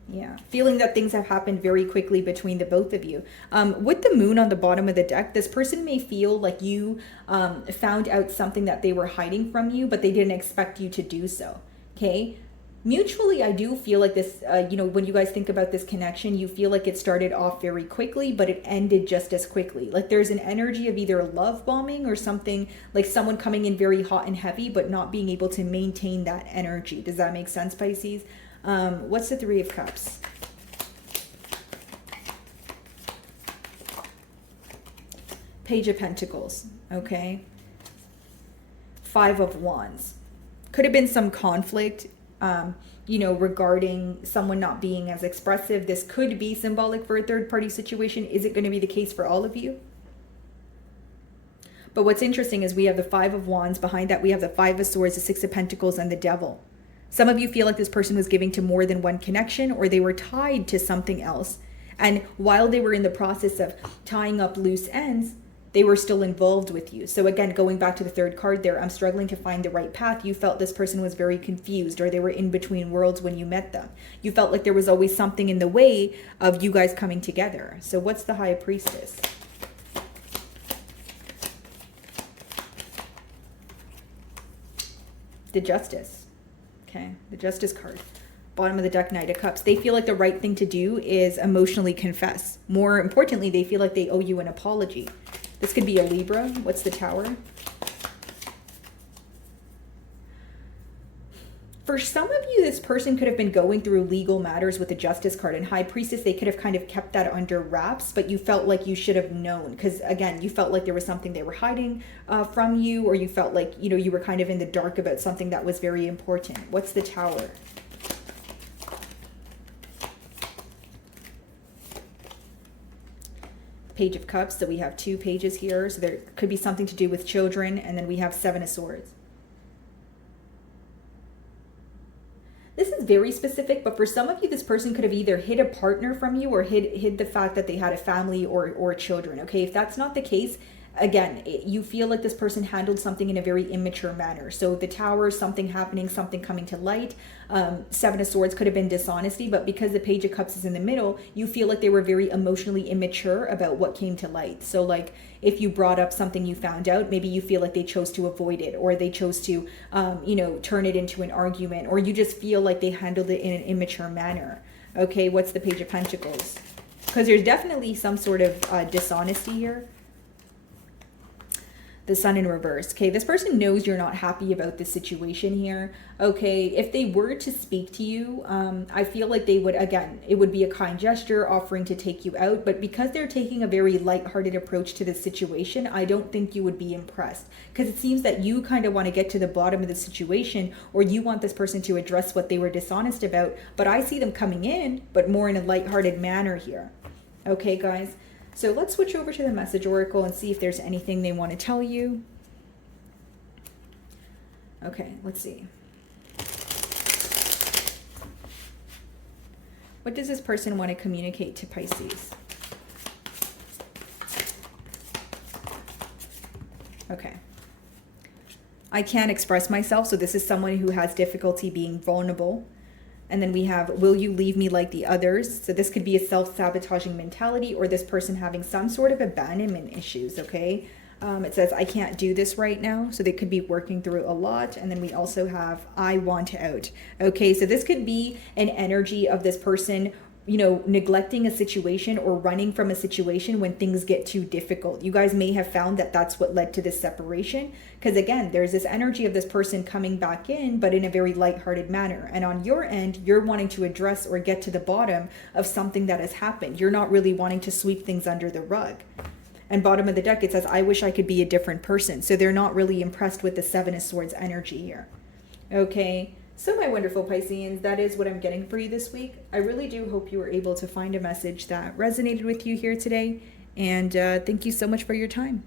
Yeah, feeling that things have happened very quickly between the both of you. With the Moon on the bottom of the deck, this person may feel like you found out something that they were hiding from you, but they didn't expect you to do so. Okay? Mutually, I do feel like this, when you guys think about this connection, you feel like it started off very quickly, but it ended just as quickly. Like there's an energy of either love bombing or something, like someone coming in very hot and heavy, but not being able to maintain that energy. Does that make sense, Pisces? What's the Three of Cups? Page of Pentacles, okay? Five of Wands. Could have been some conflict, regarding someone not being as expressive. This could be symbolic for a third-party situation. Is it going to be the case for all of you? But what's interesting is we have the Five of Wands. Behind that, we have the Five of Swords, the Six of Pentacles, and the Devil. Some of you feel like this person was giving to more than one connection, or they were tied to something else. And while they were in the process of tying up loose ends, they were still involved with you. So again, going back to the third card there, I'm struggling to find the right path. You felt this person was very confused, or they were in between worlds when you met them. You felt like there was always something in the way of you guys coming together. So what's the High Priestess? The Justice. Okay, the Justice card. Bottom of the deck, Knight of Cups. They feel like the right thing to do is emotionally confess. More importantly, they feel like they owe you an apology. This could be a Libra. What's the Tower? For some of you, this person could have been going through legal matters with the Justice card, and High Priestess, they could have kind of kept that under wraps, but you felt like you should have known, because again, you felt like there was something they were hiding from you, or you felt like, you were kind of in the dark about something that was very important. What's the Tower? Page of Cups. So we have two pages here, so there could be something to do with children, and then we have Seven of Swords. This is very specific, but for some of you, this person could have either hid a partner from you or hid the fact that they had a family or children, okay? If that's not the case, again, you feel like this person handled something in a very immature manner. So the Tower, something happening, something coming to light. Seven of Swords could have been dishonesty, but because the Page of Cups is in the middle, you feel like they were very emotionally immature about what came to light. So like if you brought up something you found out, maybe you feel like they chose to avoid it, or they chose to, turn it into an argument, or you just feel like they handled it in an immature manner. Okay, what's the Page of Pentacles? Because there's definitely some sort of dishonesty here. The Sun in reverse. Okay, this person knows you're not happy about this situation here. Okay, if they were to speak to you, I feel like they would, again, it would be a kind gesture offering to take you out, but because they're taking a very lighthearted approach to this situation, I don't think you would be impressed, because it seems that you kind of want to get to the bottom of the situation, or you want this person to address what they were dishonest about, but I see them coming in, but more in a lighthearted manner here. Okay, guys? So let's switch over to the Message Oracle and see if there's anything they want to tell you. Okay, let's see. What does this person want to communicate to Pisces? Okay. I can't express myself, so this is someone who has difficulty being vulnerable. And then we have, will you leave me like the others? So this could be a self-sabotaging mentality, or this person having some sort of abandonment issues, okay? It says, I can't do this right now. So they could be working through a lot. And then we also have, I want out. Okay, so this could be an energy of this person, you know, neglecting a situation or running from a situation when things get too difficult. You guys may have found that that's what led to this separation. Because again, there's this energy of this person coming back in, but in a very lighthearted manner. And on your end, you're wanting to address or get to the bottom of something that has happened. You're not really wanting to sweep things under the rug. And bottom of the deck, it says, I wish I could be a different person. So they're not really impressed with the Seven of Swords energy here. Okay. So my wonderful Pisceans, that is what I'm getting for you this week. I really do hope you were able to find a message that resonated with you here today. And thank you so much for your time.